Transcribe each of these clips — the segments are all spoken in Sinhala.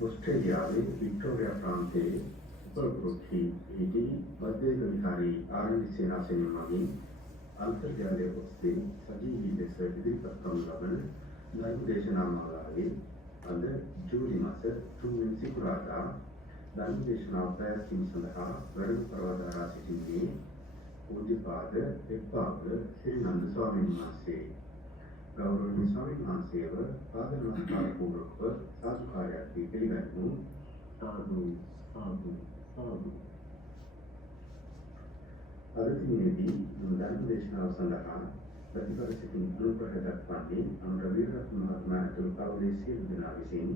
ඔස්ට්‍රේලියාවේ වික්ටෝරියා ප්‍රාන්තයේ උපවෘත්තියේදී මධ්‍යම විහාරී ආරණ්‍ය සේනාසනය මගින් අන්තර්ජාලය ඔස්සේ සජීවී ලෙස ඉදිරිපත් කරනු ලබන ධර්ම දේශනා මාලාවේ අද ජූලි මාස 3 වෙනි සිකුරාදා ධර්ම දේශනාව පැවැත්වීම සඳහා වැඩම කරවදාරා සිටින්නේ පූජ්‍යපාද එක්පාද ශ්‍රීනන්ද ස්වාමීන් වහන්සේ. ගෞරවනීය ස්වාමීන් වහන්සේව පාද නමස්කාර පූර්වක සාදුකාරයක් පිළිගන්නු. සාදු සාදු සාදු. අද දිනේදී ධර්ම දේශනාව සඳහා ප්‍රතිපල සිටින අනුග්‍රහ දක්වන්නේ අනුර වීරරත්න මහත්මයාට කවුලේ සියලු දෙනා විසින්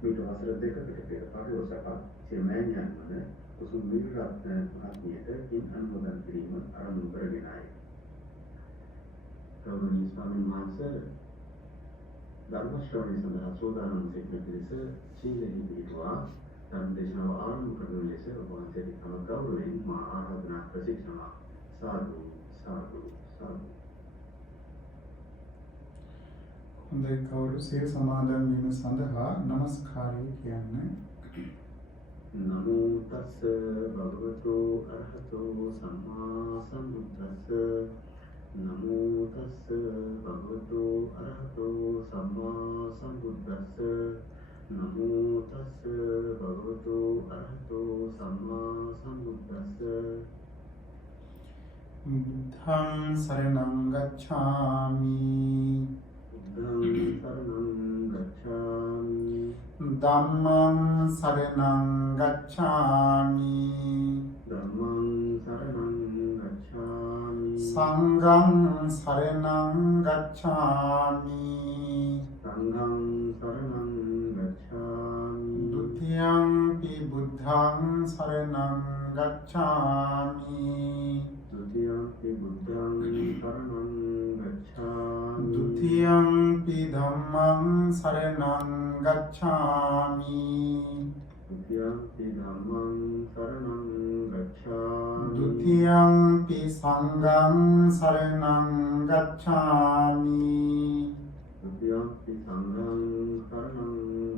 මීට වසර දෙකකට පෙර පරිවසක සියමෑණියන් වන කුසුම් වීරරත්න මහත්මියට ඉන් අනුමෝදන් කිරීම ආරම්භ කරගෙනයි. ගෞරවනීය ස්වාමීන් වහන්සේ ධර්ම ශ්‍රවණය සඳහා සෝදානම් සිටින පිරිස සීලෙහි පිළිපදවා ධර්ම දේශනාව ආරම්භ කරන ලෙස ඔබ වහන්සේට තම ගෞරවයෙන් මා ආරාධනා ප්‍රතික්ෂේප සාදු සාදු සාදු. හොඳයි කවුරු සිය සමාදන් වීම සඳහා নমස්කාරය කියන්නේ. නමෝ තස්ස භගවතු අරහතෝ සම්මා සම්බුද්දස්ස නමෝ තස්ස භගවතු අරහතෝ සම්මා සම්බුද්දස්ස නමෝ තස්ස භගවතු අරහතෝ සම්මා සම්බුද්දස්ස. බුද්ධං සරණං ගච්ඡාමි බුද්ධං සරණං ගච්ඡාමි ධම්මං සරණං ගච්ඡාමි ධම්මං සරණං ගච්ඡාමි සංඝං සරණං ගච්ඡාමි සංඝං සරණං ගච්ඡාමි ဒ ුතියං පි බුද්ධං සරණං ගච්ඡාමි ဒ ුතියං පි බුද්ධං සරණං ගච්ඡාමි ဒ ුතියං පි ධම්මං සරණං ගච්ඡාමි ဒ ුතියං පි ධම්මං සරණං ගච්ඡාමි ဒ ුතියං පි සංඝං සරණං ගච්ඡාමි ဒ ුතියං පි සංඝං සරණං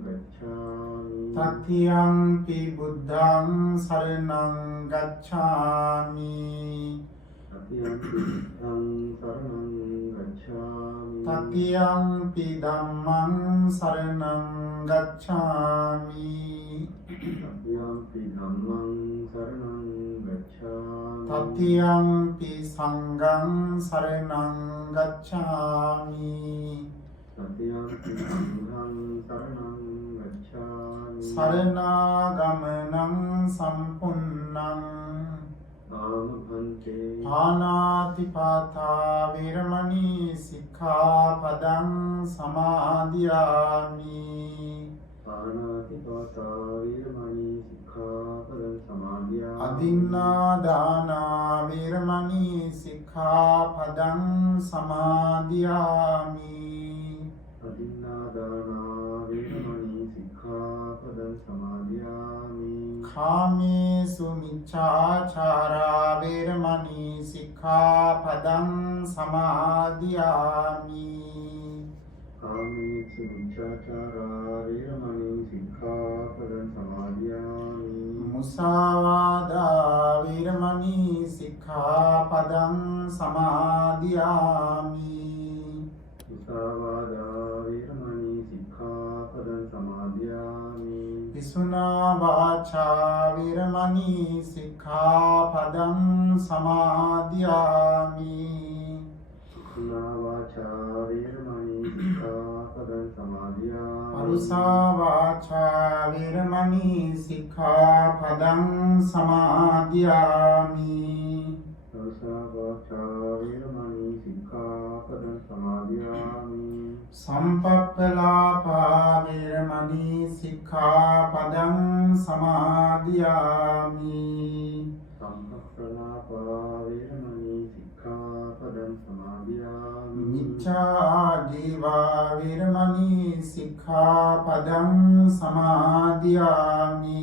ගච්ඡාමි တတိယံ පි බුද්ධං සරණං ගච්ඡාමි တတိယံ පි බුද්ධං සරණං ගච්ඡාමි တတိယံ පි ධම්මං සරණං ගච්ඡාමි တတိယံ පි ධම්මං සරණං ගච්ඡාමි တတိယံ පි සංඝං සරණං ගච්ඡාමි တတိယံ පි සංඝං සරණං ගච්ඡාමි සරණාගමනං සම්පුන්නං ආමභන්තේ පාණාතිපාතා වේරමණී සික්ඛාපදං සමාදියාමි පාණාතිපාතා වේරමණී සික්ඛාපදං සමාදියාමි අදින්නාදානා වේරමණී සික්ඛාපදං සමාදියාමි අදින්නාදානා වේරමණී සික්ඛාපදං සමාදියාමි කාමේසු මිච්ඡාචාරා වේරමණී සික්ඛාපදං සමාදියාමි කාමේසු මිච්ඡාචාරා වේරමණී සික්ඛාපදං සමාදියාමි මුසාවාදා වේරමණී සික්ඛාපදං සමාදියාමි මුසාවාදා වේරමණී සික්ඛාපදං සමාදියාමි පිසුනා වාචා වේරමණී සික්ඛාපදං සමාදියාමි සුනා වාචා වේරමණී සික්ඛාපදං සමාදියාමි පරුසා වාචා වේරමණී සික්ඛාපදං සමාදියාමි පරුසා වාචා වේරමණී සික්ඛාපදං සමාදියාමි සම්පප්පලාපා වේරමණී සික්ඛාපදං සමාදියාමි සම්පප්පලාපා වේරමණී සික්ඛාපදං සමාදියාමි මිච්ඡා ජීවා වේරමණී සික්ඛාපදං සමාදියාමි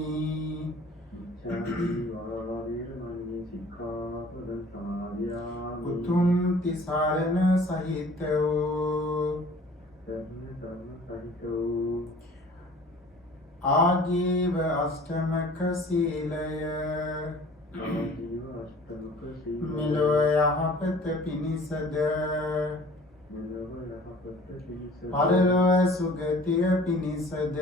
මිච්ඡාජීවා වේරමණී සික්ඛාපදං සමාදියාමි උතුම් තිසරණ සහිත වූ ධර්ම සහිත වූ ආජීව අෂ්ටමක සීලය ආජීව අෂ්ටමක සීලය මෙලොව යහපත පිණිසද මෙලොව යහපත පිණිසද පරලොව සුගතිය පිණිසද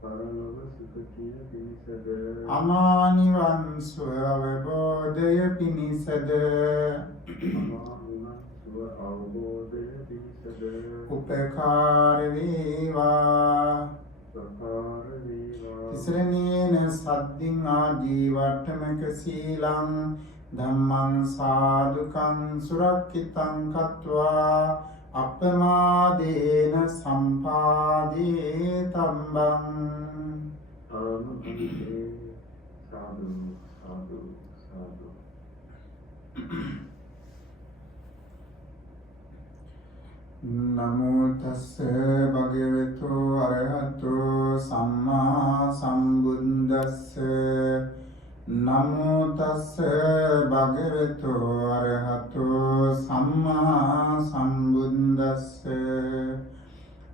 පරලොව සුගතිය පිණිසද අමා නිවන් සුව අවබෝධය පිණිසද අමා නිවන් සුව අවබෝධය පිණිසද උපකාර වේවා උපකාර වේවා තිසරණේන සද්දින් ආජීවට්ටමක සීලං ධම්මං සාදුකං සුරක්ෂිතං කତ୍වා අපමාදේන සම්පාදේ තම්බං ආමන්ත්‍රේ සාදු සාදු සාදු නමෝ තස්ස භගවතු අරහතෝ සම්මා සම්බුද්දස්ස නමෝ තස්ස භගවතු අරහතෝ සම්මා සම්බුද්දස්ස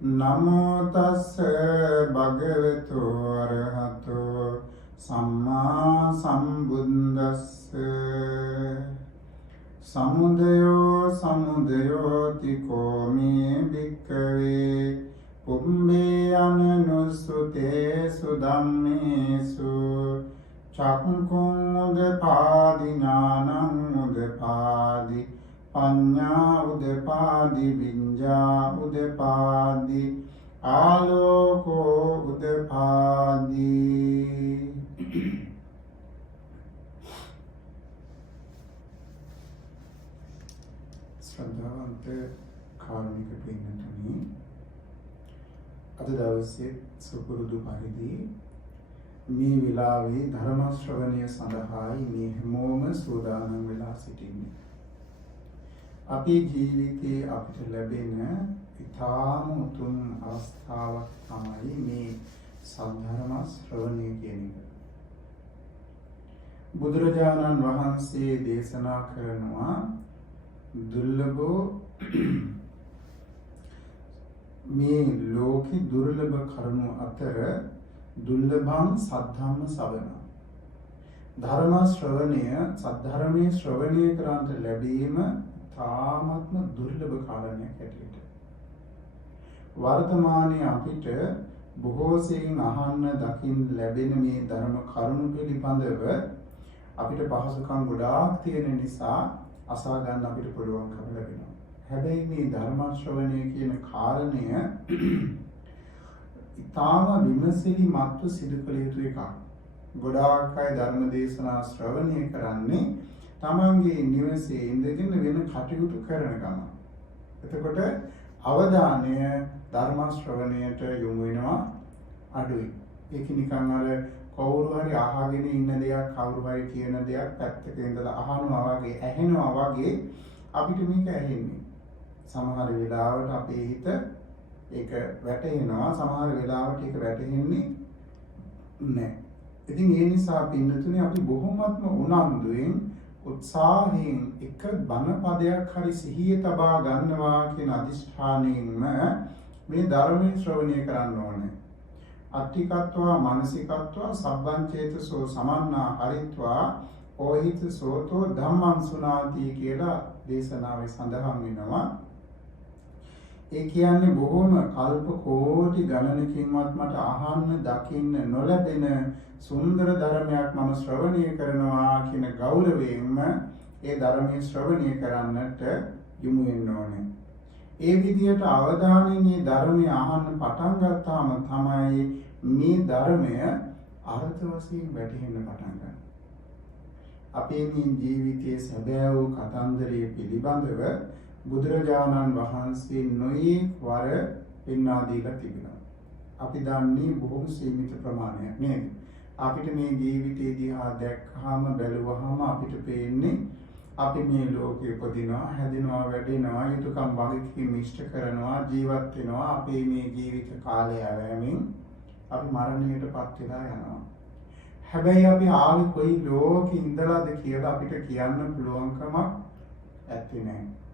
නමෝ තස්ස භගවතු අරහතෝ සම්මා සම්බුද්දස්ස සමුදයෝ සමුදයෝතිකෝ මේ භික්ඛවේ පුම්බේ අනනුසුතේසු ධම්මේසු චක්ඛුං උදපාදි ඥානං උදපාදි පඤ්ඤා උදපාදි විඤ්ඤා උදපාදි ආලෝකෝ උදපාදි ශ්‍රද්ධාවන්ත කාරුණික පින්වත්නි අද දවසේ සුපුරුදු පරිදි මේ වෙලාවේ ධර්ම ශ්‍රවණය සඳහායි මේ හැමෝම සූදානම් වෙලා සිටින්නේ. අපේ ජීවිතයේ අපිට ලැබෙන ඉතාම උතුම් අවස්ථාවක් තමයි මේ සද්ධර්ම ශ්‍රවණය කියන එක. බුදුරජාණන් වහන්සේ දේශනා කරනවා දුර්ලභෝ මේ ලෝකේ දුර්ලභ කරුණු අතර දුර්ලභං සද්ධම්ම ශ්‍රවණ ධර්ම ශ්‍රවණය සද්ධර්මයේ ශ්‍රවණය කරන්ට ලැබීම තාමත්ම දුර්ලභ කාරණයක් හැටියට වර්තමානයේ අපිට බොහෝ සෙයින් අහන්න දකින්න ලැබෙන මේ ධර්ම කරුණු පිළිබඳව අපිට පහසුකම් ගොඩාක් තියෙන නිසා අසා ගන්න අපිට පුළුවන්කම ලැබෙනවා. හැබැයි මේ ධර්ම ශ්‍රවණය කියන කාරණය ඊටාම විමසිලිමත්ව සිදු කළ යුතු එකක්. ගොඩාක් අය ධර්ම දේශනා ශ්‍රවණය කරන්නේ තමන්ගේ නිවසේ ඉඳගෙන වෙන කටයුතු කරන ගමන්. එතකොට අවධානය ධර්ම ශ්‍රවණයට යොමු වෙනවා අඩුයි. ඒක නිකන් අර කවුරු හරි අහගෙන ඉන්න දෙයක් කවුරු හරි කියන දෙයක් පැත්තක ඉඳලා අහනවා වගේ ඇහෙනවා වගේ අපිට මේක ඇහෙන්නේ. සමහර වෙලාවට අපේ හිත ඒක වැටෙනවා සමහර වෙලාවට ඒක වැටෙන්නේ නැහැ. ඉතින් ඒ නිසා පින්නතුනේ අපි බොහොමත්ම උනන්දුවෙන් උත්සාහයෙන් එක බණ පදයක් හරි සිහියේ තබා ගන්නවා කියන අදිෂ්ඨානයෙන්ම මේ ධර්මයේ ශ්‍රවණය කරන්න ඕනේ. අට්ඨිකත්වා මානසිකත්වා සබ්බං චේතසෝ සමන්නා හරිත්වා ඕහිත සෝතෝ ධම්මං සුනාති කියලා දේශනාවේ සඳහන් වෙනවා. ඒ කියන්නේ බොහොම කල්ප කෝටි ගණනකින්වත් මට අහන්න දකින්න නොලැබෙන සුන්දර ධර්මයක් මම ශ්‍රවණය කරනවා කියන ගෞරවයෙන්ම ඒ ධර්මයේ ශ්‍රවණය කරන්නට යොමු වෙන්න ඕනේ. ඒ විදිහට අවධානයෙන් මේ ධර්මය අහන්න පටන් ගත්තාම තමයි මේ ධර්මය අර්ථ වශයෙන් වැටහෙන්න පටන් ගන්නේ. අපේ මේ ජීවිතයේ සැබෑ වූ කතන්දරයේ පිළිබඳව බුදුරජාණන් වහන්සේ නොයෙක් වර පෙන්වා දීලා තිබෙනවා. අපි දන්නේ බොහොම සීමිත ප්‍රමාණයක් නේද? අපිට මේ ජීවිතයේ දිහා දැක්කහම බැලුවහම අපිට පේන්නේ අපි මේ ලෝකේ උපදිනවා, හැදෙනවා, වැඩෙනවා, යුතුයකම් වගකීම් ඉෂ්ට කරනවා, ජීවත් වෙනවා. අපේ මේ ජීවිත කාලය ඇවෑමෙන් අපි මරණයටපත් වෙලා යනවා. හැබැයි අපි ආවේ කොයි ලෝකෙ ඉඳලාද කියලා අපිට කියන්න පුළුවන්කමක් ඇත්තේ නැහැ.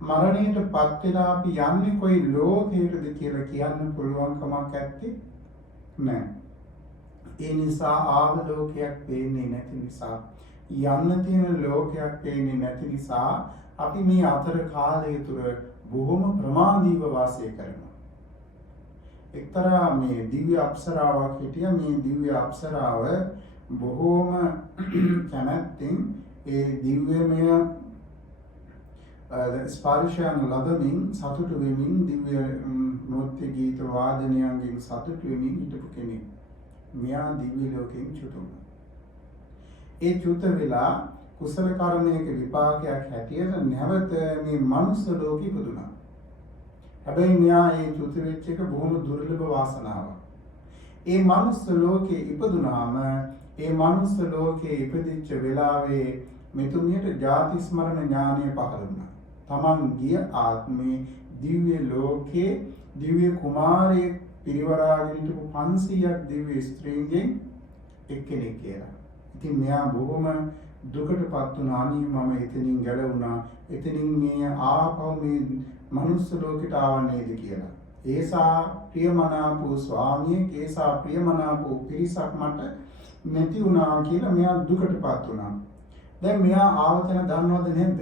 මරණයටපත් වෙලා අපි යන්නේ කොයි ලෝකයකද කියලා කියන්න පුළුවන්කමක් ඇත්තේ නැහැ. ඒ නිසා ආලෝකයක් පේන්නේ නැති නිසා, යන්න තියෙන ලෝකයක් පේන්නේ නැති නිසා අපි මේ අතර කාලය තුර බොහොම ප්‍රමාදීව වාසය කරනවා. එක්තරා මේ දිව්‍ය අප්සරාවක් හිටියා. මේ දිව්‍ය අප්සරාව බොහොම කැමැත්තෙන් ඒ දිව්‍යමය ස්පර්ශයන් ලබමින් සතුටු වෙමින් දිව්‍ය නෘත්‍ය ගීත වාදනයන්ගෙන් සතුටු වෙමින් හිටපු කෙනෙක්. මෙයා දිව්‍ය ලෝකෙන් චුත වුණා. ඒ චුත වෙලා කුසල කර්මයක විපාකයක් හැටියට නැවත මේ මනුස්ස ලෝකෙ ඉපදුණා. හැබැයි මෙයා ඒ චුත වෙච්ච එක බොහොම දුර්ලභ වාසනාවක්. ඒ මනුස්ස ලෝකෙ ඉපදුනාම ඒ මනුස්ස ලෝකේ ඉපදිච්ච වෙලාවේ මෙතුමියට ජාති ස්මරණ ඥානය පහළ වුණා. තමන් ගිය ආත්මේ දිව්‍ය ලෝකේ දිව්‍ය කුමාරයෙක් පිරිවරාගෙන හිටපු 500ක් දිව්‍ය ස්ත්‍රීන්ගෙන් එක්කෙනෙක් කියලා. ඉතින් මෙයා බොහොම දුකටපත් වුණා. අනේ මම එතනින් ගැලවුණා. එතනින් මේ ආපහු මේ මනුස්ස ලෝකෙට ආව නේද කියලා. ඒසා ප්‍රියමනාපෝ ස්වාමියෙක්, ඒසා ප්‍රියමනාපෝ පිරිසක් මට නැති වුණා කියලා මෙයා දුකටපත් වුණා. දැන් මෙයා ආවතන දන්නවද නැද්ද?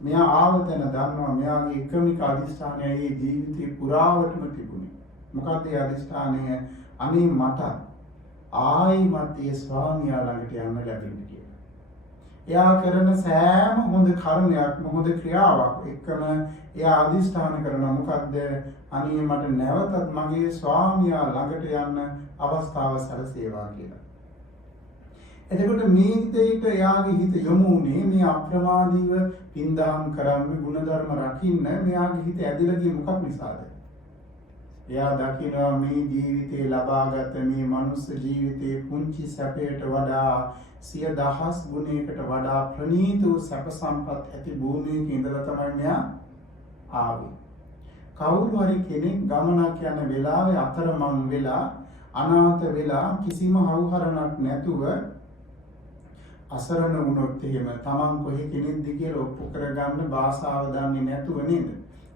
මෙයා ආවතන දන්නවා. මෙයාගේ එකමික අදිස්ථානය ඒ ජීවිතේ පුරාවටම තිබුණේ. මොකක්ද ඒ අදිස්ථානය? අනේ මට ආයිමත් ඒ ස්වාමියා ළඟට යන්න ලැබෙන්න කියලා. එයා කරන සෑම හොඳ කර්මයක්ම හොඳ ක්‍රියාවක් එක්කම එයා අදිස්ථාන කරනවා. මොකද්ද? අනේ මට නැවතත් මගේ ස්වාමියා ළඟට යන්න අවස්ථාව සැලසේවා කියලා. එතකොට මේ දෙයට එයාගේ හිත යොමු වුණේ මේ අප්‍රමාදීව පින්දාම් කරන්න, ගුණධර්ම රකින්න මෙයාගේ හිත ඇදලා ගියේ මොකක් නිසාද? එයා දකිනවා මේ ජීවිතේ ලබාගත මේ මනුස්ස ජීවිතේ පුංචි සැපයට වඩා 100,000 ගුණයකට වඩා ප්‍රණීත වූ සැප සම්පත් ඇති භූමියක ඉඳලා තමයි මෙයා ආවේ. කවුරු හරි කෙනෙක් ගමනක් යන වෙලාවේ අතරමං වෙලා අනාථ වෙලා කිසිම හවුහරණක් නැතුව අසරණ වුණොත් එහෙම තමන් කොහේ කෙනෙක්ද කියලා ඔප්පු කරගන්න භාෂාව දන්නේ නැතුව නේද?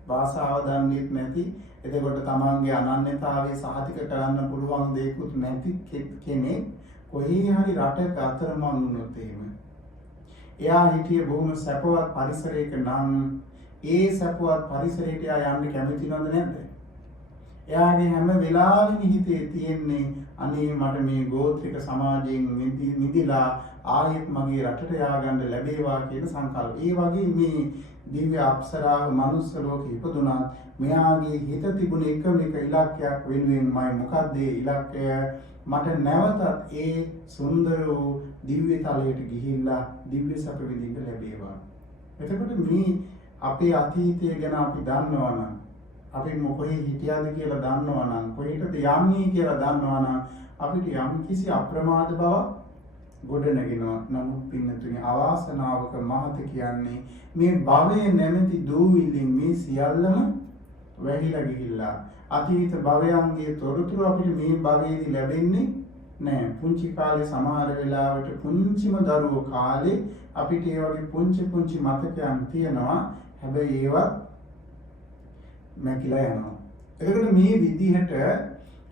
භාෂාව දන්නේ නැති, එතකොට තමන්ගේ අනන්‍යතාවය සහතික කරන්න පුළුවන් දෙයක්වත් නැති කෙනෙක් කොහේ හරි රටක අතරමං වුණොත් එහෙම එයා හිටියේ බොහොම සැපවත් පරිසරයක නම් ඒ සැපවත් පරිසරයට එයා යන්න කැමති නේද නැද්ද? එයාගේ හැම වෙලාවෙම හිතේ තියෙන්නේ අනේ මට මේ ගෝත්‍රික සමාජයෙන් මිදිලා ආයෙත් මගේ රටට ය아가න්න ලැබේවා කියන සංකල්ප. ඒ වගේ මේ දිව්‍ය අප්සරාව මනුස්ස ලෝකෙ ඉපදුනා. මෙයාගේ හිත තිබුණ එකම එක ඉලක්කයක් වෙනුවෙන්මයි. මොකක්ද ඒ ඉලක්කය? මට නැවතත් ඒ සුන්දර වූ දිව්‍ය තලයට ගිහිල්ලා දිව්‍ය සැප විඳින්න ලැබේවා. එතකොට මේ අපේ අතීතය ගැන අපි දන්නවනම්, අපි මොකේ හිටියද කියලා දන්නවනම්, කොහෙටද යන්නේ කියලා දන්නවනම් අපිට යම් කිසි අප්‍රමාද බවක් ගොඩ නැගෙනවා. නමුත් පින්නතුනි අවාසනාවක මහත කියන්නේ මේ භවයේ නැමැති දූවිල්ලෙන් මේ සියල්ලම වැහිලා ගිහිල්ලා අතීත භවයන්ගේ තොරතුරු අපිට මේ භවයේදී ලැබෙන්නේ නැහැ. පුංචි කාලේ සමහර වෙලාවට පුංචිම දරුවෝ කාලේ අපිට ඒ වගේ පුංචි මතකයන් තියෙනවා. හැබැයි ඒවත් මැකිලා යනවා. එතකොට මේ විදිහට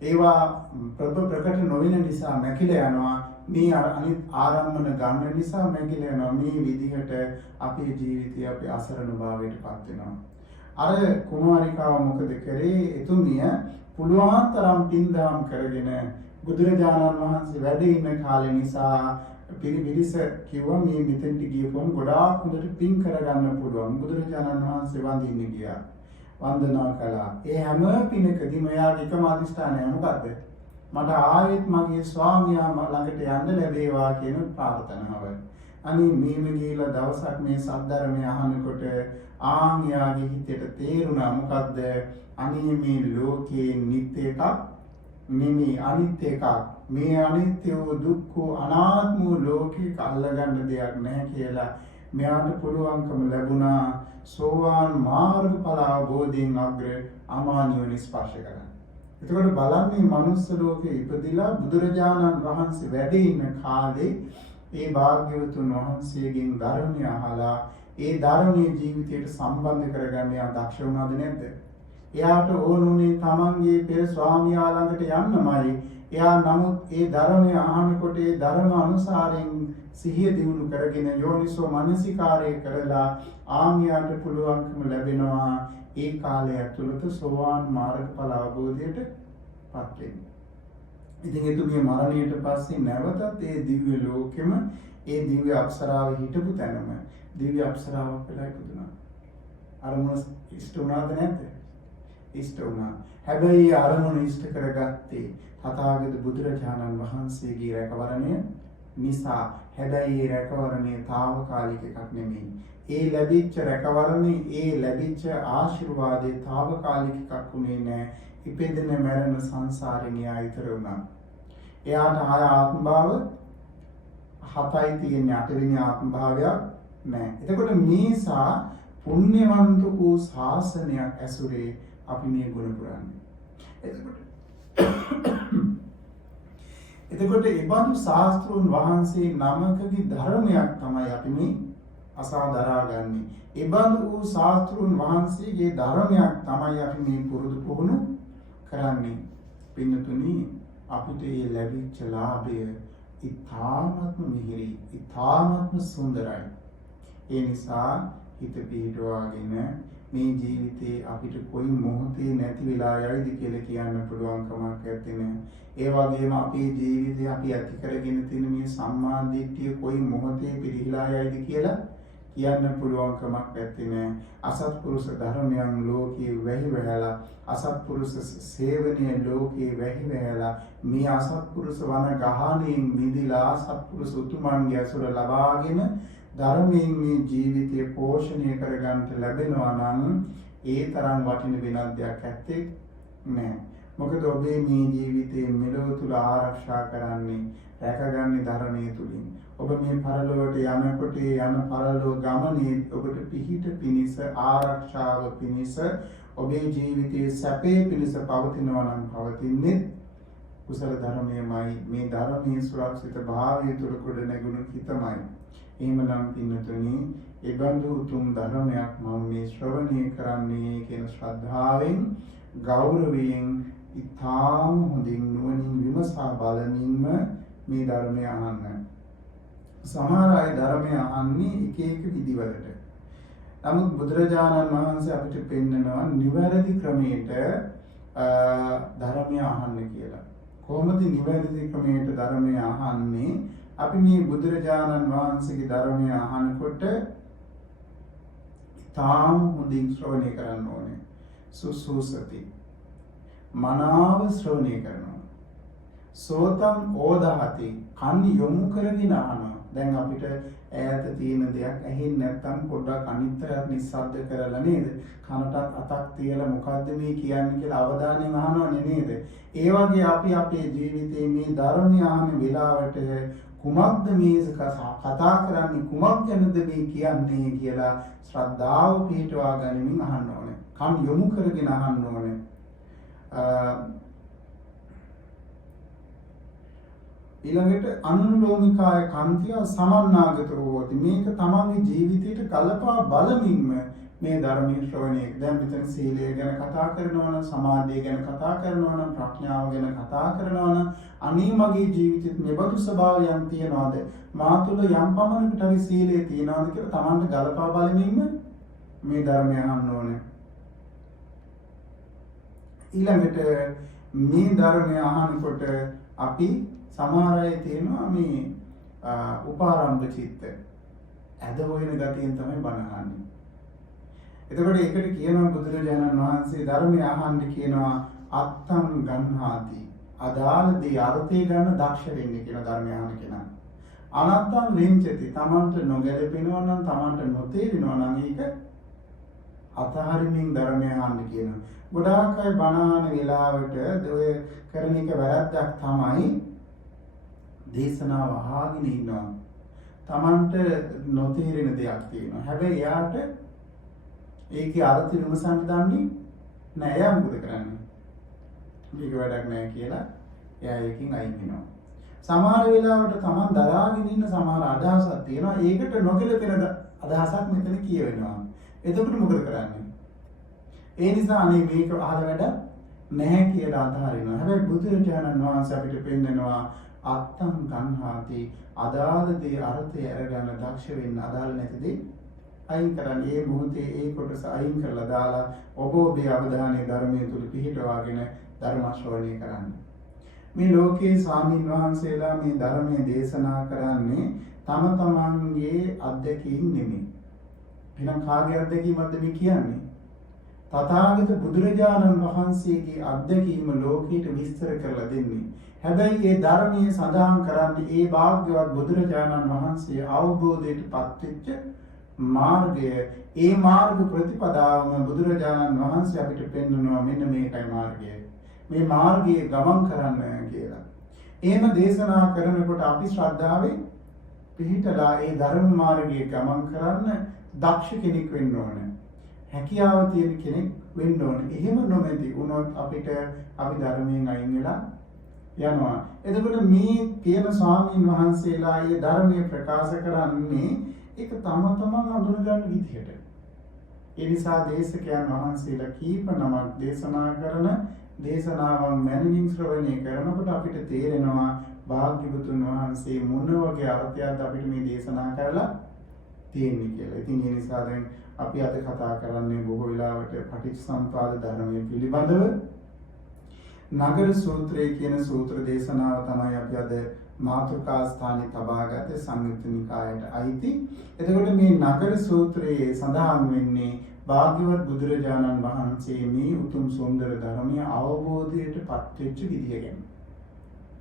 ඒවා ප්‍රකට නොවන නිසා මැකිලා යනවා. මේ අනිත් ආරම්භන ගන්න නිසා මැකිලා යනවා. මේ විදිහට අපේ ජීවිතය අපි අසරණ භාවයට පත් වෙනවා. අර කුමාරිකාව මොකද කරේ? එතුමිය පුළුවන් තරම් පින්දාම් කරගෙන බුදුරජාණන් වහන්සේ වැඩ ඉන්න කාලේ නිසා පිරිස කිව්වා මේ මෙතෙන්ට ගියපොම් ගොඩාක් හොඳට පින් කරගන්න පුළුවන්. බුදුරජාණන් වහන්සේ වඳින්න ගියා. වන්දනා කළා. ඒ හැම පිනකදීම එයාගේ එකම අදිෂ්ඨානය මොකද්ද? මට ආයෙත් මගේ ස්වාමියා ළඟට යන්න ලැබේවා කියන ප්‍රාර්ථනාව. අනේ මේම ගිහිලා දවසක් මේ සද්ධර්මය අහනකොට ආන්යාගේ හිතේට තේරුණා මොකද්ද? අනේ මේ ලෝකේ නිත්‍ය එකක් නෙමෙයි අනිත්‍ය එකක්. මේ අනිත්‍ය වූ දුක්ඛ අනාත්ම වූ ලෝකේ අල්ලගන්න දෙයක් නැහැ කියලා මෙයාට පුළුවන්කම ලැබුණා සෝවාන් මාර්ගඵල අවබෝධයෙන් අග්‍ර අමා නිවන ස්පර්ශ කරන්න. එතකොට බලන්නේ මනුස්ස ලෝකේ ඉපදිලා බුදුරජාණන් වහන්සේ වැඩ ඉන්න කාලේ ඒ භාග්‍යවතුන් වහන්සේගෙන් ධර්මය අහලා ඒ ධර්මයේ ජීවිතයට සම්බන්ධ කරගන්න යා දක්ෂ වුණාද නැද්ද? එයාට ඕනුනේ තමන්ගේ පෙර ස්වාමියා ළඟට යන්නමයි. එයා නමුත් ඒ ධර්මය අහනකොට ඒ ධර්ම අනුසාරයෙන් සිහිය දියුණු කරගෙන යෝනිසෝ මනසිකාරය කරලා ආන්‍යයට පුළුවන්කම ලැබෙනවා ඒ කාලය ඇතුළත සෝවාන් මාර්ගඵල අවබෝධයට පත් වෙන්න. ඉතින් එතුමිය මරණයට පස්සේ නැවතත් ඒ දිව්‍ය ලෝකෙම ඒ දිව්‍ය අප්සරාව හිටපු තැනම දිව්‍ය අප්සරාවක් වෙලා ඉපදුනා. අරමුණ ඉෂ්ට වුණාද නැද්ද? ඉෂ්ට වුණා. හැබැයි අරමුණ ඉෂ්ට කරගත්තේ තථාගත බුදුරජාණන් වහන්සේගේ රැකවරණය නිසා. හැබැයි ඒ රැකවරණය తాවකාලික එකක් නෙමෙයි. ඒ ලැබිච්ච රැකවරණේ ඒ ලැබිච්ච ආශිර්වාදේ తాවකාලික එකක් උනේ නැහැ. ඉපෙදෙන මරණ සංසාරේ න්‍යාය ඉතර වුණා. එයාට ආය ආත්ම භාව 7යි තියෙන්නේ 8 වෙනි ආත්ම භාවයක් නැහැ. එතකොට මේසා පුණ්‍යවන්ත වූ ශාසනයක් ඇසුරේ අපි මේ ගුණ පුරන්නේ. එතකොට ඒ බඳු ශාස්ත්‍රෝන් වහන්සේ නමකගේ ධර්මයක් තමයි අපි මේ අසා දරාගන්නේ. ඒ බඳු වූ ශාස්ත්‍රෝන් වහන්සේගේ ධර්මයක් තමයි අපි මේ පුරුදු පුහුණු කරන්නේ. පින්නතුනි අපිට මේ ලැබිච්ච ලාභය ඉතාමත්ම මිහිරි, ඉතාමත්ම සුන්දරයි. ඒ නිසා හිත පිහිටවාගෙන මේ ජීවිතේ අපිට කොයි මොහොතේ නැති වෙලා යයිද කියලා කියන්න පුළුවන් කමක් නැත්තේ. ඒ වගේම අපේ ජීවිතේ අපි ඇති කරගෙන තියෙන මේ සම්මා දිට්ඨිය කොයි මොහොතේ පිරිහිලා යයිද කියලා කියන්න පුළුවන් කමක් නැත්තේ. අසත්පුරුෂ ධර්මයන් ලෝකේ වැහි වැහැලා, අසත්පුරුෂ සේවනයේ ලෝකේ වැහි වැහැලා, මේ අසත්පුරුෂ වන ගහණයෙන් මිදිලා අසත්පුරුෂ උතුමන්ගේ අසුර ලබාගෙන ධර්මයෙන් මේ ජීවිතය පෝෂණය කරගන්න ලැබෙනවා නම් ඒ තරම් වටින වෙනත් දෙයක් ඇත්තේ නැහැ. මොකද ඔබේ මේ ජීවිතයේ මෙලොව තුල ආරක්ෂා කරන්නේ රැකගන්නේ ධර්මයේ තුලින්. ඔබ මේ පරලොවට යනකොට යන පරලොව ගමනේ ඔබට පිහිට පිනිස, ආරක්ෂාව පිනිස, ඔබේ ජීවිතයේ සැපේ පිනිස පවතිනවා නම් පවතින්නේ කුසල ධර්මයමයි. මේ ධර්මයේ සුරක්ෂිත භාවය තුල කොට නැගුණු හිතමයි. එහෙමනම් පින්නතුනි, ඒ බඳු උතුම් ධර්මයක් මම මේ ශ්‍රවණය කරන්නේ කියන ශ්‍රද්ධාවෙන්, ගෞරවයෙන්, ඊටාම හොඳින් නුවණින් විමසා බලමින්ම මේ ධර්මය අහන්න. සමහර අය ධර්මය අහන්නේ එක එක විදිවලට. නමුත් බුදුරජාණන් වහන්සේ අපිට පෙන්නනවා නිවැරදි ක්‍රමයට ධර්මය අහන්න කියලා. කොහොමද නිවැරදි ක්‍රමයට ධර්මය අහන්නේ? අපි මේ බුදුරජාණන් වහන්සේගේ ධර්මය අහනකොට තාම හොඳින් ශ්‍රවණය කරන්න ඕනේ. සුසුසති මනාව ශ්‍රවණය කරනවා. සෝතම් ඕදහති කන් යොමු කරගෙන අහනවා. දැන් අපිට ඈත තියෙන දෙයක් ඇහෙන්නේ නැත්නම් පොඩ්ඩක් අනිත්‍යයක් නිස්සද්ද කරලා නේද? කනටත් අතක් තියලා මොකද්ද මේ කියන්නේ කියලා අවධානයෙන් අහනවනේ නේද? ඒ වගේ අපි අපේ ජීවිතේ මේ ධර්මය අහන වෙලාවට කුමක්ද මේ කතා කරන්නේ, කුමක් ගැනද මේ කියන්නේ කියලා ශ්‍රද්ධාව පිහිටවා ගනිමින් අහන්න ඕනේ. කන් යොමු කරගෙන අහන්න ඕනේ. ඊළඟට අනුලෝමිකාය කන්තිය සමන්නාගතෝ හොති. මේක තමන්ගේ ජීවිතයට කලපා බලමින්ම මේ ධර්මයේ ශ්‍රවණය. දැන් මෙතන සීලය ගැන කතා කරනවා නම්, සමාධිය ගැන කතා කරනවා නම්, ප්‍රඥාව ගැන කතා කරනවා නම්, අනේ මගේ ජීවිතෙත් මෙබඳු ස්වභාවයන් තියනවාද, මා තුළ යම් පමණකට හරි සීලය තියනවාද කියලා තමන්ට ගලපා බලමින්ම මේ ධර්මය අහන්න ඕනේ. ඊළඟට මේ ධර්මය අහනකොට අපි සමහර අය තියෙනවා මේ උපාරම්භ චිත්ත ඇද හොයන ගතියෙන් තමයි බණ අහන්නේ. එතකොට ඒකට කියනවා බුදුරජාණන් වහන්සේ ධර්මය අහන්න කියනවා අත්තං ගන්හාති. අදාළ දේ අර්ථය ගන්න දක්ෂ වෙන්න කියලා ධර්මය අහන කෙනා. අනත්තං රිංචති. තමන්ට නොගැලපෙනවා නම්, තමන්ට නොතේරෙනවා නම් ඒක අතහරින්මින් ධර්මය අහන්න කියනවා. ගොඩාක් අය බණ අහන වෙලාවට ඔය කරන එක වැරද්දක් තමයි. දේශනාව අහගෙන ඉන්නවා. තමන්ට නොතේරෙන දෙයක් තියෙනවා. හැබැයි එයාට ඒකේ අර්ථය විමසන්න දන්නේ නැහැ. එයා මොකද කරන්නේ? මේක වැඩක් නැහැ කියලා එයා ඒකෙන් අයින් වෙනවා. සමහර වෙලාවට තමන් දරාගෙන ඉන්න සමහර අදහසක් තියෙනවා. ඒකට නොගැලපෙන අදහසක් මෙතන කියවෙනවා. එතකොට මොකද කරන්නේ? ඒ නිසා අනේ මේක අහලා වැඩක් නැහැ කියලා අදහරිනවා. හැබැයි බුදුරජාණන් වහන්සේ අපිට පෙන්නනවා අත්තං ගන්හාති අදාළ දේ අර්ථය අරගන්න දක්ෂ වෙන්න අදාළ නැති දේ අයින් කරන්න. ඒ මොහොතේ ඒ කොටස අයින් කරලා දාලා ඔබ ඔබේ අවධානය ධර්මයේ තුල පිහිටවාගෙන ධර්ම ශ්‍රවණය කරන්න. මේ ලෝකේ ස්වාමීන් වහන්සේලා මේ ධර්මයේ දේශනා කරන්නේ තම තමන්ගේ අත්දැකීම් නෙමෙයි. එහෙනම් කාගේ අත්දැකීමක්ද මේ කියන්නේ? තථාගත බුදුරජාණන් වහන්සේගේ අත්දැකීම ලෝකයට විස්තර කරලා දෙන්නේ. හැබැයි මේ ධර්මයේ සඳහන් කරන්නේ ඒ භාග්‍යවත් බුදුරජාණන් වහන්සේ අවබෝධයට පත්වෙච්ච මාර්ගය. ඒ මාර්ග ප්‍රතිපදාවම බුදුරජාණන් වහන්සේ අපිට පෙන්වනවා මෙන්න මේකයි මාර්ගය. මේ මාර්ගයේ ගමන් කරන්න කියලා. එහෙම දේශනා කරනකොට අපි ශ්‍රද්ධාවෙන් පිහිටලා ඒ ධර්ම මාර්ගයේ ගමන් කරන්න දක්ෂ කෙනෙක් වෙන්න ඕනේ. හැකියාව තියෙන කෙනෙක් වෙන්න ඕනේ. එහෙම නොමැති වුණොත් අපිට අපි ධර්මයෙන් අයින් වෙලා යනවා. එතකොට මේ කියන ස්වාමීන් වහන්සේලා මේ ධර්මයේ ප්‍රකාශ කරන්නේ ඒක තම තමන් අඳුනගන්න විදිහට. ඒ නිසා දේශකයන් වහන්සේලා කීප නමක් දේශනා කරන දේශනාවන් මනමින් ශ්‍රවණය කරනකොට අපිට තේරෙනවා භාග්‍යවතුන් වහන්සේ මොන වගේ අර්ථයක්ද අපිට මේ දේශනා කරලා තියෙන්නේ කියලා. ඉතින් ඒ නිසා දැන් අපි අද කතා කරන්නේ බොහෝ වෙලාවට පටිච්චසමුප්පාද ධර්මයේ පිළිබඳව නගර සූත්‍රය කියන සූත්‍ර දේශනාව තමයි අපි අද මාතෘකා ස්ථානයේ තබාගත්තේ සංයුත්ත නිකායට අයිති. එතකොට මේ නගර සූත්‍රයේ සඳහන් වෙන්නේ භාග්‍යවත් බුදුරජාණන් වහන්සේ මේ උතුම් සුන්දර ධර්මයේ අවබෝධයට පත්වෙච්ච විදිය ගැන.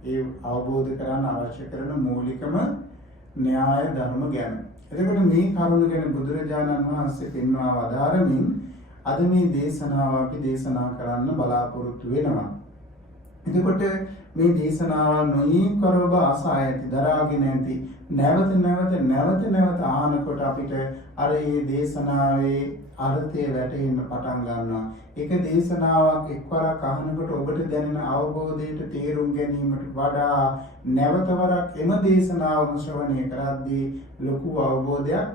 ඒ අවබෝධ කරගන්න අවශ්‍ය කරන මූලිකම න්‍යාය ධර්ම ගැන. එතකොට මේ කරුණ ගැන බුදුරජාණන් වහන්සේ පෙන්වා වදාරමින් අද මේ දේශනාව අපි දේශනා කරන්න බලාපොරොත්තු වෙනවා. එතකොට මේ දේශනාවල් නොයෙකුව ආසා ඇති දරාගෙන ඇති නැවත ආනකොට අපිට අර මේ දේශනාවේ අර්ථය වැටහෙන්න පටන් ගන්නවා. එක දේශනාවක් එක්වරක් අහනකොට ඔබට දැනෙන අවබෝධයට තේරුම් ගැනීමට වඩා නැවත වරක් එම දේශනාවම ශ්‍රවණය කරද්දී ලොකු අවබෝධයක්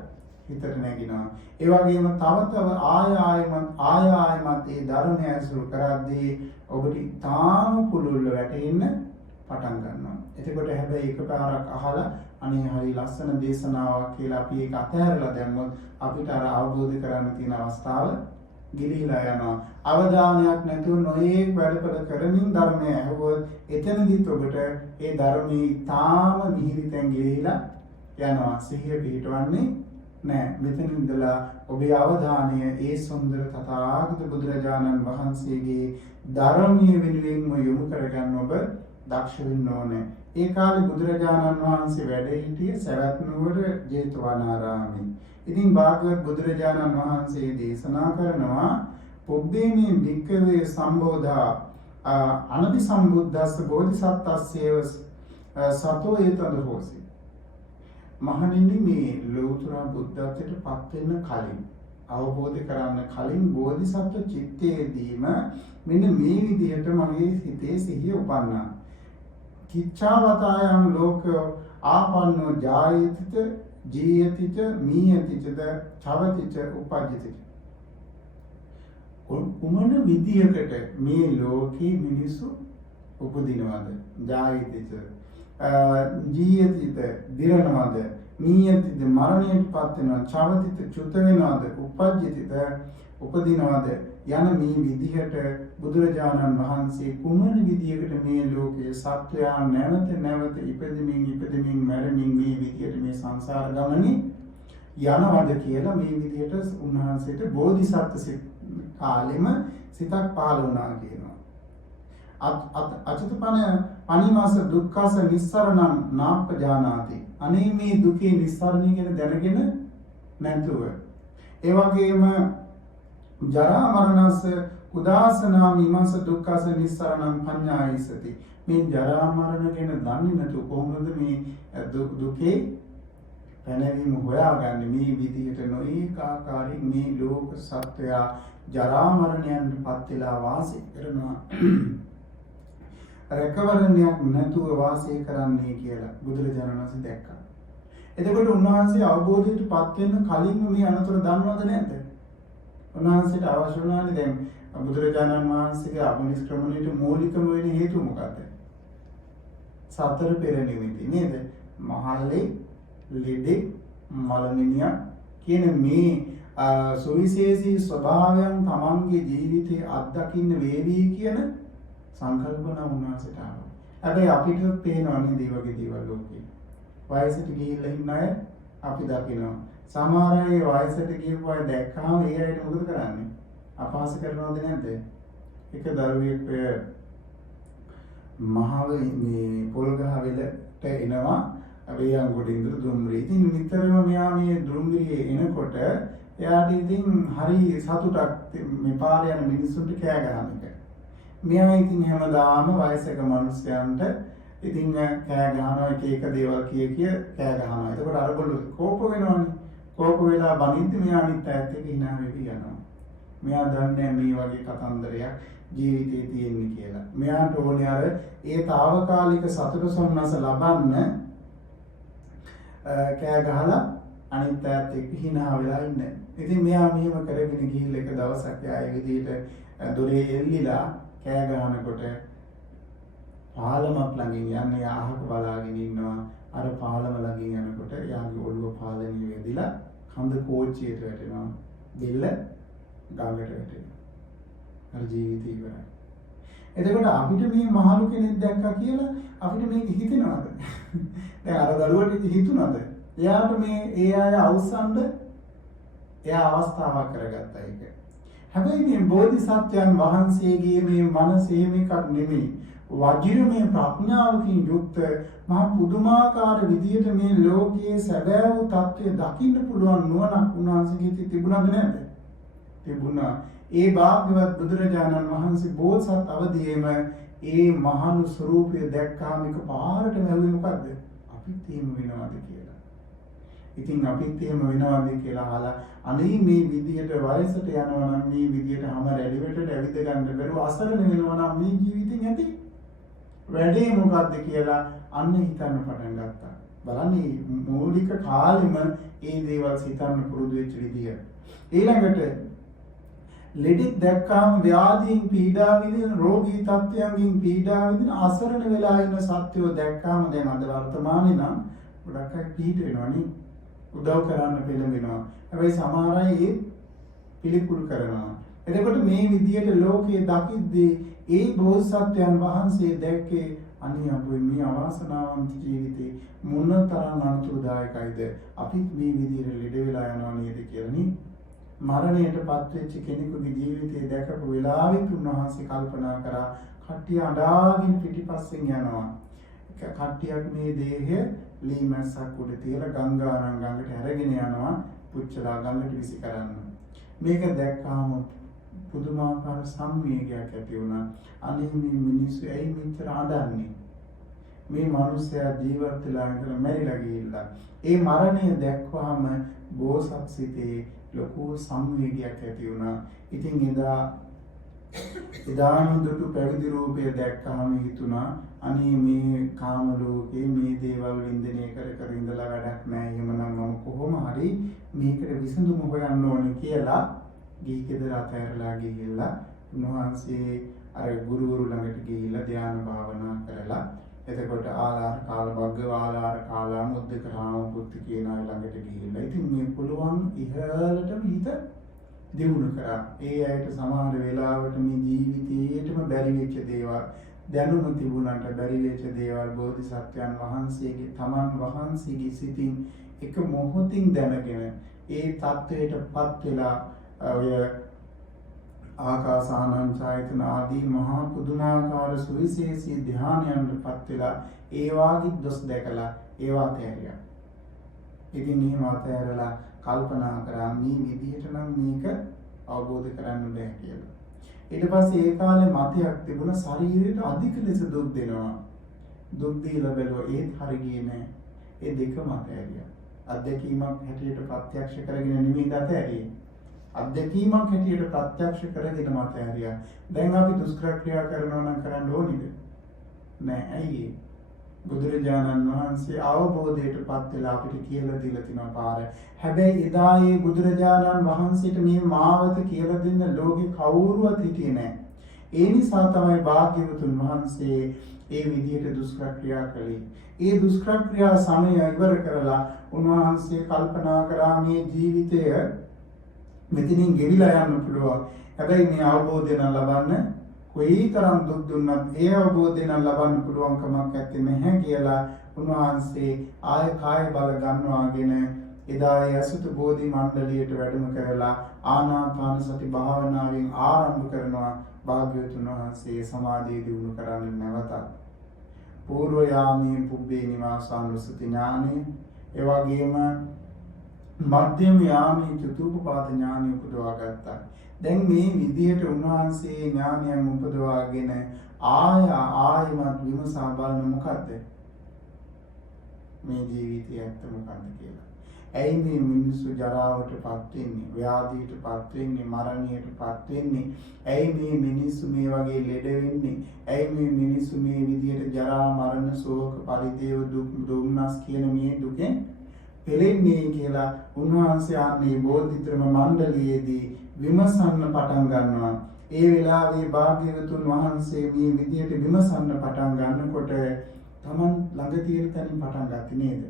හිතට නැගිනවා. ඒ වගේම තව ආයමත් මේ ධර්මය ඇසුරු කරද්දී ඔබට තාම පුළුල්ව වැටෙන්න පටන් ගන්නවා. එතකොට හැබැයි එකපාරක් අහලා අනේ හරි ලස්සන දේශනාවක් කියලා අපි ඒක අතහැරලා දැම්මොත් අපිට අර අවබෝධ කරගන්න තියෙන අවස්ථාව ගිලිහිලා යනවා. අවධානයක් නැතුව නොයේක් වැඩපළ කරමින් ධර්මය අහුවොත් එතනදිත් ඔබට ඒ ධර්මයේ තාම මිහිරි තැන් ගිලිහිලා යනවා. සිහිය පිහිටවන්නේ නෑ. මෙතන ඉඳලා ඔබේ අවධානය ඒ සුන්දර තථාගත බුදුරජාණන් වහන්සේගේ ධර්මයේ වෙනුවෙන්ම යොමු කරගන්න ඔබ දක්ෂ වෙන්න ඕනේ. ඒ කාලේ බුදුරජාණන් වහන්සේ වැඩ සිටියේ සවැත් නුවර ජේතවනාරාමයේ. ඉතින් භාග්‍යවත් බුදුරජාණන් වහන්සේ දේශනා කරනවා පොබ්බේමේ භික්ඛවේ සම්බෝධා අනදි සම්බුද්දස්ස බෝධිසත්ත්වස්සේව සතෝ ඒතද හෝසි. මහණෙනි මේ ලෝතර බුද්ධත්වයට පත් වෙන්න කලින් අවබෝධ කරගන්න කලින් බෝධිසත්ව චිත්තයේදීම මෙන්න මේ විදිහට මගේ හිතේ සිහිය උපන්නා. කිච්ඡාවතායන් ලෝකෝ ආපන්නෝ ජායතිත ජීයතිච මීයතිච චවතිච උපජ්ජතිච. කුමන විදියකට මේ ලෝකේ මිනිසු උපදිනවද? ජායතිච ජීයතිත දිරනවද? මීයතිත මරණයටපත් වෙනවද? චවතිත චුත වෙනවද? උපජ්ජතිත උපදිනවද? යන මේ විදිහට බුදුරජාණන් වහන්සේ කුමන විදියකට මේ ලෝකයේ සත්වයා නැවත ඉපදෙමින් මැරෙමින් මේ විදියට මේ සංසාර ගමනේ යනවද කියලා මේ විදියට උන්වහන්සේට බෝධිසත්ව කාලෙම සිතක් පහළ වුණා කියනවා. අචිතපන අනිමාස දුක්ඛස නිස්සරණං නාප්පජානාති. අනේ මේ දුකේ නිස්සරණය ගැන දැනගෙන නැතුව ඒ වගේම ජරා මරණස්ස උදාසනා මීමස දුක්ඛස නිස්සරණං පඤ්ඤායිසති. මේ ජරා මරණ ගැන දන්නේ නැතු කොහොමද මේ දුකේ පැනවීම හොයාගන්නේ? මේ විදිහට නොඒක ආකාරයෙන් මේ ලෝක සත්වයා ජරා මරණයන්ටපත් වෙලා වාසය කරනවා. රැකවරණයක් නැතුව වාසය කරන්නේ කියලා බුදුරජාණන් වහන්සේ දැක්කා. එතකොට උන්වහන්සේ අවබෝධයටපත් වෙන්න කලින්ම මේ අනතුර දන්නවද නැද්ද? උන්වහන්සේට අවශ්‍ය වුණානේ දැන් බුදුරජාණන් වහන්සේගේ අභිනිෂ්ක්‍රමණයට මූලිකම වෙන හේතුව මොකද්ද? සතර පෙර නිමිති නේද? මහල්ලේ, ලෙඩේ, මලමිනියක් කියන මේ සුවිශේෂී ස්වභාවයන් තමන්ගේ ජීවිතයේ අත්දකින්න වේවි කියන සංකල්පන උන්වහන්සේට ආවා. හැබැයි අපිට පේනවා නේද මේ වගේ දේවල් ලෝකේ. වයසට ගිහිල්ලා ඉන්න අය අපි දකිනවා. සමහර අය වයසට ගියපු අය දැක්කම ඒ අයට මොකද කරන්නේ? අපහාස කරනවද නැද්ද? එක දරුවෙක් මහව මේ පොල්ගහ වෙලට එනවා. අපි යංගොඩ ඉඳලා දුම්රිය. ඉතින් නිතරම මෙයා මේ දුම්රියේ එනකොට එයාට ඉතින් හරි සතුටක් මේ පාරේ යන මිනිස්සුන්ට කෑ ගහන එක. මෙයා ඉතින් හැමදාම වයසක මිනිස්සුන්ට ඉතින් කෑ ගහනවා එක දේවල් කිය කෑ ගහනවා. එතකොට අරගොල්ලෝ කෝප වෙනවනේ. කෝප වෙලා බනින්ද මෙයා අනිත් පැත්ත එක hina වෙවි යනවා. මෙයා දන්නේ මේ වගේ කතන්දරයක් ජීවිතේ තියෙන්නේ කියලා. මෙයාට ඕනේ අර ඒ తాවකාලික සතුට සොම්නස ලබන්න කෑ ගහලා අනිත් පැත්ත එක hina වෙලා ඉන්න. ඉතින් මෙයා මෙහෙම කරගෙන ගිහිල්ලා එක දවසක් ආයේ විදිහට දොරේ එල්ලිලා කෑ ගහනකොට පාලමක් ළඟින් යන්නේ ආහක බලාගෙන ඉන්නවා. අර පාලම ළඟින් යනකොට යාගේ ඔළුව පාලනිය වෙදිලා කඳ කෝච්චියට වැටෙනවා. බෙල්ල ගඟට වැටෙනවා. අර ජීවිතය ඉවරයි. එතකොට අපිට මේ මහලු කෙනෙක් දැක්කා කියලා අපිට මේක හිතෙනවද? දැන් අර දරුවට හිතුණාද? එයාට මේ ඒ අය අවසන්ද එයා අවස්ථාවක් කරගත්තා ඒක. හැබැයි මේ බෝධිසත්වයන් වහන්සේගේ මේ මනසේ මේකක් නෙමෙයි. වජිරමය ප්‍රඥාවකින් යුක්ත මහා පුදුමාකාර විදියට මේ ලෝකයේ සැබෑ වූ தත්ත්වය දකින්න පුළුවන් නුවණක් උන්වහන්සේගේ තිබුණාද නැද්ද? තිබුණා. ඒ භාග්‍යවත් බුදුරජාණන් වහන්සේ බෝසත් අවදීම ඒ මහණු ස්වરૂපය දැක්කාම එක පාරටම ඇහුවේ මොකද්ද? අපිත් එහෙම වෙනවද කියලා. ඉතින් අපිත් එහෙම වෙනවද කියලා අහලා අනේ මේ විදියට වයසට යනවා නම් මේ විදියට හැම රැළිවෙටට ඇවිද ගන්න බැරුව අසරණ වෙනවා නම් මේ ජීවිතෙන් ඇති වැඩේ මොකද්ද කියලා අන්න හිතන්න පටන් ගත්තා. බලන්න මූලික කාලෙම ඒ දේවල් හිතන්න පුරුදු වෙච්ච විදිය. ඊළඟට ලෙඩෙක් දැක්කාම ව්‍යාධීන් පීඩා විඳින රෝගී තත්ත්වයන්ගෙන් පීඩා විඳින අසරණ වෙලා ඉන්න සත්‍යෝ දැක්කාම දැන් අද වර්තමානයේ නම් ගොඩක් අය පීඩ වෙනවනේ. උදව් කරන්න පෙළඹෙනවා. හැබැයි සමහර අය ඒ පිළිකුල් කරනවා. එතකොට මේ විදියට ලෝකයේ දකිද්දී ඒ බෝසත්යන් වහන්සේ දැක්කේ අනේ අපේ මේ අවාසනාවන්ත ජීවිතේ මොනතරම් අනුතුරුදායකයිද අපිත් මේ විදියට ලෙඩ වෙලා යනවා නේද කියලා නේ. මරණයටපත් වෙච්ච කෙනෙකුගේ ජීවිතය දැකපු වෙලාවෙත් උන්වහන්සේ කල්පනා කරා කට්ටිය අඬාගෙන පිටිපස්සෙන් යනවා. කට්ටියක් මේ දේහය ලී මැස්සක් උඩ තියලා ගංගානම් ගඟට හැරගෙන යනවා පුච්චලා ගඟට විසි කරන්න. මේක දැක්කාම පුදුමාකාර සංවේගයක් ඇති වුණා. අනේ මේ මිනිස්සු ඇයි මෙච්චර අඬන්නේ? මේ මිනිස්සයා ජීවත් වෙලා ඉඳලා මැරිලා ගිහිල්ලා. ඒ මරණය දැක්වාම බෝසත් සිතේ ලොකු සංවේගයක් ඇති වුණා. ඉතින් එදාම දුටු පැවිදි රූපය දැක්කම හිතුණා අනේ මේ කාම ලෝකේ මේ දේවල් වින්දනය කර ඉඳලා වැඩක් නැහැ. එහෙමනම් මම කොහොම හරි මේකට විසඳුම හොයන්න ඕනේ කියලා ගිහි ගෙදර අතහැරලා ගිහිල්ලා උන්වහන්සේ අර ගුරුවරු ළඟට ගිහිල්ලා ධ්‍යාන භාවනා කරලා එතකොට ආලාර කාල භග්ග ආලාර කාලා මුද්දක රාම පුත්ති කියන අය ළඟට ගිහිල්ලා ඉතින් මේ පුළුවන් ඉහළටම හිත දියුණු කරා. ඒ අයට සමහර වෙලාවට මේ ජීවිතේටම බැරි වෙච්ච දේවල් දැනුම තිබුණාට බැරි වෙච්ච දේවල් බෝධිසත්වයන් වහන්සේගේ තමන් වහන්සේගේ සිතින් එක මොහොතින් දැනගෙන ඒ தത്വයටපත් වෙලා ඔය ආකාසානං ඡායතන ආදී මහා පුදුමාකාර සුවිශේෂී ධානයන්ටපත් වෙලා ඒ වාගේ දොස් දැකලා ඒවා තේරියා. ඉතින් මෙහෙම අතහැරලා කල්පනා කරා මේ විදිහට නම් මේක අවබෝධ කරන්න බෑ කියලා. ඊට පස්සේ ඒ කාලේ මතයක් තිබුණා ශරීරයට අධික ලෙස දුක් දෙනවා. දුක් දීලා බැලුවා ඒත් හරි ගියේ නෑ. ඒ දෙකම අතහැරියා. අත්දැකීමක් හැටියට ප්‍රත්‍යක්ෂ කරගෙන නෙමෙයි අතහැරියේ. අත්දැකීමක් හැටියට ප්‍රත්‍යක්ෂ කරගෙන අතහැරියා. දැන් අපි දුෂ්කර ක්‍රියා කරනවා නම් කරන්න ඕනිද? නෑ. ඇයි බුදුරජාණන් වහන්සේ අවබෝධයට පත් වෙලා අපිට කියලා දීලා තිනවා පාර. හැබැයි එදා ඒ බුදුරජාණන් වහන්සේට මේ මාවත කියලා දෙන්න ලෝකේ කවුරුවත් හිටියේ නැහැ. ඒ නිසා තමයි භාග්‍යවතුන් වහන්සේ ඒ විදිහට දුෂ්කර ක්‍රියා කළේ. ඒ දුෂ්කර ක්‍රියා සමය ඉවර කරලා උන්වහන්සේ කල්පනා කරා මේ ජීවිතය මෙතනින් ගෙවිලා යන්න පුළුවන්. හැබැයි මේ අවබෝධය ලබන්න කොයිතරම් දුක් දුන්නත් ඒ අවබෝධය ලබන්න පුළුවන් කමක් නැත්තේ කියලා උන්වහන්සේ ආය කාය බල ගන්නවාගෙන එදා ඒ අසුත බෝධි මණ්ඩලයට වැඩම කරලා ආනාපාන සති භාවනාවෙන් ආරම්භ කරනවා. භාග්‍යවතුන් වහන්සේ සමාධිය දියුණු කරන්න නැවතත් పూర్ව යාමී පුබ්බේ නිවාසානුස්සති ඥානෙ ඒ වගේම මධ්‍යම යාමී චතුප්පපාත ඥානෙ උපදවා ගත්තා. දැන් මේ විදියට උන්වහන්සේ ඥානයන් උපදවාගෙන ආයමත් විමසා බලන මොකද්ද මේ ජීවිතය ඇත්ත මොකද්ද කියලා. ඇයි මේ මිනිස්සු ජරාවටපත් වෙන්නේ, ව්‍යාධියටපත් වෙන්නේ, මරණයටපත් වෙන්නේ? ඇයි මේ මිනිස්සු මේ වගේ ලෙඩ වෙන්නේ? ඇයි මේ මිනිස්සු මේ විදියට ජරා මරණ ශෝක පරිදේව දුක් දුම්නස් කියන මේ දුකෙන් පෙළෙන්නේ කියලා උන්වහන්සේ ආන්නේ බෝධිත්‍රම මණ්ඩලයේදී විමසන්න පටන් ගන්නවා. ඒ වෙලාවේ භාග්‍යවතුන් වහන්සේ මේ විදියට විමසන්න පටන් ගන්නකොට තමන් ළඟ තියෙන තැනින් පටන් ගත්තේ නේද?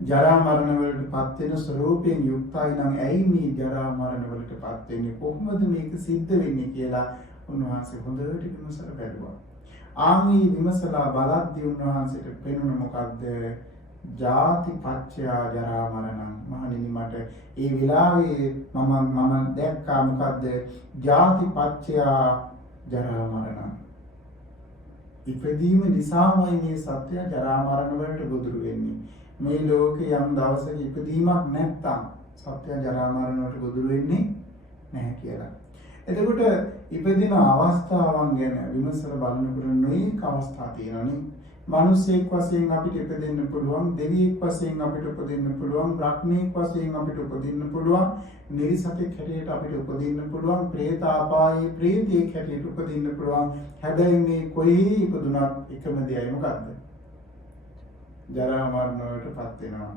ජරා මරණ වලටපත් වෙන ස්වરૂපයෙන් යුක්තයි නම් ඇයි මේ ජරා මරණ වලටපත් වෙන්නේ? කොහොමද මේක සිද්ධ වෙන්නේ කියලා උන්වහන්සේ හොඳට විමසලා බැලුවා. ආමි විමසලා බලද්දී උන්වහන්සේට පෙනුන මොකද්ද? ජාති පච්චයා ජරා මරණ. මහණෙනි මට ඒ වෙලාවේ මම දැක්කා මොකද්ද? ජාති පච්චයා ජරා මරණ. ඉපදීම නිසාමයි මේ සත්‍ය ජරා මරණ වලට ගොදුරු වෙන්නේ. මේ ලෝකේ යම් දවසක ඉපදීමක් නැත්තම් සත්‍ය ජරා මරණ වලට ගොදුරු වෙන්නේ නැහැ කියලා. එතකොට ඉපදින අවස්ථාවන් ගැන විමසලා බලනකොට නොයෙක් අවස්ථා තියෙනවානේ. මිනිසෙක් වශයෙන් අපිට ඉපදෙන්න පුළුවන්, දෙවියෙක් වශයෙන් අපිට උපදින්න පුළුවන්, බ්‍රහ්මීෙක් වශයෙන් අපිට උපදින්න පුළුවන්, නිරිසතෙක් හැටියට අපිට උපදින්න පුළුවන්, പ്രേත ආපායේ ප්‍රේතයෙක් හැටියට උපදින්න පුළුවන්. හැබැයි මේ කොහේ ඉපදුනත් එකම දෙයයි මොකද්ද? ජරා මරණ වලටපත් වෙනවා.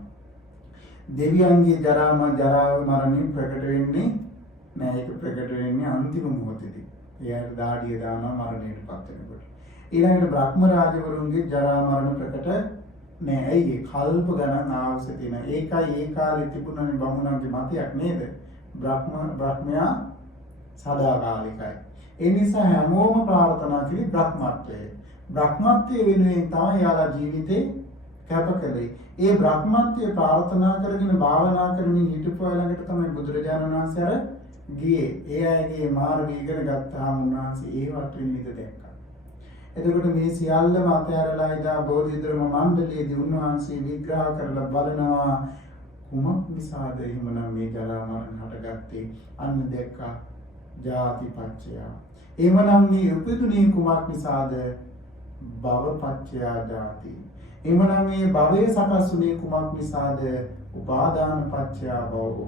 දෙවියන්ගේ ජරා මරණය ප්‍රකට වෙන්නේ නැහැ. ඒක ප්‍රකට වෙන්නේ අන්තිම මොහොතේදී. එයාට දාඩිය දානවා මරණයටපත් වෙනකොට. ඊළඟට බ්‍රහ්ම රාජවරුන්ගේ ජරා මරණ ප්‍රකට නෑ. ඇයි ඒ කල්ප ගණන් ආවස තියෙන. ඒකයි ඒ කාලේ තිබුණනේ බමුණන්ගේ මතයක් නේද? බ්‍රහ්මයා සදාකාලිකයි. ඒ නිසා හැමෝම ප්‍රාර්ථනා කරේ බ්‍රහ්මත්වය. බ්‍රහ්මත්වය වෙනුවෙන් තමයි යාලා ජීවිතේ කැපකලේ. ඒ බ්‍රහ්මත්වය ප්‍රාර්ථනා කරගෙන භාවනා කරමින් හිටපු අය ළඟට තමයි බුදුරජාණන් වහන්සේ අර ගියේ. ඒ අයගේ මාර්ගය ඉගෙන ගත්තාම උන්වහන්සේ ඒවත් වෙනින්ද දැක්කා. එතකොට මේ සියල්ලම අතහැරලා ඉදා බෝධිධර්ම මණ්ඩලයේදී උන්වහන්සේ විග්‍රහ කරලා බලනවා කුමක් නිසාද එහෙමනම් මේ ජරා මරණ හටගත්තේ? අන්න දැක්කා ජාති පච්චය. එහෙමනම් මේ උපදුනේ කුමක් නිසාද? භව පච්චය ජාති. එහෙමනම් මේ භවයේ සකස් වුනේ කුමක් නිසාද? උපාදාන පච්චය භව.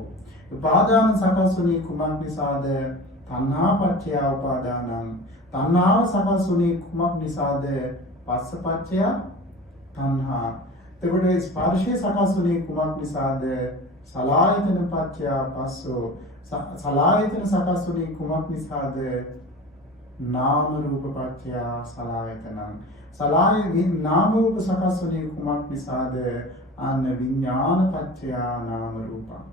උපාදාන සකස් වුනේ කුමක් නිසාද? තණ්හා පච්චය උපාදානං. තණ්හාව සකස් වුනේ කුමක් නිසාද? පස්ස පච්චය තණ්හා. එතකොට ස්පර්ශය සකස් වුනේ කුමක් නිසාද? සලආයතන පච්චය පස්සෝ. සලආයතන සකස් වුනේ කුමක් නිසාද? නාම රූප පච්චය සලආයතනං. නාම රූප සකස් වුනේ කුමක් නිසාද? අන්න විඥාන පච්චය නාම රූපං.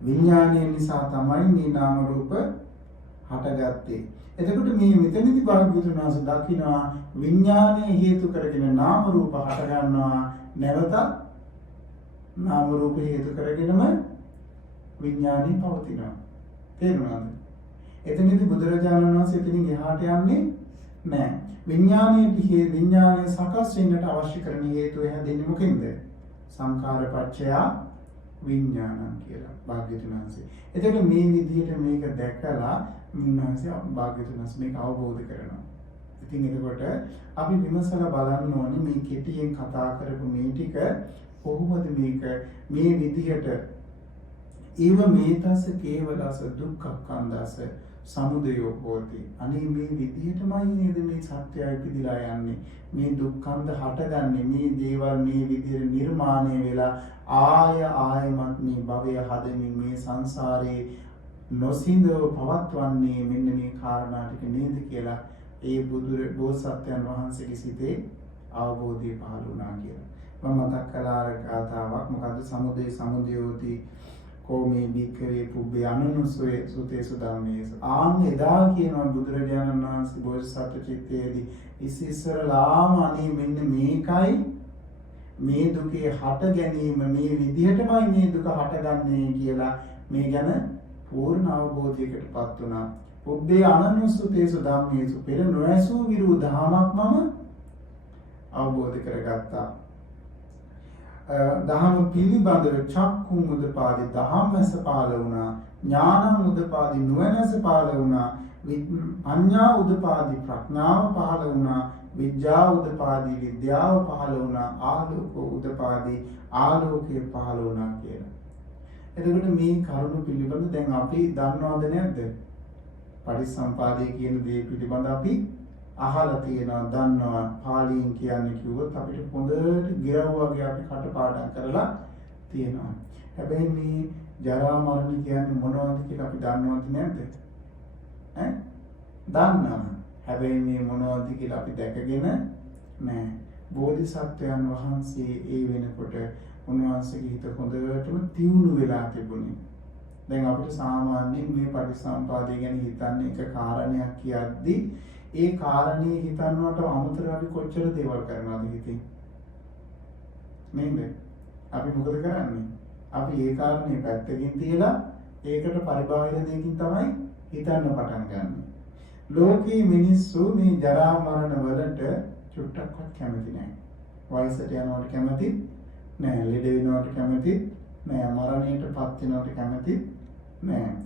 විඥානය නිසා තමයි මේ නාම රූප හටගත්තේ. එතකොට මේ මෙතනදී භාග්‍යවතුන් වහන්සේ දකිනවා විඥානය හේතු කරගෙන නාම රූප හට ගන්නවා. නැවත නාම රූප හේතු කරගෙනම විඥානය පවතිනවා. තේරුණාද? එතනදී බුදුරජාණන් වහන්සේ එතනින් එහාට යන්නේ නැහැ. විඥානයේ සකස් වෙන්නට අවශ්‍ය කරන හේතුව හැදෙන්නේ මොකෙන්ද? සංඛාර පච්චය විඥානං කියලා භාග්‍යවතුන් වහන්සේ. එතකොට මේ විදිහට මේක දැකලා උන්වහන්සේ භාග්‍යවතුන් වහන්සේ මේක අවබෝධ කරනවා. ඉතින් එතකොට අපි විමසලා බලන්න ඕනේ මේ කෙටියෙන් කතා කරපු මේ ටික කොහොමද මේක මේ විදිහට ඒව මේතස කේවලස දුක්ඛ කන්දස සමුදයෝ හෝති. අනේ මේ විදිහටමයි නේද මේ සත්‍යය ඉපදිලා යන්නේ. මේ දුක්ඛන්ද හටගන්නේ මේ දේවල් මේ විදිහට නිර්මාණය වෙලා ආයමත් මේ භවය හදමින් මේ සංසාරේ නොසිඳව පවත්වන්නේ මෙන්න මේ කාරණා ටික නේද කියලා ඒ බෝසත්යන් වහන්සේගේ සිතේ අවබෝධය පහළ වුණා කියලා. මම මතක් කළා කතාවක්. මොකද්ද? සමුදයෝති කෝමේ බික්කවේ පුබ්බේ අනුනුසෝය සුතේසු ධම්මේසු. ආන් එදා කියනවා බුදුරජාණන් වහන්සේ බෝසත්ත්ව චිත්තයේදී ඉස්සරලාම අනේ මෙන්න මේකයි මේ දුකේ හට ගැනීම මේ විදිහටමයි මේ දුක හටගන්නේ කියලා මේ ගැන පූර්ණ අවබෝධයකටපත් වුණා. පුබ්බේ අනුනුසුතේසු ධම්මේසු පෙර නොඇසූ විරු දහමක් මම අවබෝධ කරගත්තා. දහම පිළිබඳව චක්කුම් උදපාදි දහම්මස පාල වුණා. ඥානං උදපාදි නුවණස පාල වුණා. අඤ්ඤා උදපාදි ප්‍රඥාව පහළ වුණා. විද්‍යා උදපාදි විද්‍යාව පහළ වුණා. ආලෝක උදපාදි ආලෝකය පහළ වුණා කියලා. එතකොට මේ කරුණු පිළිබඳ දැන් අපි දන්නවද නැද්ද? පටිච්චසමුපාදය කියන දේ පිළිබඳ අපි අහලා තියෙනවා, දන්නවා. පාලියෙන් කියන්නේ කිව්වොත් අපිට පොඳට ගිරව් වගේ අපි කටපාඩම් කරලා තියෙනවා. හැබැයි මේ ජරා මරණ කියන්නේ මොනවද කියලා අපි දන්නවද නැද්ද? දන්නවා. හැබැයි මේ මොනවද කියලා අපි දැකගෙන නැහැ. බෝධිසත්වයන් වහන්සේ ඒ වෙනකොට උන්වහන්සේගේ හිත හොඳටම තියුණු වෙලා තිබුණේ. දැන් අපිට සාමාන්‍යයෙන් මේ පටිච්චසමුපාදය ගැන හිතන්නේ එක කාරණයක් කියද්දී ඒ කාරණේ හිතන්නවට අමතරව අපි කොච්චර දේවල් කරනවද හිතින්? නේද? අපි මොකද කරන්නේ? අපි ඒ කාරණේ පැත්තකින් තියලා ඒකට පරිබාහිර දෙයකින් තමයි හිතන්න පටන් ගන්න. ලෝකේ මිනිස්සු මේ ජරා මරණ වලට චුට්ටක්වත් කැමති නැහැ. වයසට යනවට කැමති නැහැ. ලෙඩ වෙනවට කැමති නැහැ. මරණයටපත් වෙනවට කැමති නැහැ.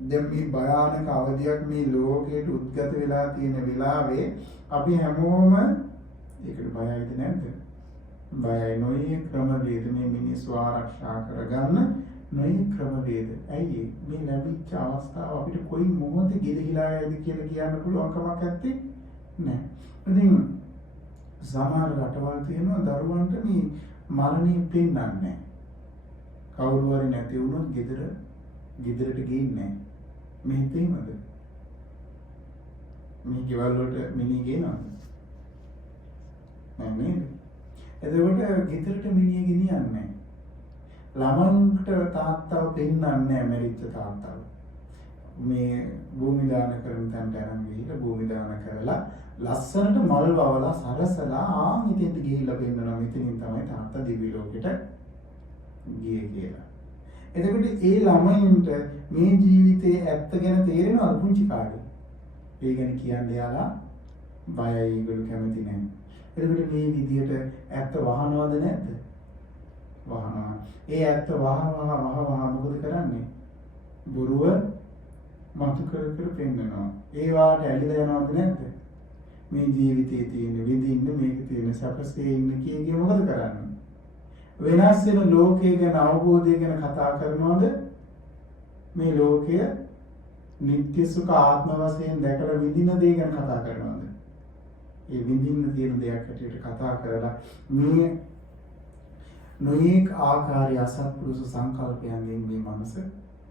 දැන් මේ භයානක අවධියක් මේ ලෝකයට උද්ගත වෙලා තියෙන වෙලාවේ අපි හැමෝම ඒකට බයයිද නැද්ද? බයයි. නොයේ ක්‍රම වේද මේ මිනිස්සු ආරක්ෂා කරගන්න නොයේ ක්‍රම වේද. ඇයි මේ ලැබිච්ච අවස්ථාව අපිට කොයි මොහොතේ ගිලිහිලා යයිද කියලා කියන්න පුළුවන් කමක් නැත්තේ නෑ. ඉතින් සමහර රටවල් තියෙනවා දරුවන්ට මේ මරණය පෙන්නන්නේ නැහැ. කවුරු හරි නැති වුණොත් ගෙදරට ගිහින් නැහැ. මේ තේමද? මේ ගෙවල් වලට මිනිහ ගේනවද? නෑ නේද? එතකොට ගෙදරට මිනිහ ගෙනියන්නේ නැහැ. ළමන්ට තාත්තව පෙන්නන්නේ නැහැ මැරිච්ච තාත්තව. මේ භූමි දාන කරන තැනට අරන් ගිහිල්ලා භූමි දාන කරලා ලස්සනට මල් වවලා සරසලා මෙතෙන්ට ගිහිල්ලා පෙන්නනවා මෙතනින් තමයි තාත්තා දිවි ලෝකෙට ගියේ කියලා. එතකොට ඒ ළමයින්ට මේ ජීවිතයේ ඇත්ත ගැන තේරෙනවද පුංචි කාලේ? ඒ ගැන කියන්නේ යාලා බයයි, ඒගොල්ලෝ කැමති නැහැ. එතකොට මේ විදියට ඇත්ත වහනවද නැද්ද? වහනවා. ඒ ඇත්ත වහ මොකද කරන්නේ? බොරුව මතු කර පෙන්නනවා. ඒ වාට ඇලිලා යනවද නැද්ද? මේ ජීවිතයේ තියෙන විඳින්න මේක තියෙන සැපසේ ඉන්න කීයේ මොකද කරන්නේ? වෙනස් වෙන ලෝකය ගැන අවබෝධය ගැන කතා කරනවද? මේ ලෝකය නිත්‍ය සුඛ ආත්ම වශයෙන් දැකලා විඳින දේ ගැන කතා කරනවද? ඒ විඳින්න තියෙන දෙයක් හැටියට කතා කරලා මේ නොඑක ආකාරي අසත්පුරුෂ සංකල්පයන්ගෙන් මේ මනස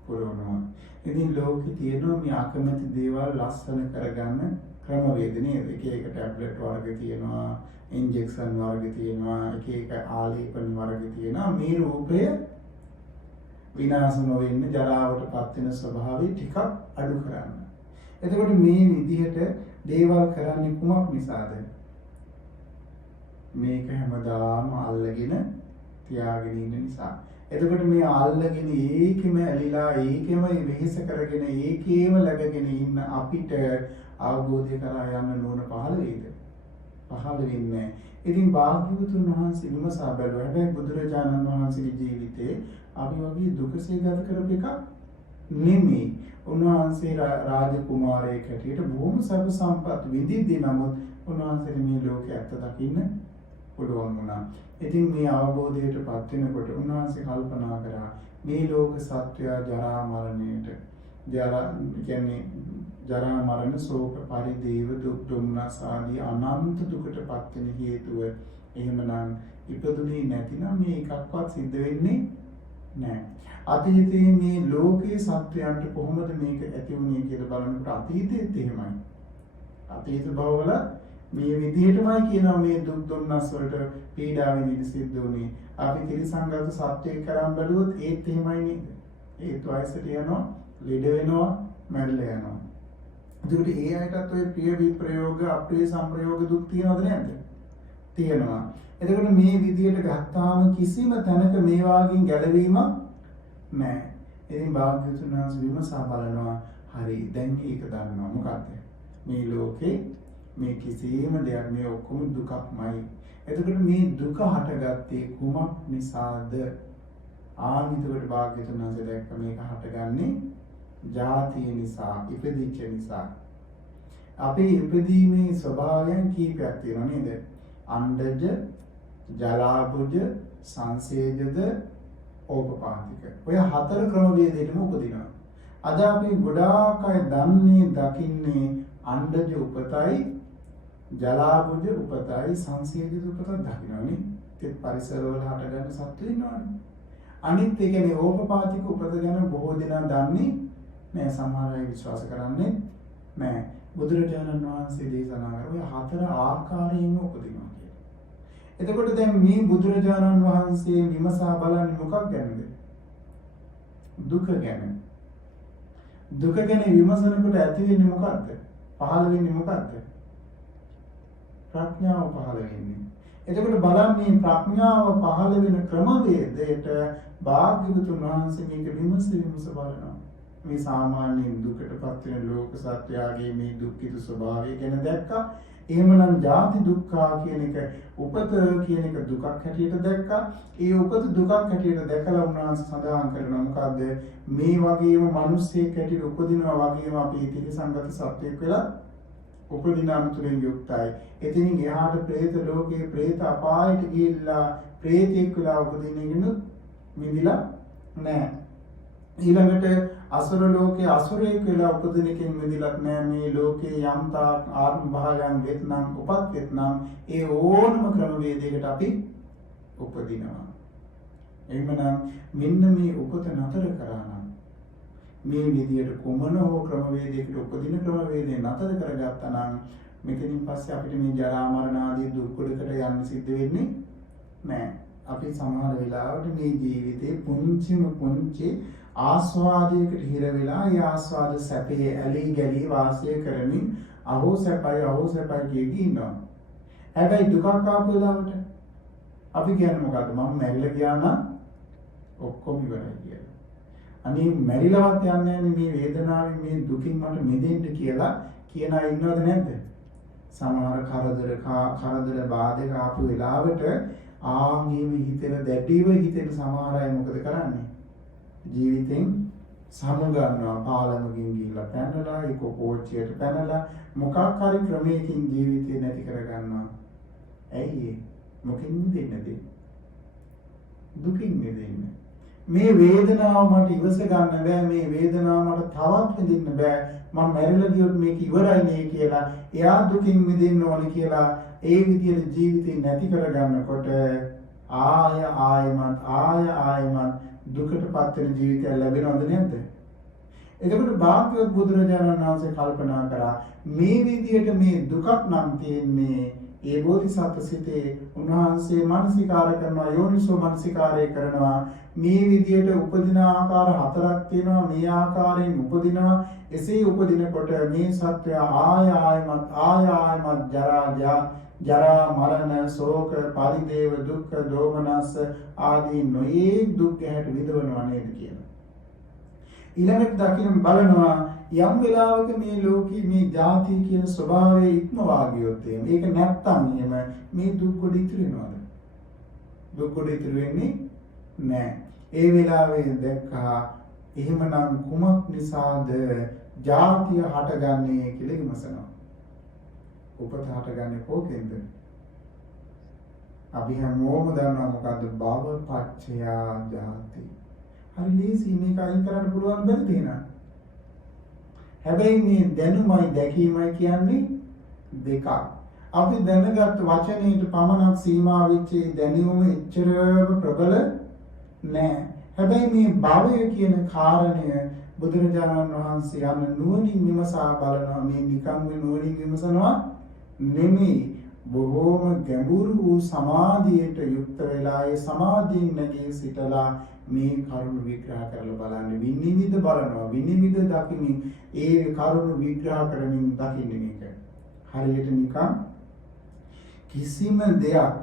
පුරවනවා. ඉතින් ලෝකේ තියෙනවා මේ අකමැති දේවල් ලස්සන කරගන්න ක්‍රමවේද නේද? එක ටැබ්ලට් වර්ග තියෙනවා, ඉන්ජෙක්ෂන් වර්ග තියෙනවා, එක ආලේපන වර්ග තියෙනවා. මේ රූපය විනාශ නොවෙන්න ජරාවටපත් වෙන ස්වභාවය ටිකක් අඩු කරන්න. එතකොට මේ විදිහට දේවල් කරන්නේ කුමක් නිසාද? මේක හැමදාම අල්ලගෙන තියාගෙන ඉන්න නිසා. එතකොට මේ අල්ලගෙන ඒකෙම ඇලිලා ඒකෙම වෙහෙස කරගෙන ඒකේම läගගෙන ඉන්න අපිට අවබෝධය කරා යන්න නෝන පහළ වේද? පහළ වෙන්නේ නැහැ. ඉතින් භාග්‍යවතුන් වහන්සේ විමසා බැලුවා. හැබැයි බුදුරජාණන් වහන්සේගේ ජීවිතේ අපි වගේ දුකසේ ගත කරපු එකක් නෙමෙයි. උන්වහන්සේ රාජකුමාරයෙක් හැටියට බොහොම සර්ව සම්පත් විඳිද්දී නමුත් උන්වහන්සේ මේ ලෝකයේ ඇත්ත දකින්න පුළුවන් වුණා. ඉතින් මේ අවබෝධයටපත් වෙනකොට උන්වහන්සේ කල්පනා කරා මේ ලෝක සත්වයා ජරා මරණයට කියන්නේ ජරා මරණ ශෝක පරිදේව දුක් දුම්නස් ආදී අනන්ත දුකටපත් වෙන හේතුව එහෙමනම් ඉපදුනේ නැතිනම් මේ එකක්වත් සිද්ධ වෙන්නේ නැහැ. අතීතයේ මේ ලෝකයේ සත්‍යයන්ට කොහොමද මේක ඇති වුනේ කියලා බලනකොට අතීතයේත් එහෙමයි. අතීත භවවල මේ විදිහටමයි කියනවා මේ දුක් දුම්නස් වලට පීඩා විඳින්න සිද්ධ වුනේ. අපි ත්‍රිසංගත සත්‍යය කරන් බැලුවොත් ඒත් එහෙමයි නේද? ඒත් වයසට යනවා, ලෙඩ වෙනවා, මැරෙලා යනවා. ඒකට ඒ අයටත් ඔය ප්‍රිය විප්‍රයෝග, අප්‍රිය සංප්‍රයෝග දුක් තියනවද නැද්ද? තියෙනවා. එතකොට මේ විදිහට ගත්තාම කිසිම තැනක මේ වාගෙන් ගැලවීමක් නැහැ. ඉතින් භාග්‍යවතුන් වහන්සේ විමසා බලනවා, හරි දැන් ඒක දන්නවා මොකද්ද? මේ ලෝකේ මේ කිසිම දෙයක් මේ ඔක්කොම දුකක්මයි. එතකොට මේ දුක හටගත්තේ කුමක් නිසාද? ආනිතකට භාග්‍යවතුන් වහන්සේ දැක්ක මේක හටගන්නේ ජාතිය නිසා, ඉපදිච්ච නිසා. අපේ ඉපදීමේ ස්වභාවයන් කීපයක් තියෙනවා නේද? අණ්ඩජ, ජලාභුජ, සංසේජද, ඕපපාතික. ඔය 4 ක්‍රමවේදයටම උපදිනවා. අද අපි ගොඩාක් අය දන්නේ, දකින්නේ අණ්ඩජ උපතයි, ජලාභුජ උපතයි, සංසේජද උපතයි දකින්නනේ. ඒත් පරිසරවල හටගන්න සත්තු ඉන්නවනේ. අනිත් ඒ කියන්නේ ඕපපාතික උපත ගැන බොහෝ දෙනා දන්නේ නැහැ. සමහර අය විශ්වාස කරන්නේ නැහැ. බුදුරජාණන් වහන්සේ දේශනා කරන ඔය 4 ආකාරයෙන්ම උපදිනවා කියලා. එතකොට දැන් මේ බුදුරජාණන් වහන්සේ විමසා බලන්නේ මොකක් ගැනද? දුක ගැන. දුක ගැන විමසනකොට ඇති වෙන්නේ මොකද්ද? පහළ වෙන්නේ මොකද්ද? ප්‍රඥාව පහළ වෙන්නේ. එතකොට බලන්නේ ප්‍රඥාව පහළ වෙන ක්‍රමවේදයට භාග්‍යවතුන් වහන්සේ මේක විමස බලනවා. මේ සාමාන්‍යයෙන් දුකටපත් වෙන ලෝක සත්‍යයේ මේ දුක්ඛිත ස්වභාවය ගැන දැක්කා. එහෙමනම් ජාති දුක්ඛා කියන එක උපත කියන එක දුකක් හැටියට දැක්කා. ඒ උපත දුකක් හැටියට දැකලා උන්වහන්සේ සඳහන් කරනවා මොකද්ද? මේ වගේම මිනිස්සෙක් හැටියට උපදිනවා වගේම අපි ත්‍රිසංගත සත්‍යයක් වෙලා උපදින අනුතුරෙන් යුක්තයි. එතනින් එහාට പ്രേත ලෝකේ പ്രേත අපායට ගිහිල්ලා പ്രേතෙක් වෙලා උපදින්නගෙන මිදිලා නැහැ. ඊළඟට අසුර ලෝකේ අසුරයෙක් වෙලා උපදින එකෙන් මිදිලත් නැහැ. මේ ලෝකේ යම්තා ආත්ම භාවයන් වෙත්නම් උපත් වෙත්නම් ඒ ඕනම ක්‍රමවේදයකට අපි උපදිනවා. එහෙමනම් මෙන්න මේ උපත නතර කරා නම් මේ විදියට කුමන හෝ ක්‍රමවේදයකට උපදින ක්‍රමවේදේ නතර කරගත්තා නම් මෙතනින් පස්සේ අපිට මේ ජරා මරණ ආදී දුක් වලට යන්න සිද්ධ වෙන්නේ නැහැ. අපි සමහර වෙලාවට මේ ජීවිතේ පුංචි ආස්වාදයකට හිර වෙලා ඒ ආස්වාද සැපේ ඇලී ගලී වාසය කරමින් අහෝ සැපයි කියකී ඉන්නවා. හැබැයි දුකක් ආපු වෙලාවට අපි කියන්නේ මොකද්ද? මම මැරිලා ගියා නම් ඔක්කොම ඉවරයි කියලා. අනේ මැරිලවත් යන්නේ නැහැ මේ වේදනාවෙන් මේ දුකින් මට මිදෙන්න කියලා කියන අය ඉන්නවද නැද්ද? සමහර කරදර බාධක ආපු වෙලාවට ආන්ගේම හිතෙන දැඩිව හිතෙන සමහර අය මොකද කරන්නේ? ජීවිතෙන් සමුගන්නවා. පාලමකින් ගිහිල්ලා පැනලා ඒක කෝච්චියට පැනලා මොකක් හරි ක්‍රමයකින් ජීවිතේ නැති කරගන්නවා. ඇයි ඒ? මොකෙන් මිදෙන්නද? දුකින් මිදෙන්න. මේ වේදනාව මට ඉවස ගන්න බෑ. මේ වේදනාව මට තවත් විඳින්න බෑ. මම මැරිලා ගියොත් මේක ඉවරයි නේ කියලා එයා දුකින් මිදෙන්න ඕනේ කියලා ඒ විදිහට ජීවිතේ නැති කරගන්නකොට ආයමත් දුකටපත් වෙන ජීවිතයක් ලැබෙනවද නැද්ද? එතකොට භාග්‍යවත් බුදුරජාණන් වහන්සේ කල්පනා කරා මේ විදිහට මේ දුකක් නම් තියෙන්නේ ඒ බෝධිසත්ව සිතේ. උන්වහන්සේ මානසිකාර කරනවා, යෝනිසෝ මානසිකාරය කරනවා. මේ විදිහට උපදින ආකාර 4ක් තියෙනවා. මේ ආකාරයෙන් උපදිනවා. එසේ උපදිනකොට මේ සත්‍ය ආයමත් ජරා මරණ ශෝක පරිදේව දුක්ඛ දෝමනස් ආදී නොයේ දුක් ගැට විඳවනවා නේද කියලා. ඊළඟට දකින්න බලනවා යම් වෙලාවක මේ ලෝකී මේ ජාති කියන ස්වභාවය ඉක්මවා ගියොත් මේක නැත්තම් එහෙම මේ දුක් කොට ඉතුරු වෙනවද? දුක් කොට ඉතුරු වෙන්නේ නැහැ. ඒ වෙලාවේ දැක්කා එහෙමනම් කුමක් නිසාද ජාතිය හටගන්නේ කියලා විමසනවා. උපත හටගන්නේ කොහෙන්ද? අපි හැමෝම දන්නවා මොකද්ද? භව පච්චයා ජාති. හරි ලේසි මේක අයින් කරන්න පුළුවන් බැරි දෙනා. හැබැයි මේ දැනුමයි දැකීමයි කියන්නේ දෙකක්. අපි දැනගත් වචනයට පමණක් සීමා වෙච්ච දැනුම එච්චරම ප්‍රබල නෑ. හැබැයි මේ භවය කියන කාරණය බුදුරජාණන් වහන්සේ යන නුවණින් විමසා බලනවා. මේ නිකම් නුවණින් විමසනවා නෙමෙයි. බොහෝම ගැඹුරු වූ සමාධියට යුක්ත වෙලා ඒ සමාධියෙන් නැගී සිටලා මේ කරුණ විග්‍රහ කරලා බලන්නේ. විනිවිද බලනවා. විනිවිද දකිමින් ඒ කරුණ විග්‍රහ කරමින් දකින්නේ මේක. හරියට නිකන් කිසිම දෙයක්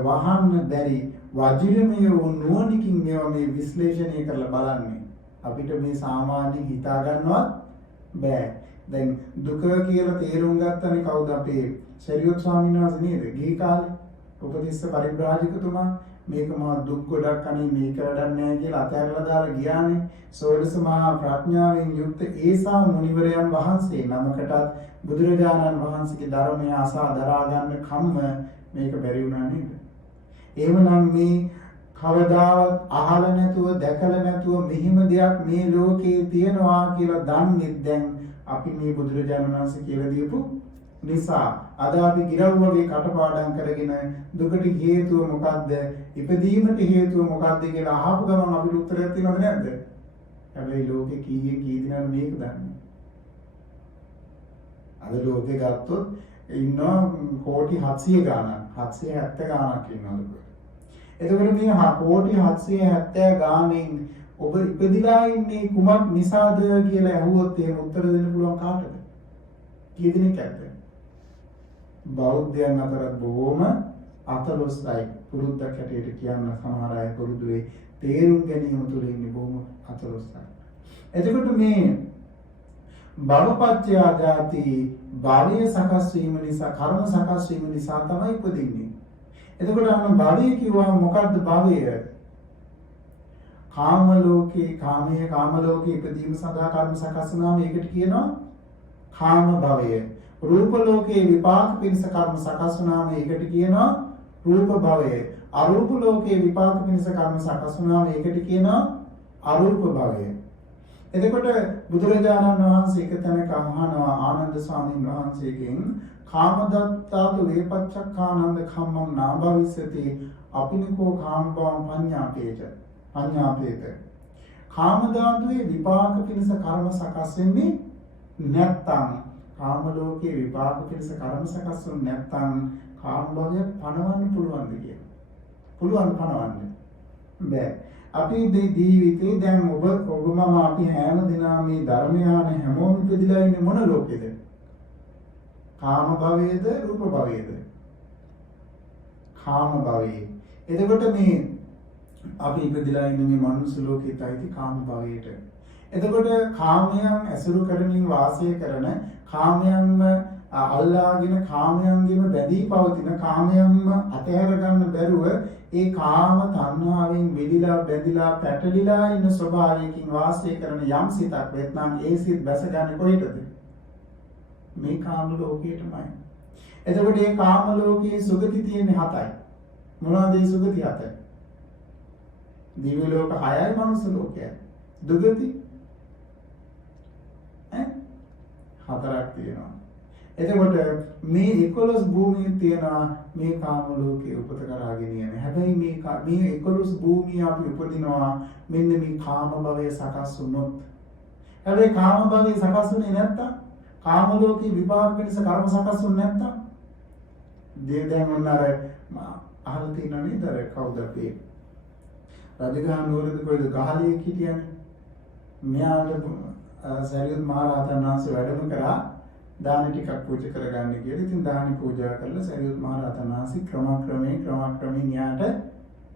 වහන්න බැරි වජිරමය වූ නුවණකින් මේවා මේ විශ්ලේෂණය කරලා බලන්නේ. අපිට මේ සාමාන්‍යයෙන් හිතා ගන්නවත් බෑ. දැන් දුක කියලා තේරුම් ගත්තනේ කවුද? අපේ ශරීරත් ස්වාමීන් වහන්සේ නේද? ගිහි කාලේ උපතිස්ස පරිබ්‍රාජකතුමා මේක මා දුක් ගොඩක් අනේ මේක වැඩක් නැහැ කියලා අතහැරලා දාලා ගියානේ. සෝඩස මහා ප්‍රඥාවෙන් යුක්ත ඒසා මුනිවරයන් වහන්සේ නමකටත් බුදුරජාණන් වහන්සේගේ ධර්මය අසා දරා ගන්න කම්ම මේක බැරි වුණා නේද? එහෙමනම් මේ කවදාවත් අහලා නැතුව දැකලා නැතුව මෙහිම දෙයක් මේ ලෝකේ තියෙනවා කියලා දන්නේ දැන් අපි මේ බුදුරජාණන් වහන්සේ කියලා දීපු නිසා අද අපි ගිරව් වගේ කටපාඩම් කරගෙන දුකට හේතුව මොකද්ද? ඉපදීමට හේතුව මොකද්ද කියලා අහපු ගමන් අපිට උත්තරයක් තියෙනවද නැද්ද? හැබැයි ලෝකේ කී දෙනාද මේක දන්නේ? අද ලෝකේ ගත්තොත් ඉන්නවා කෝටි 700 ගාණක් 770 ගාණක් ඉන්නවලු. එතකොට මේ කෝටි 770 ගාණෙන් ඔබ ඉපදිලා ඉන්නේ කුමක් නිසාද කියලා අහුවොත් එහෙම උත්තර දෙන්න පුළුවන් කාටද? කී දෙනෙක් ඇද්ද? බෞද්ධයන් අතරත් බොහොම අතලොස්සයි. පුරුද්දක් හැටියට කියන්න සමහර අය පුරුදු වෙයි. තේරුම් ගැනීම තුළ ඉන්නේ බොහොම අතලොස්සයි. එතකොට මේ භවපත්‍ය ආගාති භවය සකස් වීම නිසා කර්ම සකස් වීම නිසා තමයි ඉපදින්නේ. එතකොට අන්න භවය කිව්වම මොකද්ද භවය? කාම ලෝකේ කාම ලෝකේ ඉපදීම සඳහා කර්ම සකස් වුණාම ඒකට කියනවා කාම භවය. රූප ලෝකේ විපාක පිණිස කර්ම සකස් වුණාම ඒකට කියනවා රූප භවය. අරූප ලෝකේ විපාක පිණිස කර්ම සකස් වුණාම ඒකට කියනවා අරූප භවය. එතකොට බුදුරජාණන් වහන්සේ එක තැනක අහනවා ආනන්ද ස්වාමීන් වහන්සේගෙන් කාමදත්තාතු වේපච්චක්ඛානන්ද කම්මං නාභවිස්සති අපිනිකෝ කාමභවං පඤ්ඤාපේත. කාමධාතුවේ විපාක පිණිස කර්ම සකස් වෙන්නේ නැත්තම් කාම ලෝකයේ විපාක පිණිස කර්ම සකස් වෙන්නේ නැත්තම් කාම භවය පණවන්න පුළුවන්ද කියලා. පුළුවන් පණවන්න. බෑ. අපි ජීවිතේ දැන් ඔබ මම අපි හැම දිනම මේ ධර්මයාන හැමෝම ඉපදිලා ඉන්නේ මොන ලෝකෙද? කාම භවයේද රූප භවයේද? කාම භවයේ. එතකොට මේ අපි ඉපදිලා ඉන්නේ මේ මනුස්ස ලෝකෙටයි කාම භවයට. එතකොට කාමයන් ඇසුරු කරමින් වාසය කරන කාමයන්ම අල්ලාගෙන කාමයන්ගෙම බැඳී පවතින කාමයන්ම අතහැර ගන්න බැරුව ඒ කාම තණ්හාවෙන් වෙලිලා බැඳිලා පැටලිලා ඉන්න ස්වභාවයකින් වාසය කරන යම් සිතක් වෙත්නම් ඒ සිත් බැසගන්නේ කොහෙටද? මේ කාම ලෝකයටමයි. එතකොට මේ කාම ලෝකයේ සුගති තියෙන්නේ 7යි. මොනවද මේ සුගති 7? දිව්‍ය ලෝක 6යි මනුස්ස ලෝකයයි. දුගති 4ක් තියෙනවා. එතකොට මේ 11 භූමියේ තියෙන මේ කාම ලෝකයේ උපත කරාගෙන යන්නේ. හැබැයි මේ 11 භූමිය අපි උපදිනවා මෙන්න මේ කාම භවය සකස් වුණොත්. හැබැයි කාම භවය සකස් වුණේ නැත්තම් කාම ලෝකේ විපාක වෙනස කර්ම සකස් වුණේ නැත්තම් දැන් මොන අර අහලා තියෙනව නේද? අර කවුද අපේ රජගහ නුවරද කොයිද ගහලියෙක් හිටියනේ. මෙයාට සරියුත් මහ රහතන් වහන්සේ වැඩම කරා දාන ටිකක් පූජා කරගන්න කියලා. ඉතින් දාන පූජා කරලා සරියුත් මහ රහතන් වහන්සේ ක්‍රමක්‍රමයෙන් යාට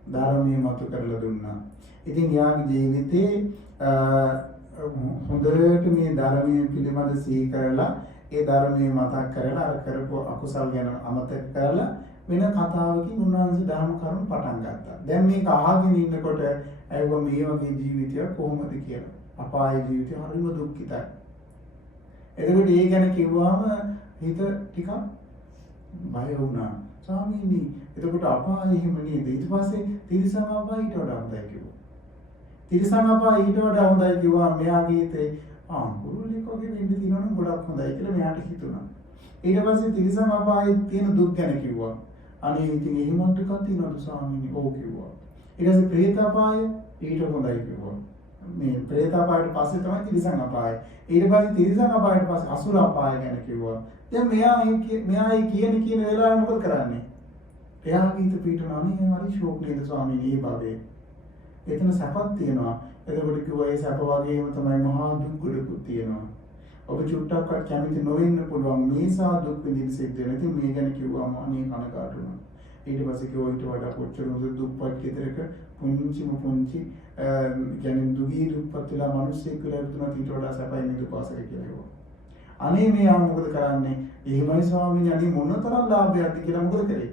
ධර්මයේ මතු කරලා දුන්නා. ඉතින් යාගේ ජීවිතේ හොඳට මේ ධර්මයේ පිළිබඳ සිහි කරලා ඒ ධර්මයේ මතක් කරලා අර කරපු අකුසල් ගැන අමතක කරලා වෙන කතාවකින් උන්වහන්සේ ධර්ම කරුණු පටන් ගත්තා. දැන් මේක අහගෙන ඉන්නකොට ඇයිව මේ වගේ ජීවිතයක් කොහොමද කියලා. අපායේ ජීවිතය හරිම දුක්ඛිතයි. එතකොට ඒ ගැන කිව්වම හිත ටිකක් බය වුණා. ස්වාමීනි එතකොට අපායේ එහෙම නේද? ඊට පස්සේ තිරිසන් අපාය ඊට වඩා හොඳයි කිව්වා. තිරිසන් අපාය ඊට වඩා හොඳයි කිව්වා. මෙයාගේ හිතේ කුරුල්ලෙක් වගේ වෙන්න තියෙනවා නම් ගොඩක් හොඳයි කියලා මෙයාට හිතුණා. ඊට පස්සේ තිරිසන් අපායේ තියෙන දුක් ගැන කිව්වා. අනේ ඉතින් එහෙම දුකක් තියෙනවද ස්වාමීනි? ඔව් කිව්වා. ඊට පස්සේ ප්‍රේත අපාය ඊට හොඳයි කිව්වා. මේ ප්‍රේත අපායට පස්සේ තමයි තිරිසන් අපාය. ඊට පස්සේ තිරිසන් අපායට පස්සේ අසුර අපාය ගැන කිව්වා. දැන් මෙයා කියන වෙලාවේ මොකද කරන්නේ? එයා හිත පිටුනානේ හරි ෂෝක් නේද ස්වාමීනි මේ භවයේ. එතන සැපක් තියෙනවා. එතකොට කිව්වා ඒ සැප වගේම තමයි මහා දුක් ගොඩකුත් තියෙනවා. ඔබ චුට්ටක්වත් කැමති නොවෙන්න පුළුවන් මේසා දුක් විඳින්න සිද්ධ වෙනවා. ඉතින් මේ ගැන කිව්වම අනේ කනකාටු වුණා. ඊට පස්සේ කිව්වා ඊට වඩා කොච්චර හොඳ දුප්පත් ගෙදරක පුංචි කියන්නේ දුගී දුප්පත් වෙලා මිනිස්සෙක් කියලා හිතුණා ඊට වඩා සැපයි මේ දුපාසක කියලා කිව්වා. අනේ මෙයා මොකද කරන්නේ? එහෙමයි ස්වාමීනි අනේ මොනතරම් ලාභයක්ද කියලා මොකද කරේ?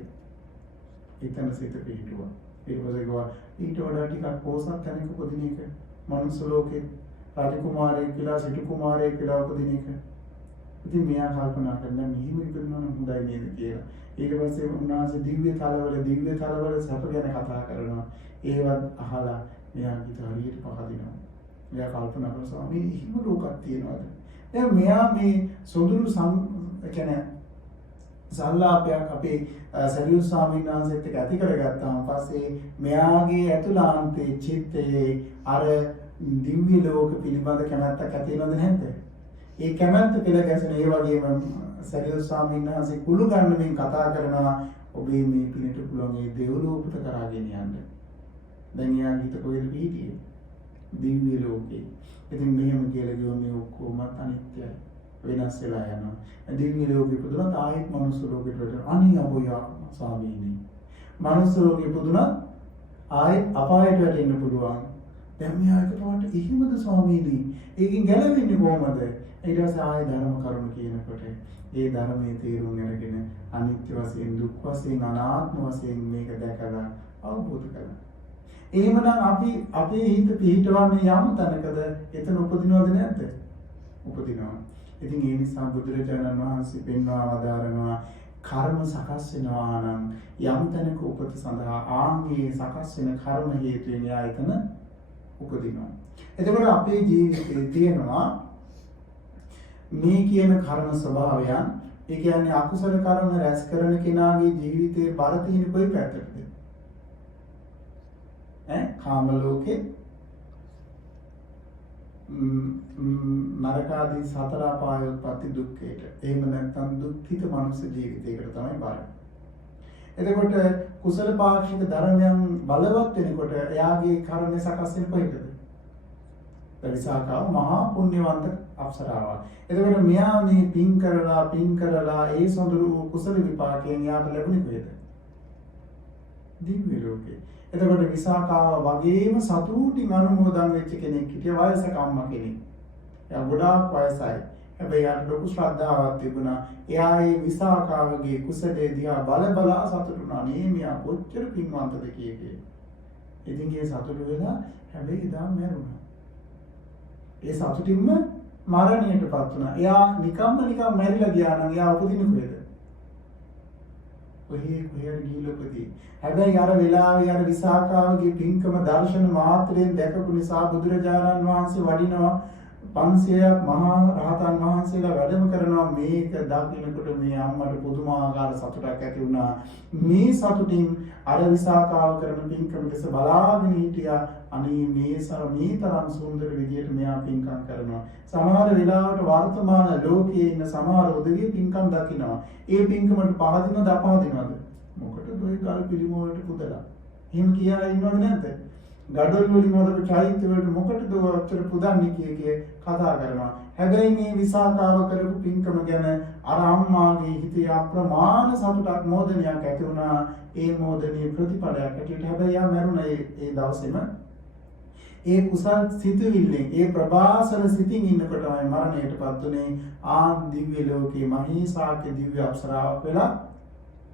එතන සිත පිහිටුවා. ඊට පස්සේ කිව්වා ඊට වඩා ටිකක් පොසත් තැනක උපදින එක මනුස්ස ලෝකේ රාජකුමාරයෙක් කියලා සිටු කුමාරයෙක් කියලා උපදින එක. ඉතින් මෙයා කල්පනා කරලා මෙහිම ඉපදුණා නම් හොඳයි නේද කියලා. ඊට පස්සේ උන්වහන්සේ දිව්‍ය තලවල සැප ගැන කතා කරනවා. ඒවත් අහලා මෙයා හිත හරියට පහදිනවා. මෙයා කල්පනා කරනවා ස්වාමී එහෙම ලෝකයක් තියෙනවද? දැන් මෙයා මේ සොඳුරු කියන්නේ සල්ලාපයක් අපේ සරියුත් ස්වාමීන් වහන්සේත් එක්ක ඇති කරගත්තාම පස්සේ මෙයාගේ ඇතුළාන්තයේ චිත්තයේ අර දිව්‍ය ලෝක පිළිබඳ කැමැත්තක් ඇති වෙනවද නැද්ද? ඒ කැමැත්ත පෙළ ගැසෙන ඒ වගේම සරියුත් ස්වාමීන් වහන්සේ කුළු ගන්නමින් කතා කරනවා ඔබේ මේ පිනට පුළුවන් ඒ දෙව්ලෝකයට කරාගෙන යන්න. දැන් එයා හිත කොහෙද පිහිටියේ? දිව්‍ය ලෝකේ. ඉතින් මෙහෙම කියලා කිව්වොත් මේ ඔක්කොම අනිත්‍යයි. වෙනස් වෙලා යනවා. දිව්‍ය ලෝකෙ පුදුනත් ආයෙත් මනුස්ස ලෝකෙට වැටෙනවා. අනේ අපෝයා ස්වාමීනි. මනුස්ස ලෝකෙ පුදුනත් ආයෙත් අපායට වැටෙන්න පුළුවන්. දැන් මෙයා එකපාරට එහෙමද ස්වාමීනි? ඒකෙන් ගැලවෙන්නේ කොහමද? ඊට පස්සේ ආයෙ ධර්ම කරුණු කියනකොට ඒ ධර්මයේ තේරුම් අරගෙන අනිත්‍ය වශයෙන් දුක් වශයෙන් අනාත්ම වශයෙන් මේක දැකලා අවබෝධ කරගන්න. එහෙමනම් අපි අපේ හිත පිහිටවන්නේ යම් තැනකද එතන උපදිනවද නැද්ද? උපදිනවා. ඉතින් ඒ නිසා බුදුරජාණන් වහන්සේ පෙන්වා වදාරනවා කර්ම සකස් වෙනවා නම් යම් තැනක උපත සඳහා ආන්ගේ සකස් වෙන කර්ම හේතුවෙන් යා එතන උපදිනවා. එතකොට අපේ ජීවිතේ තියෙනවා මේ කියන කර්ම ස්වභාවයන්. ඒ කියන්නේ අකුසල කර්ම රැස් කරන කෙනාගේ ජීවිතේ බර තියෙන කොයි පැත්තටද? කාම ලෝකේ නරකාදී සතර අපායෝත්පත්ති දුක්ඛයට. එහෙම නැත්නම් දුක්ඛිත මනුෂ්‍ය ජීවිතයකට තමයි බර. එතකොට කුසල පාක්ෂික ධර්මයන් බලවත් වෙනකොට එයාගේ කර්ම සකස් වෙන කොහෙද? විසාකාව මහා පුණ්‍යවන්ත අප්සරාවක්. එතකොට මෙයා මේ පින් කරලා ඒ සොඳුරු කුසල විපාකයෙන් යාට ලැබුණේ කොහෙද? දිව්‍ය ලෝකේ. එතකොට විසාකාව වගේම සතුටින් අනුමෝදන් වෙච්ච කෙනෙක් හිටිය වයසක අම්මා කෙනෙක්. එයා ගොඩාක් වයසයි. හැබැයි යාට ලොකු ශ්‍රද්ධාවක් තිබුණා. එයා ඒ විසාකාවගේ කුසලයේ දිහා බලා සතුටු වුණා. නේ මෙයා කොච්චර පින්වන්තද කීකේ. ඉතින් ඒ සතුටු වෙලා හැබැයි එදා මැරුණා. ඒ සතුටින්ම මරණයටපත් වුණා. එයා නිකම්ම මැරිලා ගියා නම් එයා උපදින්නේ කොහෙද? කොහේ ගිහිල්ලා උපදී. හැබැයි අර වෙලාවේ අර විසාකාවගේ පින්කම දර්ශන මාත්‍රයෙන් දැකපු නිසා බුදුරජාණන් වහන්සේ වඩිනවා 500ක් මහා රහතන් වහන්සේලා වැඩම කරනවා. මේක දකින්නකොට මේ අම්මට පුදුමාකාර සතුටක් ඇති වුණා. මේ සතුටින් අර විසාකාව කරන පින්කම දෙස බලාගෙන හිටියා. අනේ මේ තරම් සුන්දර විදියට මෙයා පින්කම් කරනවා. සමහර වෙලාවට වර්තමාන ලෝකයේ ඉන්න සමහර උදවිය පින්කම් දකිනවා. ඒ පින්කමට පහදිනවද අපහදිනවද? මොකටද ඔය ගල් පිළිම වලට පුදලා? එහෙම කියලා ඉන්නවද නැද්ද? ගඩොල් වලින් වලට චෛත්‍ය වලට මොකටද ඔච්චර පුදන්නේ කිය කතා කරනවා. හැබැයි මේ විසාකාව කරපු පින්කම ගැන අර අම්මාගේ හිතේ අප්‍රමාණ සතුටක් මෝදනයක් ඇති වුණා. ඒ මෝදනයේ ප්‍රතිඵලයක් ඇටියට හැබැයි යා මරුණා ඒ දවසේම. ඒ කුසල් සිතුවිල්ලෙන් ඒ ප්‍රභාසන සිතින් ඉන්නකොටමයි මරණයටපත් උනේ. දිව්‍ය ලෝකේ මහේසාක්‍ය දිව්‍ය අප්සරාවක් වෙලා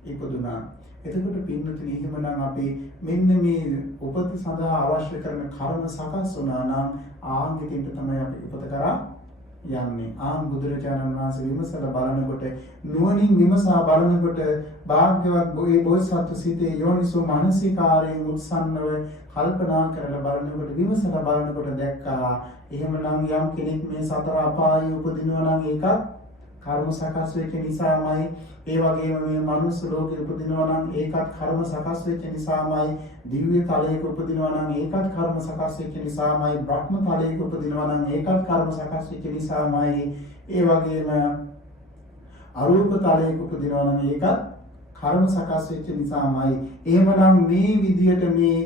ඉපදුනා. එතකොට පින්නතුනි එහෙමනම් අපි මෙන්න මේ උපත සඳහා අවශ්‍ය කරන කර්ම සකස් වුණා නම් ආන්දිකින්ට තමයි අපි උපත කරා යන්නේ. බුදුරජාණන් වහන්සේ විමසලා බලනකොට නුවණින් විමසා බලනකොට භාග්‍යවත් මේ බෝසත්ත්ව සිතේ යෝනිසෝ මනසිකාරයෙන් උත්සන්නව කල්පනා කරලා බලනකොට විමසලා බලනකොට දැක්කා එහෙමනම් යම් කෙනෙක් මේ සතර අපායේ උපදිනවා නම් ඒකත් කර්ම සකස් වෙච්ච නිසාමයි. ඒ වගේම මේ මනුස්ස ලෝකෙ උපදිනවා නම් ඒකත් කර්ම සකස් වෙච්ච නිසාමයි. දිව්‍ය තලයක උපදිනවා නම් ඒකත් කර්ම සකස් වෙච්ච නිසාමයි. බ්‍රහ්ම තලයක උපදිනවා නම් ඒකත් කර්ම සකස් වෙච්ච නිසාමයි. ඒ වගේම අරූප තලයක උපදිනවා නම් ඒකත් කර්ම සකස් වෙච්ච නිසාමයි. එහෙමනම් මේ විදියට මේ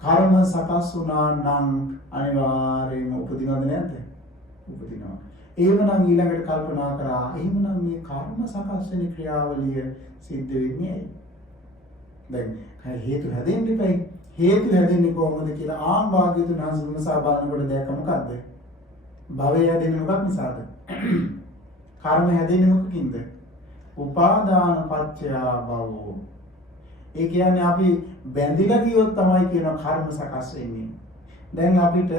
කර්ම සකස් වුණා නම් අනිවාර්යයෙන්ම උපදිනවද නැද්ද? උපදිනවා. එහෙමනම් ඊළඟට කල්පනා කරා එහෙමනම් මේ කර්ම සකස් වෙන ක්‍රියාවලිය සිද්ධ වෙන්නේ ඇයි? දැන් හේතු හැදෙන්න ඉපයි. හේතු හැදෙන්නේ කොහොමද කියලා ආම්භාග්‍යතුන් වහන්සේ විමසා බලනකොට දැක්ක මොකද්ද? භවය හැදෙන්නේ මොකක් නිසාද? කර්ම හැදෙන්නේ මොකකින්ද? උපාදාන පත්‍ය භවෝ. ඒ කියන්නේ අපි බැඳිලා ගියොත් තමයි කියන කර්ම සකස් වෙන්නේ. දැන් අපිට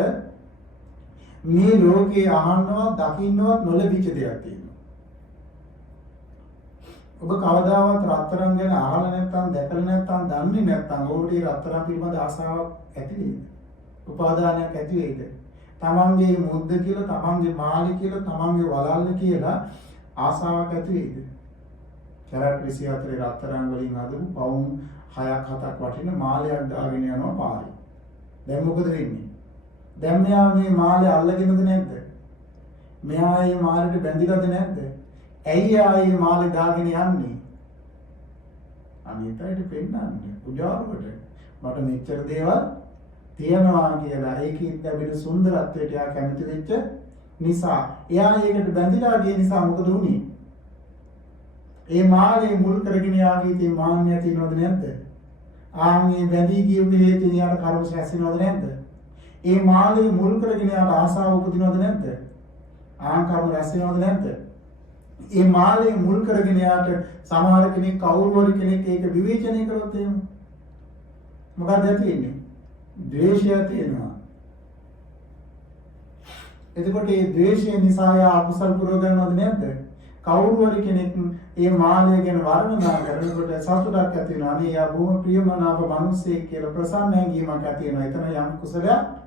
මේ ලෝකේ අහන්නවත් දකින්නවත් නොලැබිච්ච දෙයක් තියෙනවා. ඔබ කවදාවත් රත්තරන් ගැන අහලා නැත්නම් දැකලා නැත්නම් දන්නේ නැත්නම් ඔබට ඒ රත්තරන් පිළිබඳ ආසාවක් ඇති වෙයිද? උපාදානයක් ඇති වෙයිද? තමන්ගේ මුද්ද කියලා, තමන්ගේ මාළි කියලා, තමන්ගේ වලල්ල කියලා ආසාවක් ඇති වෙයිද? කැරට් 24 රත්තරන් වලින් හදපු පවුම් 6ක් 7ක් වටින මාලයක් දාගෙන යනවා පාරේ. දැන් මොකද වෙන්නේ? දැන් මෙයා මේ මාළේ අල්ලගෙනද නැද්ද? මෙයා මේ මාළේට බැඳිලාද නැද්ද? ඇයි ආයේ මාළේ දාගෙන යන්නේ? අනිතයිට පෙන්නන්නේ පුජාරුවට මට මෙච්චර දේවල් තියනවා කියලා. ඒකෙන් ලැබෙන සුන්දරත්වයට එයා කැමති වෙච්ච නිසා එයා ඒකට බැඳිලා ගිය නිසා මොකද වුනේ? ඒ මාළේ මුල් කරගෙන යාගේ තියෙන මාන්නය තියෙනවද නැද්ද? ආන්ගේ බැඳී ගිය හේතුන් යාට කර්ම රැස්වෙනවද නැද්ද? ඒ මාළේ මුල් කරගෙන යාට ආසාව උපදිනවද නැද්ද? කර්ම රැස්වෙනවද නැද්ද? ඒ මාළේ මුල් කරගෙන යාට සමහර කෙනෙක් කවුරු හරි කෙනෙක් ඒක විවේචනය කරොත් එහෙම මොකද ඇති වෙන්නේ? ද්වේෂය තියෙනවා. එතකොට මේ ද්වේෂය නිසා යා අකුසල් පුරව ගන්නවද නැද්ද? කවුරු හරි කෙනෙක් මේ මාළය ගැන වර්ණනා කරනකොට සතුටක් ඇති වෙනවා. අනේ යා බොහොම ප්‍රියමනාප මිනිසෙක් කියලා ප්‍රසන්න හැඟීමක් ඇති වෙනවා. එතන යම් කුසලයක්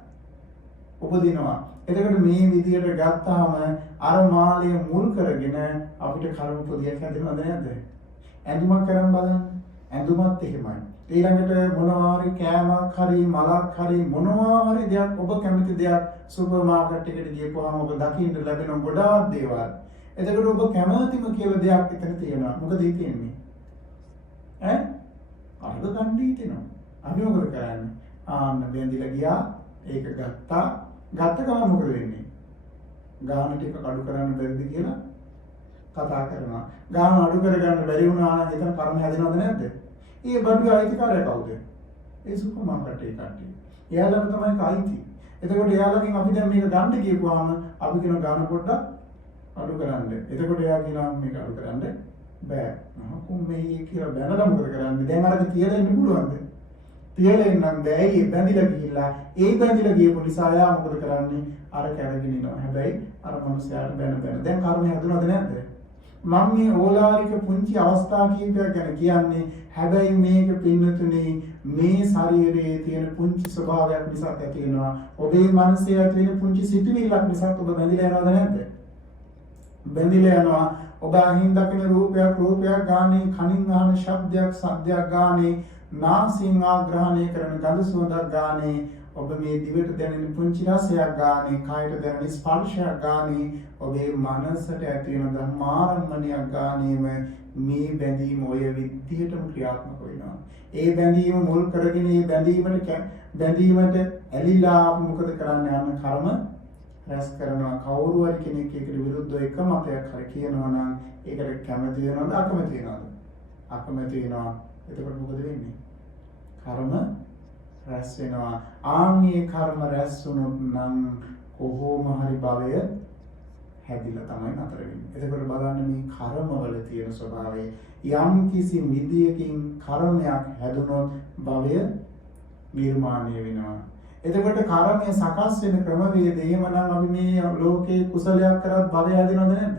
උපදිනවා. එතකොට මේ විදියට ගත්තාම අර මාළය මුල් කරගෙන අපිට කර්ම පොදියක් හැදෙනවද නැද්ද? ඇඳුමක් කරන් බලන්න. ඇඳුමත් එහෙමයි. ඊළඟට මොනවා හරි කෑමක් හරි මලක් හරි මොනවා හරි දෙයක් ඔබ කැමති දෙයක් සුපර් මාකට් එකට ගියපුවාම ඔබ දකින්න ලැබෙන ගොඩාක් දේවල්. එතකොට ඔබ කැමතිම කියලා දෙයක් එතන තියෙනවා. මොකද ඒ කියන්නේ? අර්ග ගන්න හිතෙනවා. අපි මොකද කරන්නේ? බැඳිලා ගියා. ඒක ගත්තා. ගත්ත ගමන් මොකද වෙන්නේ? ගාන ටික අඩු කරන්න බැරිද කියලා කතා කරනවා. ගාන අඩු කරගන්න බැරි වුණා නම් එතන කර්ම හැදෙනවද නැද්ද? ඒ බඩුවේ අයිතිකාරය කවුද? ඒ සුපර් මාකට් එකේ කට්ටිය. එයාලම තමයි අයිති. එතකොට එයාලගෙන් අපි දැන් මේක ගන්න කියපුවාම අපි කියන ගාන පොඩ්ඩක් අඩු කරන්න. එතකොට එයා කියනවා මේක අඩු කරන්න බෑ. කොහොම මේ කියලා බැනලා මොකද කරන්නේ? දැන් අරක තියලා ඉන්න පුළුවන්ද? තියලා ඉන්නම් බෑ. ඒ බැඳිලා ගිහිල්ලා ඒ බැඳිලා ගියපු නිසා එයා මොකද කරන්නේ? අර කැරගෙන ඉනවා. හැබැයි අර මනුස්සයාට බැන දැන් කර්ම හැදුනවද නැද්ද? මම මේ ඕලාරික පුංචි අවස්ථා කීපයක් ගැන කියන්නේ. හැබැයි මේක පින්නතුනේ මේ ශරීරයේ තියෙන පුංචි ස්වභාවයක් නිසා ඇති වෙනවා. ඔබේ මනසේ තියෙන පුංචි සිතුවිල්ලක් නිසා ඔබ බැඳිලා යනවද නැද්ද? බැඳිලා යනවා. ඔබ අහින් දකින රූපයක් ගානේ, කනින් අහන ශබ්දයක් ගානේ, නාසයෙන් ආග්‍රහණය කරන ගඳ සුවඳක් ගානේ, ඔබ මේ දිවට දැනෙන පුංචි රසයක් ගානේ, කයට දැනෙන ස්පර්ශයක් ගානේ, ඔබේ මනසට ඇති වෙන ධර්මාරම්මණයක් ගානේම මේ බැඳීම ඔය විදිහටම ක්‍රියාත්මක වෙනවා. ඒ බැඳීම මුල් කරගෙන ඒ බැඳීමට ඇලිලා මොකද කරන්නේ? යන කර්ම රැස් කරනවා. කවුරු හරි කෙනෙක් ඒකට විරුද්ධව එක මතයක් හරි කියනවා නම් ඒකට කැමති වෙනවද අකමැති වෙනවද? අකමැති වෙනවා. එතකොට මොකද වෙන්නේ? කර්ම රැස් වෙනවා. ආන්ගේ කර්ම රැස් වුණොත් නම් කොහොම හරි භවය හැදිලා තමයි නතර වෙන්නේ. එතකොට බලන්න මේ කර්මවල තියෙන ස්වභාවය. යම් කිසි විදියකින් කර්මයක් හැදුනොත් භවය නිර්මාණය වෙනවා. එතකොට කර්මය සකස් වෙන ක්‍රමවේදය එහෙමනම් අපි මේ ලෝකේ කුසලයක් කරත් භවය හැදෙනවද නැද්ද?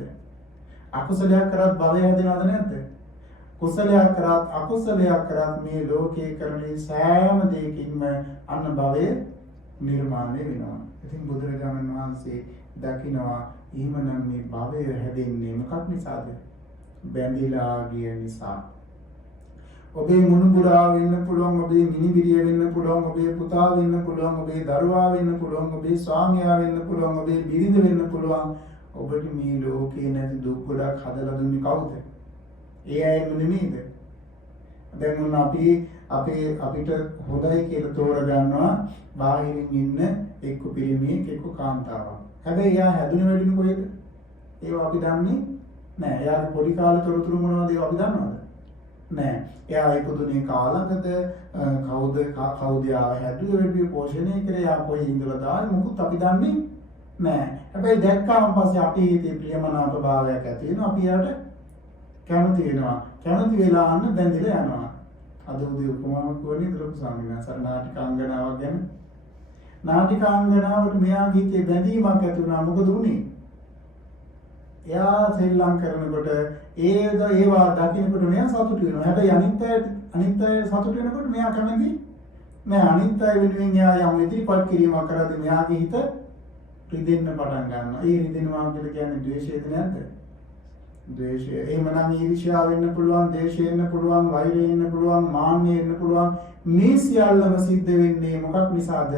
අකුසලයක් කරත් භවය හැදෙනවද නැද්ද? කුසලයක් කරත් අකුසලයක් කරත් මේ ලෝකේ කරන සෑම දෙයකින්ම අන්න භවය නිර්මාණය වෙනවා. ඉතින් බුදුරජාණන් වහන්සේ දකිනවා එහෙමනම් මේ භවය හැදෙන්නේ මොකක් නිසාද? බැඳිලා ගිය නිසා. ඔබේ මුණුබුරා වෙන්න පුළුවන්, ඔබේ මිනිබිරිය වෙන්න පුළුවන්, ඔබේ පුතා වෙන්න පුළුවන්, ඔබේ දරුවා වෙන්න පුළුවන්, ඔබේ ස්වාමියා වෙන්න පුළුවන්, ඔබේ බිරිඳ වෙන්න පුළුවන්. ඔබට මේ ලෝකේ නැති දුක් ගොඩක් හදලා දුන්නේ කවුද? ඒ අයම නෙමෙයිද? දැන් මොන අපිට හොඳයි කියලා තෝරගන්නවා බාහිරින් ඉන්න එක්ක පිරිමියෙක් එක්ක කාන්තාවක්. හැබැයි එයා හැදුනේ වැඩිනේ කොහෙද? ඒවා අපි දන්නේ නැහැ. එයාගේ පොඩි කාලේ තොරතුරු මොනවද ඒවා අපි දන්නවද? නැහැ. එයා ඉපදුනේ කාලකද කවුද එයා හැදුවේ වැඩි පෝෂණය කරේ එයා කොහේ ඉඳලා දාන්නේ මොකුත් අපි දන්නේ නැහැ. හැබැයි දැක්කාම පස්සේ අපේ හිතේ ප්‍රියමනාප භාවයක් ඇති වෙනවා. අපි එයාට කැමති වෙනවා. කැමති වෙලා අන්න බැඳිලා යනවා. අද උදේ උපමාවක් වුණේ දලුක ස්වාමීන් වහන්සේ නාටිකාංගනාවක් ගැන. නාටිකාංගනාවට මෙයා ගීතේ බැඳීමක් ඇති වුණා. මොකද උනේ? එයා සෙල්ලම් කරනකොට ඒවා දකින්නකොට මෙයා සතුටු වෙනවා. හැබැයි අනිත් අය සතුටු වෙනකොට මෙයා කැමති නෑ. අනිත් අය වෙනුවෙන් එයා යම් ඉදිරිපත් කිරීමක් කරද්දී මෙයාගේ හිත රිදෙන්න පටන් ගන්නවා. ඒ රිදෙනවා කියලා කියන්නේ ද්වේෂයද නැද්ද? ද්වේෂය. එහෙමනම් ඊර්ෂ්‍යාව වෙන්න පුළුවන්, ද්වේෂය වෙන්න පුළුවන්, වෛරය වෙන්න පුළුවන්, මාන්නය වෙන්න පුළුවන්. මේ සියල්ලම සිද්ධ වෙන්නේ මොකක් නිසාද?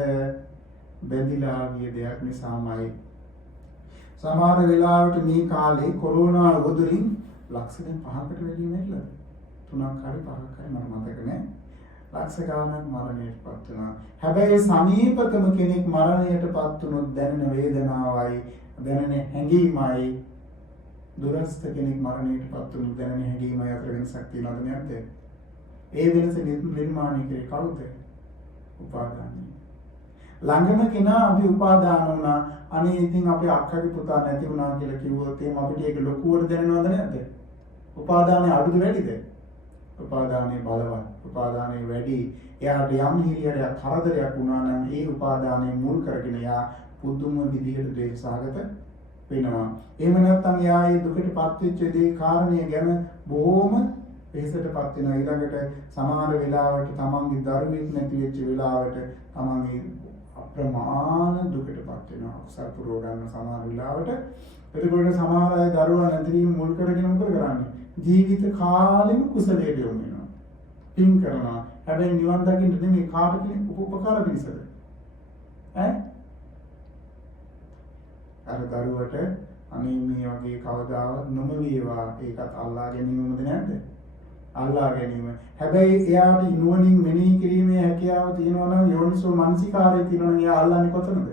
බැඳිලා ගිය දෙයක් නිසාමයි. සමහර වෙලාවට මේ කාලේ කොරෝනා වදුරින් ලක්ෂ 5කට වැඩි මැරිලා. 3ක් හරි 5ක් හරි මට මතක නෑ. ලක්ෂ ගාණක් මරණයටපත් වෙනවා. හැබැයි සමීපතම කෙනෙක් මරණයටපත් වුණොත් දැනෙන වේදනාවයි, දැනෙන හැඟීමයි, දුරස්ත කෙනෙක් මරණයටපත් වුණොත් දැනෙන හැඟීමයි අතර වෙනසක් තියෙනවද නැද්ද? ඒ වෙනස නිර්මාණය කරේ කවුද? උපාදානයි. ළඟම කෙනා අපි උපාදාන වුණා. අනේ ඉතින් අපේ අක්කගේ පුතා නැති වුණා කියලා කිව්වොත් එහෙනම් අපිට ඒක ලොකුවට දැනෙනවද නැද්ද? උපාදානයේ අඩුද වැඩිද? උපාදානයේ බලවත්. උපාදානයේ වැඩි. එයාට යම් හිරියරයක් කරදරයක් වුණා නම් ඒ උපාදානයේ මුල් කරගෙන එයා පුදුම විදිහට ද්වේෂාගත වෙනවා. එහෙම නැත්නම් එයා ඒ දුකටපත් වෙච්ච දේ කාරණේ ගැන බොහොම වෙහෙසටපත් වෙනවා. ඊළඟට සමහර වෙලාවට තමන්ගේ දරුවෙක් නැති වෙච්ච වෙලාවට තමන්ගේ අප්‍රමාණ දුකටපත් වෙනවා. අකුසල් පුරව ගන්න සමහර වෙලාවට. එතකොට සමහර අය දරුවා නැති වීම මුල් කරගෙන මොකද කරන්නේ? ජීවිත කාලෙම කුසලයට යොමු වෙනවා. පින් කරනවා. හැබැයි නිවන් දකින්න නෙමෙයි කාට උපකාර පිණිසද? අර දරුවට අනේ මේ වගේ කවදාවත් නොම වේවා ඒකත් අල්ලා ගැනීමද නැද්ද? අල්ලා ගැනීම. හැබැයි එයාට නුවණින් මෙනෙහි කිරීමේ හැකියාව තියෙනවා නම් යෝනිසෝ මනසිකාරය තියෙනවා නම් එයා අල්ලන්නේ කොතනද?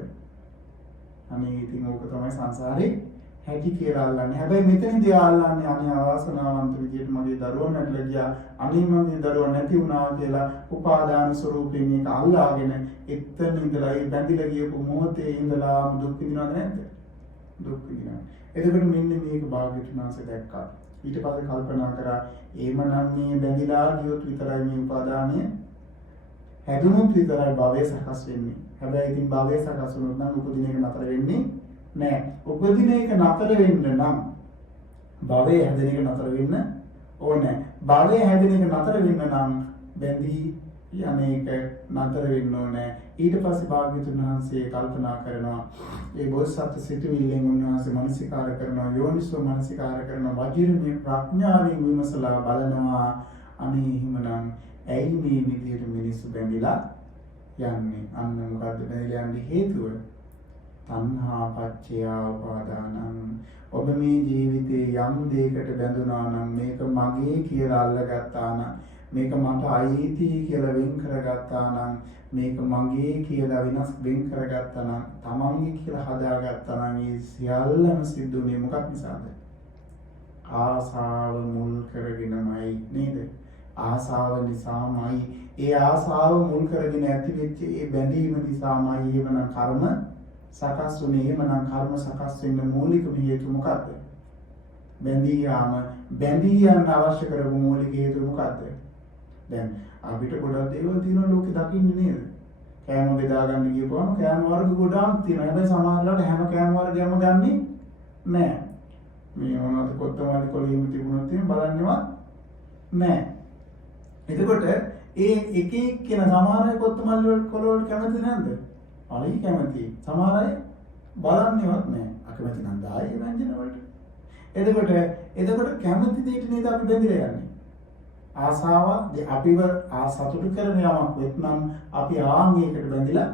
අනේ ඉතින් ඕක තමයි සංසාරේ හැටි කියලා අල්ලන්නේ. හැබැයි මෙතනදී අල්ලන්නේ අනේ අවාසනාවන්ත විදියට මගේ දරුවා නැట్లా ගියා. අනේ මගේ දරුවා නැති වුණා කියලා උපාදාන ස්වරූපයෙන් මේක අල්ලාගෙන එතන ඉඳලා ඒ බැඳිලා ගියපු මොහොතේ ඉඳලා දුක් විඳිනවද නැද්ද? දුක් විඳිනවා. එතකොට මෙන්න මේක භාග්‍යවතුන් වහන්සේ දැක්කා. ඊට පස්සේ කල්පනා කරා එහෙමනම් මේ බැඳිලා ගියොත් විතරයි මේ උපාදානය හැදුනොත් විතරයි භවය සකස් වෙන්නේ. හැබැයි ඉතින් භවය සකස් වුණොත් නම් උපදින එක නතර වෙන්නේ නෑ. උපදින එක නතර වෙන්න නම් භවය හැදෙන එක නතර වෙන්න ඕනේ. භවය හැදෙන එක නතර වෙන්න නම් බැඳී යන්නේක නතර වෙන්න ඕනේ. ඊට පස්සේ භාග්‍යවතුන් වහන්සේ කල්පනා කරනවා ඒ බෝසත් සිතුවිල්ලෙන් උන්වහන්සේ මනසිකාර කරනවා, යෝනිසෝ මනසිකාර කරනවා, වජිරමේ ප්‍රඥාවෙන් විමසලා බලනවා අනේ එහෙමනම් ඇයි මේ විදියට මිනිස්සු බැඳිලා යන්නේ? අන්න මොකද්ද බැඳිලා යන්නේ හේතුව? තණ්හා පච්චය උපාදානං. ඔබ මේ ජීවිතේ යම් දෙයකට බැඳුනා නම් මේක මගේ කියලා අල්ලගත්තා නම්, මේක මට අයිති කියලා වෙන් කරගත්තා නම්, මේක මගේ කියලා වෙන් කරගත්තා නම්, තමන්ගේ කියලා හදාගත්තා නම් මේ සියල්ලම සිද්ධ වෙන්නේ මොකක් නිසාද? ආසාව මුල් කරගෙනමයි නේද? ආසාව නිසාමයි. ඒ ආසාව මුල් කරගෙන ඇති වෙච්ච ඒ බැඳීම නිසාමයි එවනම් කර්ම සකස් වුනේ. එවනම් කර්ම සකස් වෙන්න මූලිකම හේතුව මොකක්ද? බැඳී යාම. බැඳී යන්න අවශ්‍ය කරපු මූලික හේතුව මොකක්ද? දැන් අපිට ගොඩක් දේවල් තියෙනවා ලෝකෙ දකින්නේ නේද? කෑම බෙදා ගන්න ගියපුවම කෑම වර්ග ගොඩාක් තියෙනවා. හැබැයි සමහර වෙලාවට හැම කෑම වර්ගයක්ම ගන්නෙ නැහැ. මේ මොනවද කොත්තමල්ලි කොළේම තිබුණොත් එහෙම බලන්නේවත් නැහැ. එතකොට ඒ එක එක්කෙන සමහර අය කොත්තමල්ලි වල කොළ වලට කැමති නැද්ද? හරි කැමති. සමහර අය බලන්නේවත් නැහැ. අකමැති නම් දායි ව්‍යංජන වලට. එතකොට කැමති දෙයට නේද අපි බැඳිලා යන්නේ. ආසාව අපිව සතුටු කරන යමක් වෙත්නම් අපි ආංගයකට බැඳිලා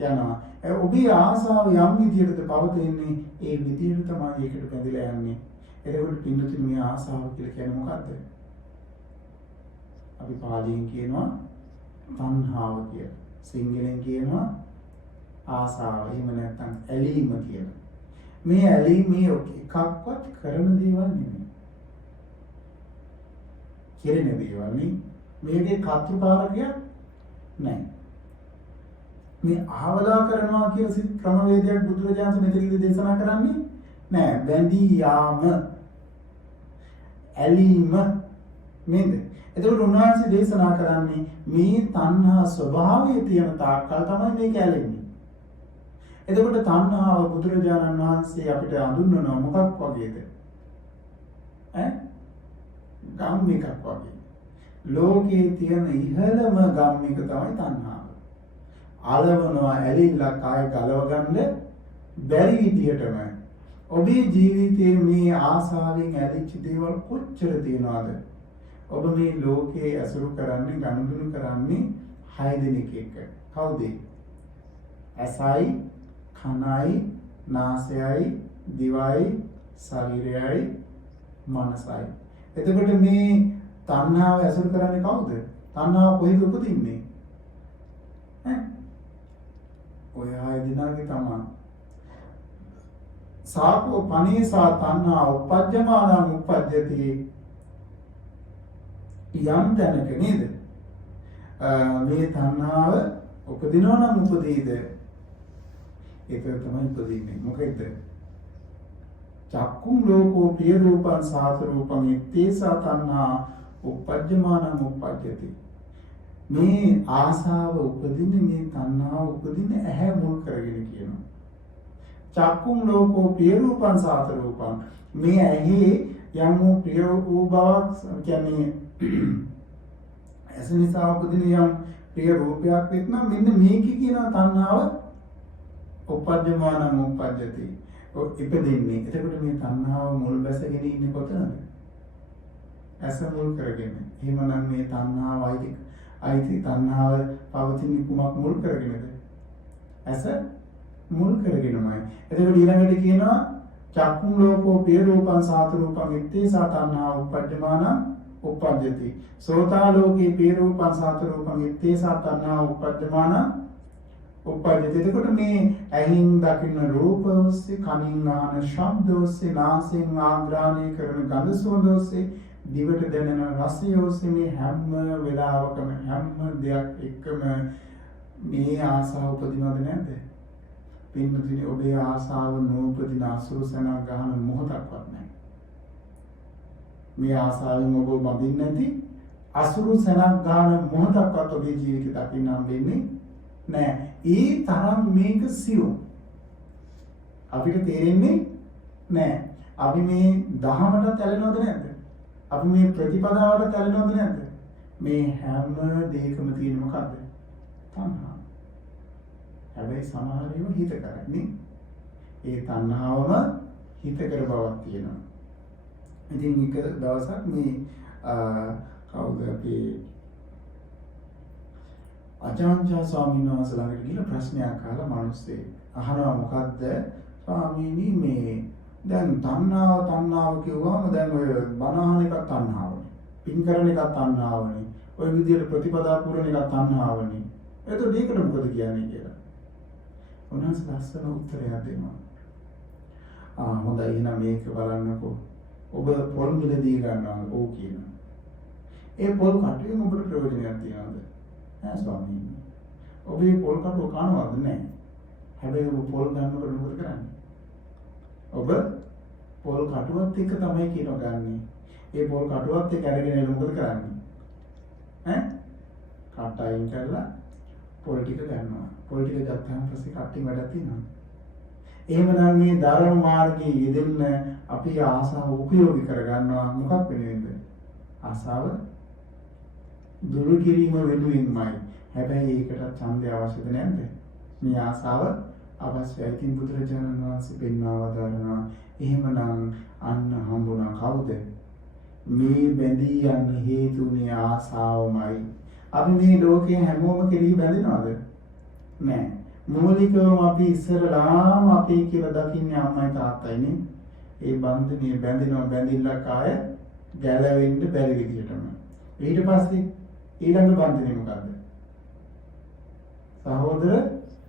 යනවා. ඔබේ ආසාව යම් විදියකටද පවතින්නේ ඒ විදියට තමයි ඒකට බැඳිලා යන්නේ. එතකොට පින්නතුනි මේ ආසාව කියලා කියන්නේ මොකද්ද? අපි පාලියෙන් කියනවා තණ්හාව කියලා. සිංහලෙන් කියනවා ආසාව. එහෙම නැත්නම් ඇලීම කියලා. මේ ඇලීම මේ එකක්වත් කරන දේවල් නෙමෙයි. කෙරෙන දේවල් නේ. මේකේ කර්තෘකාරකයක් නැහැ. මේ ආවදා කරනවා කියලා ක්‍රමවේදයක් බුදුරජාණන් මෙතනදී දේශනා කරන්නේ නැහැ. බැඳී යාම ඇලීම නේද? එතකොට උන්වහන්සේ දේශනා කරන්නේ මේ තණ්හා ස්වභාවයේ තියෙන තාක්කල් තමයි මේක ඇලෙන්නේ. එතකොට තණ්හාව බුදුරජාණන් වහන්සේ අපිට අඳුන්වනවා මොකක් වගේද? ගම්මිකක් වගේ. ලෝකයේ තියෙන ඉහළම ගම්මික තමයි තණ්හාව. අලවනවා ඇලිල්ලක් ආය ගලව ගන්න බැරි විදියටම ඔබේ ජීවිතයේ මේ ආසාවෙන් ඇලිච්ච දේවල් කොච්චර තියෙනවද? ඔබ මේ ලෝකයේ ඇසුරු කරන්නේ ගනුදෙනු කරන්නේ 6 දෙනෙක් එක්ක. කවුද? ඇසයි, කනයි, නාසයයි, දිවයි, ශරීරයයි, මනසයි. එතකොට මේ තණ්හාව ඇසුරු කරන්නේ කවුද? තණ්හාව කොහෙද උපදින්නේ? ඔය 6 දිනාගේ තමයි. සාකෝ පනේසා තණ්හා උපජ්ජමානං උපජ්ජති යම් තැනක නේද? මේ තණ්හාව උපදිනවා නම් උපදීද? ඒක තමයි උපදින්නේ. මොකෙද? චක්කුම් ලෝකෝ පිය රූපං සාත රූපං ඉත්තේසා තණ්හා උපජ්ජමානං උපජ්ජති. මේ ආසාව උපදින්නේ මේ තණ්හාව උපදින්නේ ඇහැ මුල් කරගෙන කියනවා. චක්කුම් ලෝකෝ පිය රූපං සාත රූපං. මේ ඇහි යම් වූ ප්‍රිය වූ බවක් කියන්නේ ඇස නිසා උපදින යම් ප්‍රිය රූපයක් වෙත්නම් මෙන්න මේකේ කියන තණ්හාව උපජ්ජමානං උපජ්ජති. ඉපදෙන්නේ. එතකොට මේ තණ්හාව මුල් බැසගෙන ඉන්නේ කොතනද? ඇස මුල් කරගෙන. එහෙමනම් මේ තණ්හාව අයිති තණ්හාව පවතින කුමක් මුල් කරගෙනද? ඇස මුල් කරගෙනමයි. එතකොට ඊළඟට කියනවා චක්කුම් ලෝකෝ පිය රූපං සාත රූපං ඉත්තේසා තණ්හා උපජ්ජමානං උපජ්ජති. සෝතා ලෝකේ පිය රූපං සාත රූපං ඉත්තේසා තණ්හා උපජ්ජමානං උපජ්ජති. එතකොට මේ ඇහින් දකින්න රූප ඔස්සේ, කනින් අහන ශබ්ද ඔස්සේ, නාසයෙන් ආග්‍රහණය කරන ගඳ සුවඳ ඔස්සේ, දිවට දැනෙන රසය ඔස්සේ මේ හැම වෙලාවකම හැම දෙයක් එක්කම මේ ආසාව උපදිනවද නැද්ද? පින්වතුනි, ඔබේ ආසාව නූපදින අසුරු සැනක් ගන්න මොහොතක්වත් නැහැ. මේ ආසාවෙන් ඔබ බඳින්න නැති අසුරු සැනක් ගන්න මොහොතක්වත් ඔබේ ජීවිතේ දකින්න හම්බෙන්නේ නැහැ. ඒ තරම් මේක සියුම්. අපිට තේරෙන්නේ නැහැ. අපි මේ දහමට ඇලෙනවද නැද්ද? අපි මේ ප්‍රතිපදාවට ඇලෙනවද නැද්ද? මේ හැම දෙයකම තියෙන මොකද්ද? තණ්හාව. හැබැයි සමහර ඒවා හිත කරන්නේ. ඒ තණ්හාවම හිත කර බවක් තියෙනවා. ඉතින් එක දවසක් මේ කවුද අපේ අජාන්ජා ස්වාමීන් වහන්සේ ළඟට ගිහින් ප්‍රශ්නයක් අහලා මිනිස්සේ අහනවා මොකද්ද ස්වාමීනි මේ දැන් තණ්හාව කිව්වම දැන් ඔය බණ අහන එකක් තණ්හාවනේ. පින් කරන එකක් තණ්හාවනේ. ඔය විදිහට ප්‍රතිපදා පුරන එකක් තණ්හාවනේ. එතකොට ඒකට මොකද කියන්නේ කියලා. උන්වහන්සේ ලස්සන උත්තරයක් දෙනවා. හොඳයි එහෙනම් මේක බලන්නකෝ. ඔබ පොල් මිලදී ගන්නවා ඕක කියනවා. ඒ පොල් කටුවෙන් ඔබට ප්‍රයෝජනයක් තියනවද? නෑ ස්වාමීනි. ඔබ මේ පොල් කටුව කනවද? නෑ. හැබැයි ඔබ පොල් ගන්නකොට මොකද කරන්නේ? ඔබ පොල් කටුවත් එක්ක තමයි කියනවා ගන්නෙ. ඒ පොල් කටුවත් එක්ක අරගෙන එන මොකද කරන්නේ? කටයින් කරලා පොල් ටික ගන්නවා. පොල් ටික ගත්තාම පස්සේ කට්ටිය වැඩක් තියෙනවා. එහෙමනම් මේ ධර්ම මාර්ගයේ යෙදෙන්න අපි ආසාව උපයෝගී කරගන්නවා මොකක් වෙනුවෙන්ද? ආසාව දුරු කිරීම වෙනුවෙන්මයි. හැබැයි ඒකට ඡන්දය අවශ්‍යද නැද්ද? මේ ආසාව අවශ්‍යයි. ඉතින් බුදුරජාණන් වහන්සේ පෙන්වා වදාළනවා එහෙමනම් අන්න හම්බුණා කවුද? මේ බැඳී යන්න හේතුනේ ආසාවමයි. අපි මේ ලෝකේ හැමෝම කෙරෙහි බැඳෙනවද? නෑ. මූලිකවම අපි ඉස්සරලාම අපි කියලා දකින්නේ අම්මයි තාත්තයිනේ. ඒ බන්ධනේ බැඳෙනවා බැඳිල්ලක් ආය ගැලවෙන්න බැරි විදිහටම. ඊට පස්සේ ඊළඟ බන්ධනේ මොකද්ද?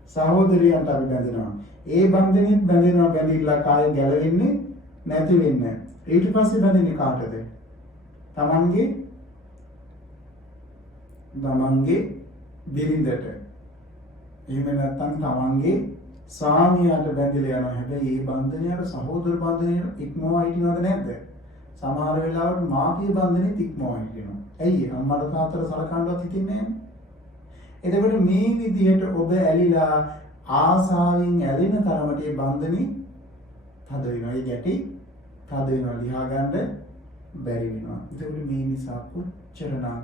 සහෝදරයන්ට අපි බැඳෙනවා. ඒ බන්ධනෙත් බැඳෙනවා බැඳිල්ලක් ආය ගැලවෙන්නේ නැති වෙන්න. ඊට පස්සේ බැඳෙන්නේ කාටද? තමන්ගේ බිරිඳට. එහෙම නැත්නම් තමන්ගේ ස්වාමියාට බැඳිලා යනවා. හැබැයි මේ බන්ධනයට සහෝදර බන්ධනයට ඉක්මවා හිටිනවද නැද්ද? සමහර වෙලාවට මාගේ බන්ධනෙත් ඉක්මවා හිටිනවා. ඇයි? අම්මට තාත්තට සලකන්නවත් හිතින්නේ නැහැ. එතකොට මේ විදිහට ඔබ ඇලිලා ආසාවෙන් ඇලෙන තරමට මේ බන්ධනේ තද වෙනවා. ඒ ගැටි තද වෙනවා. ලියා ගන්න බැරි වෙනවා. එතකොට මේ නිසා කොච්චරනම්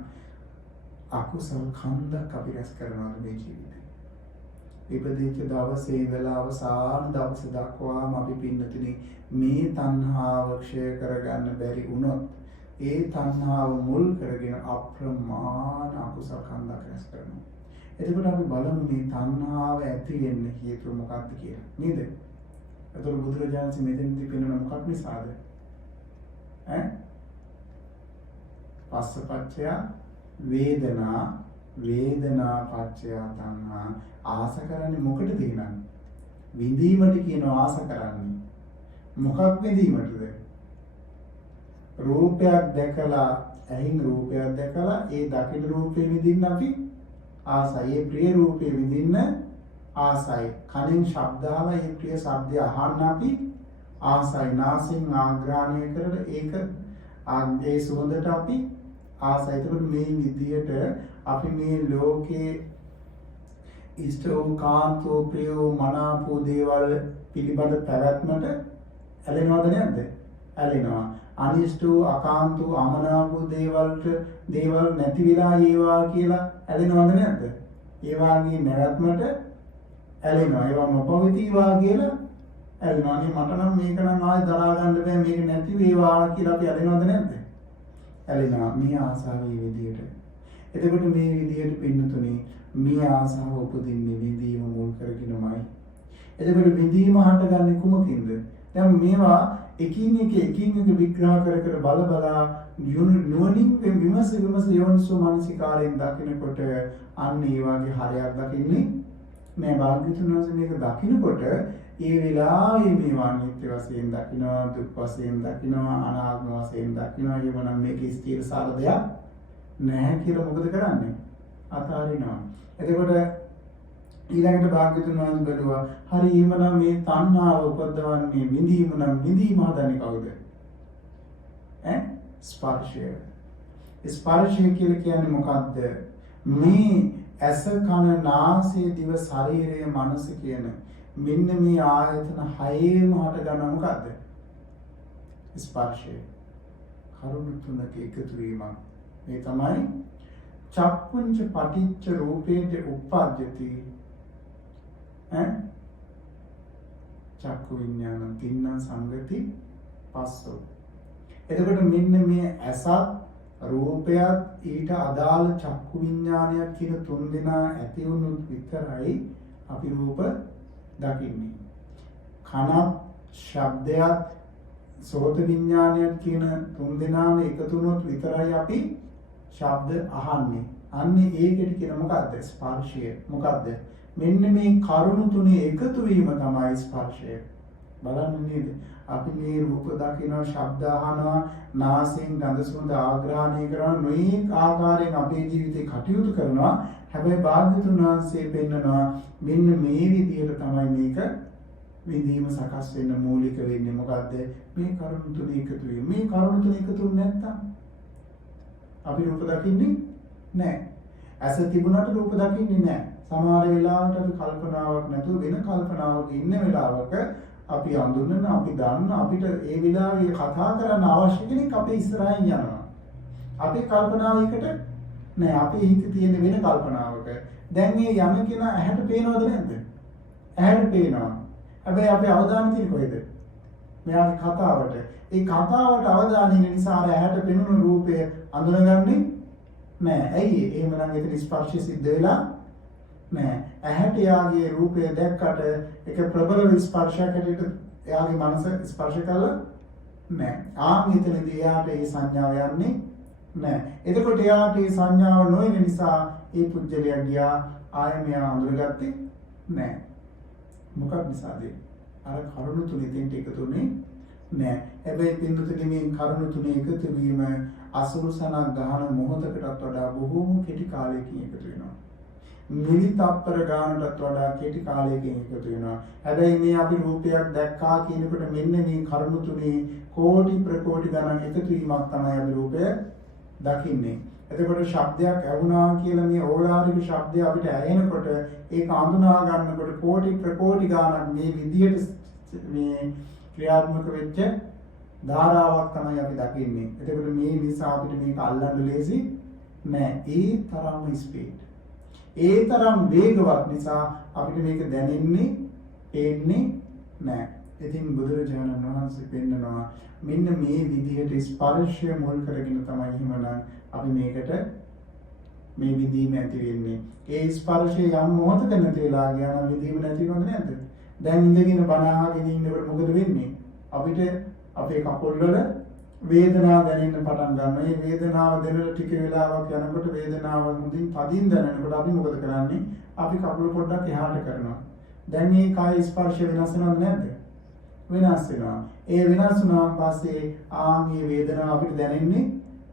අකුසල කන්දක් අපි රැස් කරනවද මේ ජීවිතේ? ඉපදිච්ච දවසේ ඉඳලා අවසාන දවස දක්වාම අපි පින්නතුනේ මේ තණ්හාව ක්ෂය කරගන්න බැරි වුණොත් ඒ තණ්හාව මුල් කරගෙන අප්‍රමාණ අකුසල කන්දක් රැස් කරනවා. එතකොට අපි බලමු මේ තණ්හාව ඇති වෙන්න හේතුව මොකක්ද කියලා. නේද? එතකොට බුදුරජාණන් වහන්සේ මෙතනදී පෙන්වන මොකක් නිසාද? පස්සපච්චය වේදනා පච්චය තණ්හා. ආස කරන්නේ මොකටද එහෙනම්? විඳීමට කියනවා ආස කරන්නේ. මොකක් විඳීමටද? රූපයක් දැකලා, ඇහින් රූපයක් දැකලා ඒ දකින රූපේ විඳින්න අපි ආසයි. ඒ ප්‍රිය රූපේ විඳින්න ආසයි. කනින් ශබ්ද අහලා ඒ ප්‍රිය ශබ්දය අහන්න අපි ආසයි. නාසයෙන් ආග්‍රහණය කරලා ඒක ඒ සුවඳට අපි ආසයි. ඒකට මේ විදියට අපි මේ ලෝකේ ඉෂ්ට වූ කාන්තෝ ප්‍රියෝ මනාපෝ දේවල් පිළිබඳ පැවැත්මට ඇලෙනවද නැද්ද? ඇලෙනවා. අනිෂ්ට වූ අකාන්ත වූ අමනාපෝ දේවල් නැති වෙලා ඒවා කියලා ඇලෙනවද නැද්ද? ඒ වාගේ නැවැත්මට ඇලෙනවා. ඒවා නොපවතිවා කියලා ඇලෙනවා. අනේ මට නම් මේක නම් ආයෙ දරා ගන්න බෑ, මේක නැති වේවා කියලා අපි ඇලෙනවද නැද්ද? ඇලෙනවා. මේ ආසාවේ විදියට. එතකොට මේ විදියට පින්නතුනේ මේ ආසාව උපදින්නේ විඳීම මුල් කරගෙනමයි. එතකොට විඳීම හටගන්නේ කුමකින්ද? දැන් මේවා එකින් එක විග්‍රහ කර බලා නුවණින් විමස යෝනිසෝ මනසිකාරයෙන් දකිනකොට අන්න ඒ වගේ හරයක් දකින්නේ නෑ. භාග්‍යතුන් වහන්සේ මේක දකිනකොට ඒ වෙලාවේ මේවා අනිත්‍ය වශයෙන් දකිනවා, දුක් වශයෙන් දකිනවා, අනාත්ම වශයෙන් දකිනවා. එවනම් මේක ස්ථිර සාර දෙයක් නැහැ කියලා මොකද කරන්නේ? අතාරිනවා. එතකොට ඊළඟට භාග්‍යතුන් වහන්සේ බැලුවා හරි එහෙමනම් මේ තණ්හාව උපදවන්නේ විඳීම නම් විඳීම හදන්නේ කවුද? ස්පර්ශය. ස්පර්ශය කියලා කියන්නේ මොකද්ද? මේ ඇස කන නාසය දිව ශරීරය මනස කියන මෙන්න මේ ආයතන හයේම හට ගන්න මොකද්ද? ස්පර්ශය. කරුණු තුනක එකතු වීමක්. මේ තමයි චක්කුංච පටිච්ච රූපේජ උප්පජ්ජති. චක්කු විඥාන තින්න සංගති පස්සෝ. එතකොට මෙන්න මේ ඇසත් රූපයත් ඊට අදාළ චක්කු විඥානයක් කියන තුන් දෙනා ඇති වුණොත් විතරයි අපි රූප දකින්නේ. කනත් ශබ්දයක් සෝත විඥානයක් කියන තුන් දෙනාම එකතු වුණොත් විතරයි අපි ශබ්ද අහන්නේ. අන්නේ ඒකට කියන මොකද්ද? ස්පර්ශය. මොකද්ද? මෙන්න මේ කරුණු තුනේ එකතු වීම තමයි ස්පර්ශය. බලන්න නේද? අපි මේ රූප දකිනවා, ශබ්ද අහනවා, නාසයෙන් ගඳ සුවඳ ආග්‍රහණය කරනවා, නොයෙක් ආකාරයෙන් අපේ ජීවිතේ කටයුතු කරනවා. හැබැයි භාග්‍යතුන් වහන්සේ පෙන්නනවා මෙන්න මේ විදිහට තමයි මේක විඳීම සකස් වෙන්න මූලික වෙන්නේ. මොකද්ද? මේ කරුණු තුනේ එකතු වීම. මේ කරුණු තුනේ එකතු නැත්නම් අපි රූප දකින්නේ නැහැ. ඇස තිබුණාට රූප දකින්නේ නැහැ. සමහර වෙලාවට අපි කල්පනාවක් නැතුව වෙන කල්පනාවක ඉන්න වෙලාවක අපි අඳුනන අපි දන්න අපිට ඒ වෙලාවේ කතා කරන්න අවශ්‍ය කෙනෙක් අපේ ඉස්සරහින් යනවා. අපේ කල්පනාවයකට නෑ අපේ හිතේ තියෙන වෙන කල්පනාවක. දැන් මේ යන කෙනා ඇහැට පේනවද නැද්ද? ඇහැට පේනවා. හැබැයි අපේ අවධානය තියෙන්නේ කොහෙද? මෙයාගේ කතාවට. ඒ කතාවට අවධානය ඉන්න නිසා අර ඇහැට පෙනුණු රූපය අඳුනගන්නේ නෑ. ඇයි? එහෙමනම් එතන ස්පර්ශය සිද්ධ වෙලා නෑ. ඇහැට යාගේ රූපය දැක්කට ඒක ප්‍රබල ස්පර්ශයක් හැටියට එයාගේ මනස ස්පර්ශ කළා නෑ. එතනදී එයාට ඒ සංඥාව යන්නේ නෑ. එතකොට එයාට ඒ සංඥාව නොයන නිසා ඒ පුජ්‍යලයා ගියා ආයෙ මෙයා අඳුරගත්තේ නෑ. මොකක් නිසාද? අර කරුණු තුනේ දෙන්න එකතුනේ නෑ. හැබැයි පින්දුතේ මේ කරුණු තුනේ එකතු වීම අසුරුසනක් ගහන මොහොතකටත් වඩා බොහෝම කෙටි කාලයකින් එකතු වෙනවා. මිලි තප්පර ගානටත් වඩා කෙටි කාලයකින් එකතු වෙනවා. හැබැයි මේ අපි රූපයක් දැක්කා කියනකොට මෙන්න මේ කරුණු තුනේ කෝටි ප්‍රකෝටි ගණන් එකතු වීමක් තමයි අපි රූපය දකින්නේ. එතකොට ශබ්දයක් ඇහුණා කියලා මේ ඕලාරික ශබ්දය අපිට ඇහෙනකොට ඒක අඳුනා ගන්නකොට කෝටි ප්‍රකෝටි ගණන් මේ විදියට මේ ක්‍රියාත්මක වෙච්ච ධාරාවක් තමයි අපි දකින්නේ. එතකොට මේ නිසා අපිට මේක අල්ලන්න ලේසි නෑ. ඒ තරම්ම ස්පීඩ්. ඒ තරම් වේගවත් නිසා අපිට මේක දැනෙන්නේ පේන්නේ නෑ. ඉතින් බුදුරජාණන් වහන්සේ පෙන්නනවා මෙන්න මේ විදිහට ස්පර්ශය මුල් කරගෙන තමයි එහෙමනම් අපි මේකට මේ විදීම ඇති වෙන්නේ. ඒ ස්පර්ශය යම් මොහොතක නැති වෙලා ගියා නම් විදීම නැති වෙනවද නැද්ද? දැන් ඉඳගෙන බණ අහගෙන ඉන්නකොට මොකද වෙන්නේ? අපිට අපේ කකුල් වල වේදනාව දැනෙන්න පටන් ගන්නවා. මේ වේදනාව දැනෙන ටික වෙලාවක් යනකොට වේදනාව මුදින් පදින් දැනෙනකොට අපි මොකද කරන්නේ? අපි කකුල පොඩ්ඩක් එහාට කරනවා. දැන් මේ කාය ස්පර්ශ වෙනස් වෙනවද නැද්ද? වෙනස් වෙනවා. ඒ වෙනස් වුණාන් පස්සේ මේ වේදනාව අපිට දැනෙන්නේ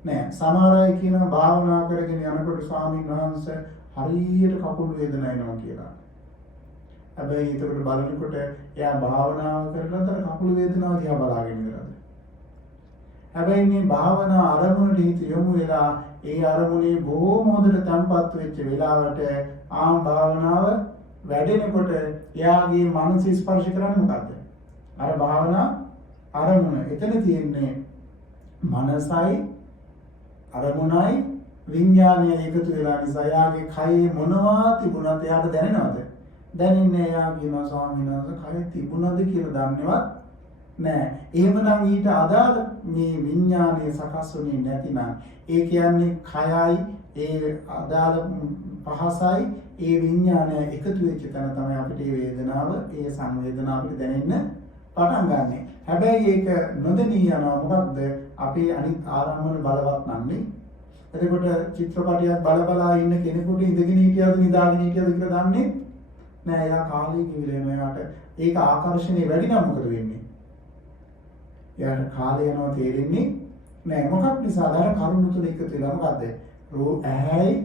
නැහැ. සමහර අය කියනවා භාවනා කරගෙන යනකොට ස්වාමීන් වහන්සේ හරියට කකුල් වේදනාව එනවා කියලා. හැබැයි ඒකට බලනකොට එයා භාවනාව කරනතර කකුල් වේදනාව දිහා බලාගෙන ඉඳලා. හැබැයි මේ භාවනා අරමුණට හිත යොමු වෙලා ඒ අරමුණේ බොහොම හොඳට තැම්පත් වෙච්ච වෙලාවට භාවනාව වැඩෙනකොට එයාගේ මනස ස්පර්ශ කරන්නේ මොකද්ද? අර භාවනා අරමුණ. එතන තියෙන්නේ මනසයි අරමුණයි විඥානය එකතු වෙලා නිසා එයාගේ කයේ මොනවා තිබුණත් එයාට දැනෙනවද? දැනෙන්නේ එයා කියනවා ස්වාමීන් වහන්සේ කය තිබුණද කියලා දන්නේවත් නෑ. එහෙමනම් ඊට අදාළ මේ විඥානයේ සකස් වුණේ නැතිනම් ඒ කියන්නේ කයයි ඒ අදාළ පහසයි ඒ විඥානය එකතු වෙච්ච තැන තමයි අපිට මේ වේදනාව ඒ සංවේදනාව අපිට දැනෙන්න පටන් ගන්නෙ. හැබැයි ඒක නොදෙනී යනවා. මොකද්ද? අපේ අනිත් ආරම්භන බලවත් නැන්නේ. එතකොට චිත්‍රපටයක් බල ඉන්න කෙනෙකුට ඉඳගෙන හිටියද නිදාගෙන හිටියද කියලා දන්නේ නෑ. එයා කාලේ කිවිලෙම එයාට ඒක ආකර්ෂණය වැඩි නම් මොකද වෙන්නේ? එයාට කාලය යනවා තේරෙන්නේ නෑ. මොකක් නිසාද? අර කරුණු තුන එකතු වෙලා මොකද්ද? ඇහැයි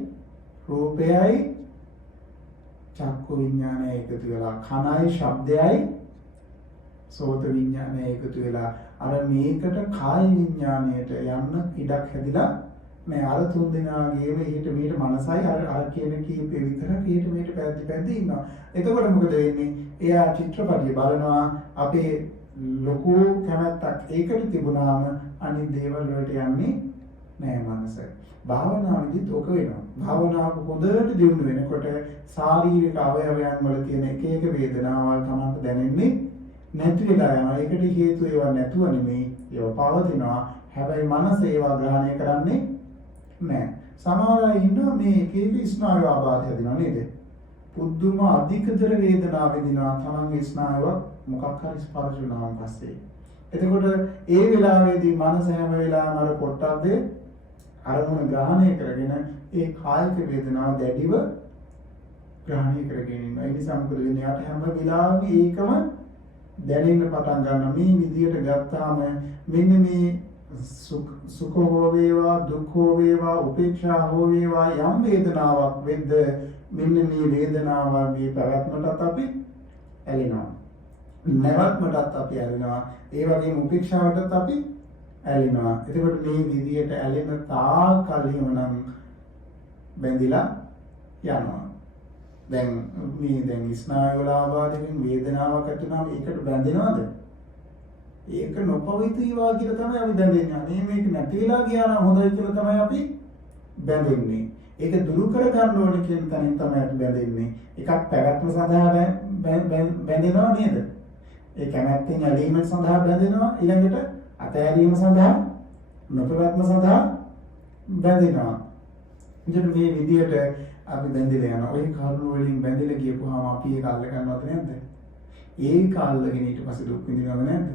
රූපයයි චක්කු විඥානය එකතු වෙලා කනයි ශබ්දයයි සෝත විඥානය එකතු වෙලා අර මේකට කාය විඥාණයට යන්න ඉඩක් හැදිලා මේ අර තුන් දෙනාගේම ඊට මීට මනසයි අර කියන කීපේ විතරක් ඊට මීට පැද්දි ඉන්නවා. එතකොට මොකද වෙන්නේ? එයා චිත්‍රපටිය බලනවා. අපේ ලොකු කැමැත්තක් ඒකට තිබුණාම අනිත් දේවල් වලට යන්නේ නෑ මනස. භාවනාවේදීත් ඔක වෙනවා. භාවනාව හොඳට දියුණු වෙනකොට ශාරීරික අවයවයන් වල තියෙන එක එක වේදනාවල් තමයි දැනෙන්නේ නැති වෙලා යනවා. ඒකට හේතුව ඒවා නැතුව නෙමෙයි. ඒවා පවතිනවා. හැබැයි මනස ඒවා ග්‍රහණය කරන්නේ නෑ. සමහර අය ඉන්නවා මේ එක එක ස්නායු ආබාධ හැදෙනවා නේද? පුදුම අධිකතර වේදනාව වෙදිනවා. තමන්ගේ ස්නායුව මොකක් හරි ස්පර්ශ වුණාම පස්සේ. එතකොට ඒ වෙලාවේදී මනස හැම වෙලාවෙම අර පොට්ටබ්බේ අරමුණ ග්‍රහණය කරගෙන ඒ කායික වේදනාව දැඩිව ග්‍රහණය කරගෙන ඉන්නවා. ඒ නිසා මොකද වෙන්නේ? යාට හැම වෙලාවෙම ඒකම දැනෙන්න පටන් ගන්නවා. මේ විදියට ගත්තාම මෙන්න මේ සුඛ හෝ වේවා දුක් හෝ වේවා උපේක්ෂා හෝ වේවා යම් වේදනාවක් වෙද්ද මෙන්න මේ වේදනාවගේ පැවැත්මටත් අපි ඇලෙනවා. නැවැත්මටත් අපි ඇලෙනවා. ඒ වගේම උපේක්ෂාවටත් අපි ඇලෙනවා. එතකොට මේ විදියට ඇලෙන තාකල් නම් බැඳිලා යනවා. දැන් ස්නායු වල ආබාධයෙන් වේදනාවක් ඇති වුණාම ඒකට බැඳෙනවද? ඒක නොපවිත්‍රීවා කියලා තමයි අපි බැඳෙන්නේ. අනේ මේක නැති වෙලා ගියා නම් හොඳයි කියලා තමයි අපි බැඳෙන්නේ. ඒක දුරු කර ගන්න ඕනේ කියන තැනින් තමයි අපි බැඳෙන්නේ. එකක් පැවැත්ම සඳහා බැඳෙනවා නේද? ඒ කැමැත්තෙන් ඇලීම සඳහා බැඳෙනවා. ඊළඟට අතහැරීම සඳහා නොපැවැත්ම සඳහා බැඳෙනවා. ඉතින් මේ විදියට අපි බැඳිලා යනවා. ওই කරුණු වලින් බැඳිලා ගියපුවාම අපි ඒක අල්ල ගන්නවද නැද්ද? ඒක අල්ලගෙන ඊට පස්සේ දුක් විඳිනවද නැද්ද?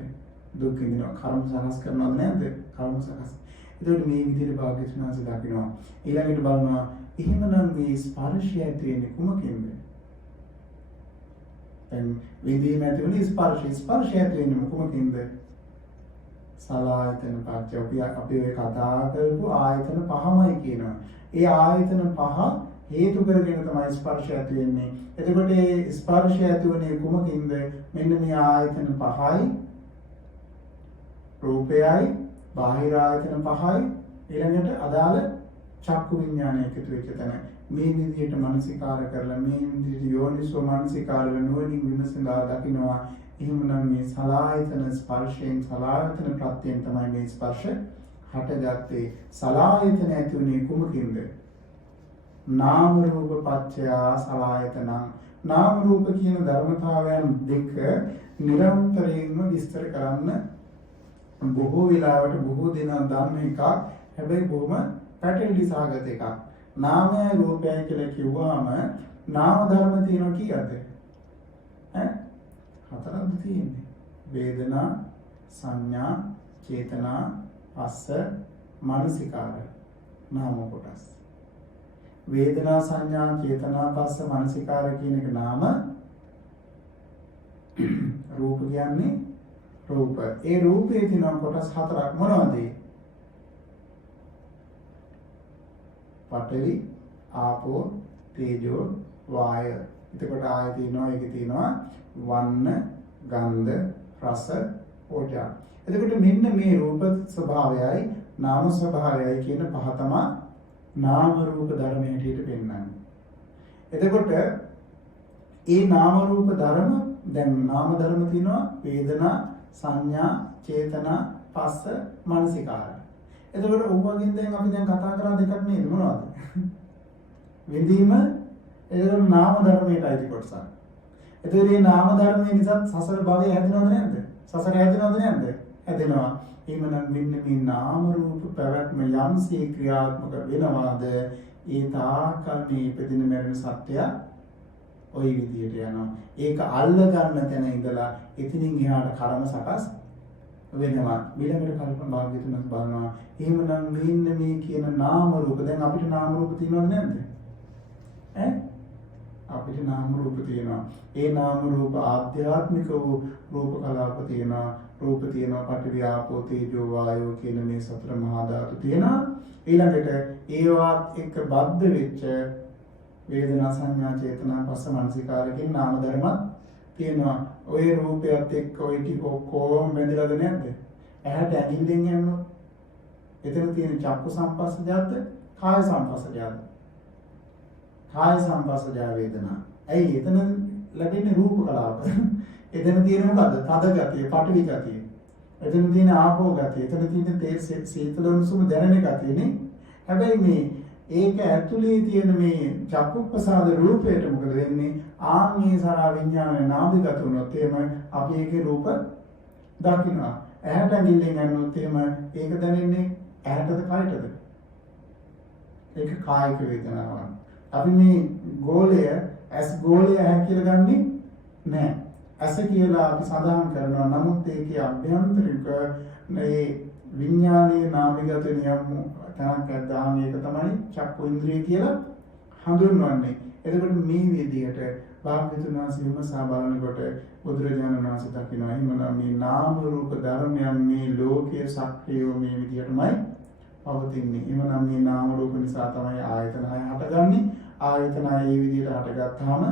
දුක් විඳිනවා. කර්ම සකස් කරනවද නැද්ද? කර්ම සකස්. ඒකට මේ විදිහට භාග්‍යවතුන් වහන්සේ දකිනවා. ඊළඟට බලනවා එහෙමනම් මේ ස්පර්ශය ඇති වෙන්නේ කුමකින්ද? දැන් විඳීම ඇති වෙන්නේ ස්පර්ශය ඇති වෙන්නේ කුමකින්ද? සලආයතන පත්‍ය අපි ඔය කතා කරපු ආයතන පහමයි කියනවා. ඒ ආයතන පහ හේතු කරගෙන තමයි ස්පර්ශය ඇති වෙන්නේ. එතකොට ඒ ස්පර්ශය ඇති වෙන්නේ කුමකින්ද? මෙන්න මේ ආයතන පහයි රූපයයි බාහිර ආයතන පහයි ඊළඟට අදාළ චක්කු විඥානය එකතු වෙච්ච තැන මේ විදිහට මනසිකාර කරලා මේ විදිහට යෝනිසෝ මනසිකාර වෙනුවනින් විමසලා දකින්නවා. එහෙමනම් මේ සලආයතන ස්පර්ශයෙන් සලආයතන ප්‍රත්‍යයෙන් තමයි මේ ස්පර්ශ හටගත්තේ. සලආයතන ඇති වුණේ කුමකින්ද? නාම රූප පත්‍ය සලආයතන. නාම රූප කියන ධර්මතාවයන් දෙක නිරන්තරයෙන්ම විස්තර කරන්න බොහෝ වෙලාවට බොහෝ දෙනා දන්න එකක්. හැබැයි බොහොම පැටලි සහගත එකක්. නාමයයි රූපයයි කියලා කිව්වම නාම ධර්ම තියෙනවා කීයද? හතරක් තියෙන්නේ. වේදනා, සංඥා, චේතනා, පස්ස, මනසිකාර. නාම කොටස්. වේදනා, සංඥා, චේතනා, පස්ස, මනසිකාර කියන එක නාම. රූප කියන්නේ රූප. ඒ රූපේ තියෙන කොටස් හතරක් මොනවද? පඨවි, ආපෝ, තේජෝ, වායය. එතකොට ආය තියෙනවා, ඒකේ තියෙනවා වන්න, ගන්ධ, රස, ඕජා. එතකොට මෙන්න මේ රූප ස්වභාවයයි නාම ස්වභාවයයි කියන පහ තමයි නාම රූප ධර්ම හැටියට පෙන්වන්නේ. එතකොට ඒ නාම රූප ධර්ම දැන් නාම ධර්ම තියෙනවා වේදනා, සංඥා, චේතනා, පස්ස, මනසිකාර. එතකොට ඔවගෙන් දැන් අපි දැන් කතා කරන දෙකක් නේද මොනවද? විඳීම එතකොට නාම ධර්මයට අයිති කොටසක්. එතකොට මේ නාම ධර්මයේ නිසා සසර භවය හැදෙනවද නැද්ද? සසර හැදෙනවද නැද්ද? හැදෙනවා. එහෙමනම් මෙන්න මේ නාම රූප පැවැත්ම යම්සේ ක්‍රියාත්මක වෙනවාද ඒ තාකල් මේ ඉපදින මරණ සත්‍යය ওই විදියට යනවා. ඒක අල්ල ගන්න තැන ඉඳලා එතනින් එහාට කර්ම සකස් වෙනවා. ඊළඟට කල්පනා භාග්‍යතුන් බලනවා. එහෙමනම් මෙන්න මේ කියන නාම රූප දැන් අපිට නාම රූප තියෙනවද නැද්ද? අපිට නාම රූප තියෙනවා. ඒ නාම රූප ආධ්‍යාත්මික වූ රූප කලාප තියෙනවා. රූප තියෙනවා පඨවි ආපෝ තේජෝ වායෝ කියන මේ සතර මහා ධාතු තියෙනවා. ඊළඟට ඒවත් එක්ක බද්ධ වෙච්ච වේදනා සංඥා චේතනා පස්ස මනසිකාර කියන නාම ධර්මත් තියෙනවා. ওই රූපයත් එක්ක ওই ටික ඔක්කොම බැඳලාද නැද්ද? ඇහැට ඇඟිල්ලෙන් යනොත් එතන තියෙන චක්කු සංපස්සජාත කාය සංපස්සජාත. කාය සංපස්සජා වේදනා. ඇයි එතන ලැබෙන්නේ රූප කලාප. එතන තියෙන මොකද්ද? තද ගතිය, පටවි ගතිය. එතන තියෙන ආපෝ ගතිය, එතන තියෙන තේ සීතල උණුසුම දැනෙන ගතියනේ. හැබැයි මේ ඒක ඇතුලේ තියෙන මේ චක්කුප්පසාද රූපයට මොකද වෙන්නේ? ආන්ගේ සරා විඥානයේ නාභිගත වුණොත් එහෙම අපි ඒකේ රූප දකින්නවා. ඇහැට ඇඟිල්ලෙන් යනොත් එහෙම ඒක දැනෙන්නේ ඇහැටද කයටද? ඒක කායික වේදනාවක්. අපි මේ ගෝලය ඇස් ගෝලය ඇහැ කියලා ගන්නෙ නැහැ. ඇස කියලා අපි සඳහන් කරනවා. නමුත් ඒකේ අභ්‍යන්තරික මේ විඥානීය නාමිගත නියම තනක් ගන්න එක තමයි චක්කු ඉන්ද්‍රිය කියලා හඳුන්වන්නේ. එතකොට මේ විදිහට භාග්‍යවතුන් වහන්සේ විමසා බලනකොට බුදුරජාණන් වහන්සේ දකිනවා එහෙමනම් මේ නාම රූප ධර්මයන් මේ ලෝකයේ සක්‍රියව මේ විදිහටමයි පවතින්නේ. එහෙමනම් මේ නාම රූප නිසා තමයි ආයතන හය හටගන්නේ. ආයතන හය මේ විදිහට හටගත්තාම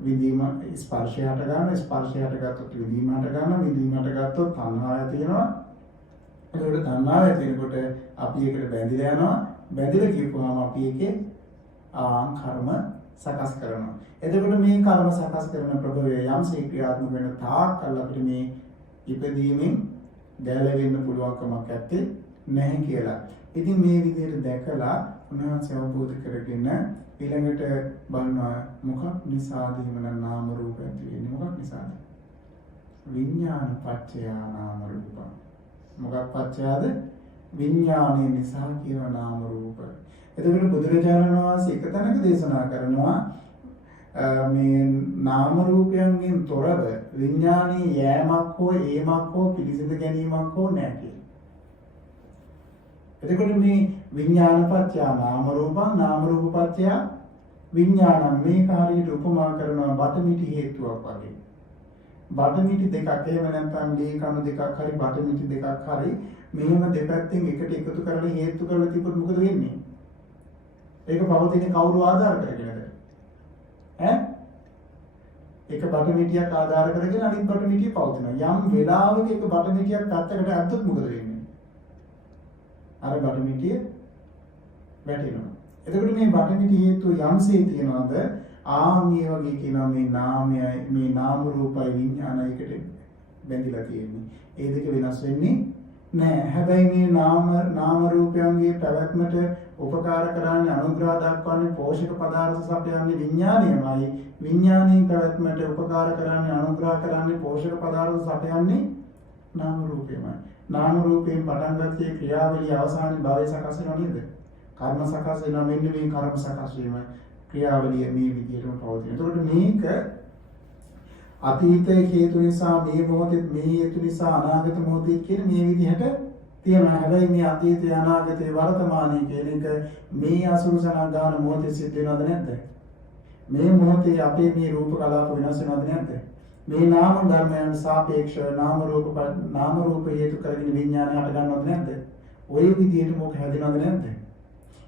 විදීම ස්පර්ශය හට ගන්න. ස්පර්ශය හටගත්තොත් විදීම හට ගන්න. විදීම හටගත්තොත් තණ්හාය තියෙනවා. ඒකට තණ්හාව තියෙනකොට අපි ඒකට බැඳිලා යනවා. බැඳිලා කියපුවාම අපි ඒකේ කර්ම සකස් කරනවා. එතකොට මේ කර්ම සකස් කරන ප්‍රභවය යම්සේ ක්‍රියාත්මක වෙන තාක් කල් අපිට මේ ඉපදීමෙන් ගැලවෙන්න පුළුවන්කමක් ඇත්තේ නැහැ කියලා. ඉතින් මේ විදිහට දැකලා උන්වහන්සේ අවබෝධ කරගෙන ඊළඟට බලනවා මොකක් නිසාද එහෙමනම් නාම රූප ඇති වෙන්නේ? මොකක් නිසාද? විඥාන පත්‍ය නාම රූප. මොකක් පත්‍යද? විඥානයේ නිසා කියන නාම රූප. එතකොට බුදුරජාණන් වහන්සේ එක තැනක දේශනා කරනවා මේ නාම රූපයන්ගෙන් තොරව විඥානීය යෑමක් හෝ ඒමක් හෝ පිළිසිඳ ගැනීමක් හෝ නැහැ කියලා. එතකොට මේ විඥානපත්‍ය නාම රූපං නාම රූපපත්‍ය විඥානං මේ කාර්යයට උපමා කරනවා බටමිටි හේතුවක් වගේ. බටමිටි දෙකක් එහෙම නැත්නම් දී කණු දෙකක් හරි බටමිටි දෙකක් හරි මෙහෙම දෙපැත්තෙන් එකට එකතු කරලා හේතු කරලා තිබුත් මොකද වෙන්නේ? ඒක පවතින කවුරු ආධාර කරගෙනද? එක බටමිටියක් ආධාර කරගෙන අනිත් බටමිටිය පවතිනවා. යම් වෙලාවක එක බටමිටියක් පැත්තකට ඇද්දොත් මොකද වෙන්නේ? අර බටමිටිය වැටෙනවා. එතකොට මේ බටමිටි හේතු යම්සේ තියනවාද ආමිය වගේ කියනවා මේ නාමයයි මේ නාම රූපයි විඥානයකට බැඳිලා තියෙන්නේ. ඒ දෙක වෙනස් වෙන්නේ නෑ. හැබැයි මේ නාම රූපයන්ගේ පැවැත්මට උපකාර කරන්නේ අනුග්‍රහ දක්වන්නේ පෝෂක පදාර්ථ සපයන්නේ විඥානයමයි. විඥානයේ පැවැත්මට උපකාර කරන්නේ අනුග්‍රහ කරන්නේ පෝෂක පදාර්ථ සපයන්නේ නාම රූපයමයි. නාම රූපයෙන් පටන් ගත්තේ ක්‍රියාවලිය අවසානයේ භවය සකස් වෙනව නේද? කර්ම සකස් වෙනවා. මෙන්න මේ කර්ම සකස් වීම ක්‍රියාවලිය මේ විදිහටම පවතින. ඒතකොට මේක අතීතයේ හේතු නිසා මේ මොහොතේ මේ හේතු නිසා අනාගත මොහොතේ කියන මේ විදිහට තියෙනවා. හැබැයි මේ අතීතය අනාගතේ වර්තමානයේ කියන එක මේ අසුරුසනා ගාන මොහොතේ සිද්ධ වෙනවද නැද්ද? මේ මොහොතේ අපේ මේ රූප කලාප වෙනස් වෙනවද නැද්ද? මේ නාම ධර්මයන් සාපේක්ෂව නාම රූප හේතු කරගෙන විඥානය හට ගන්නවද නැද්ද? ওই විදිහට මොක හැදෙනවද නැද්ද?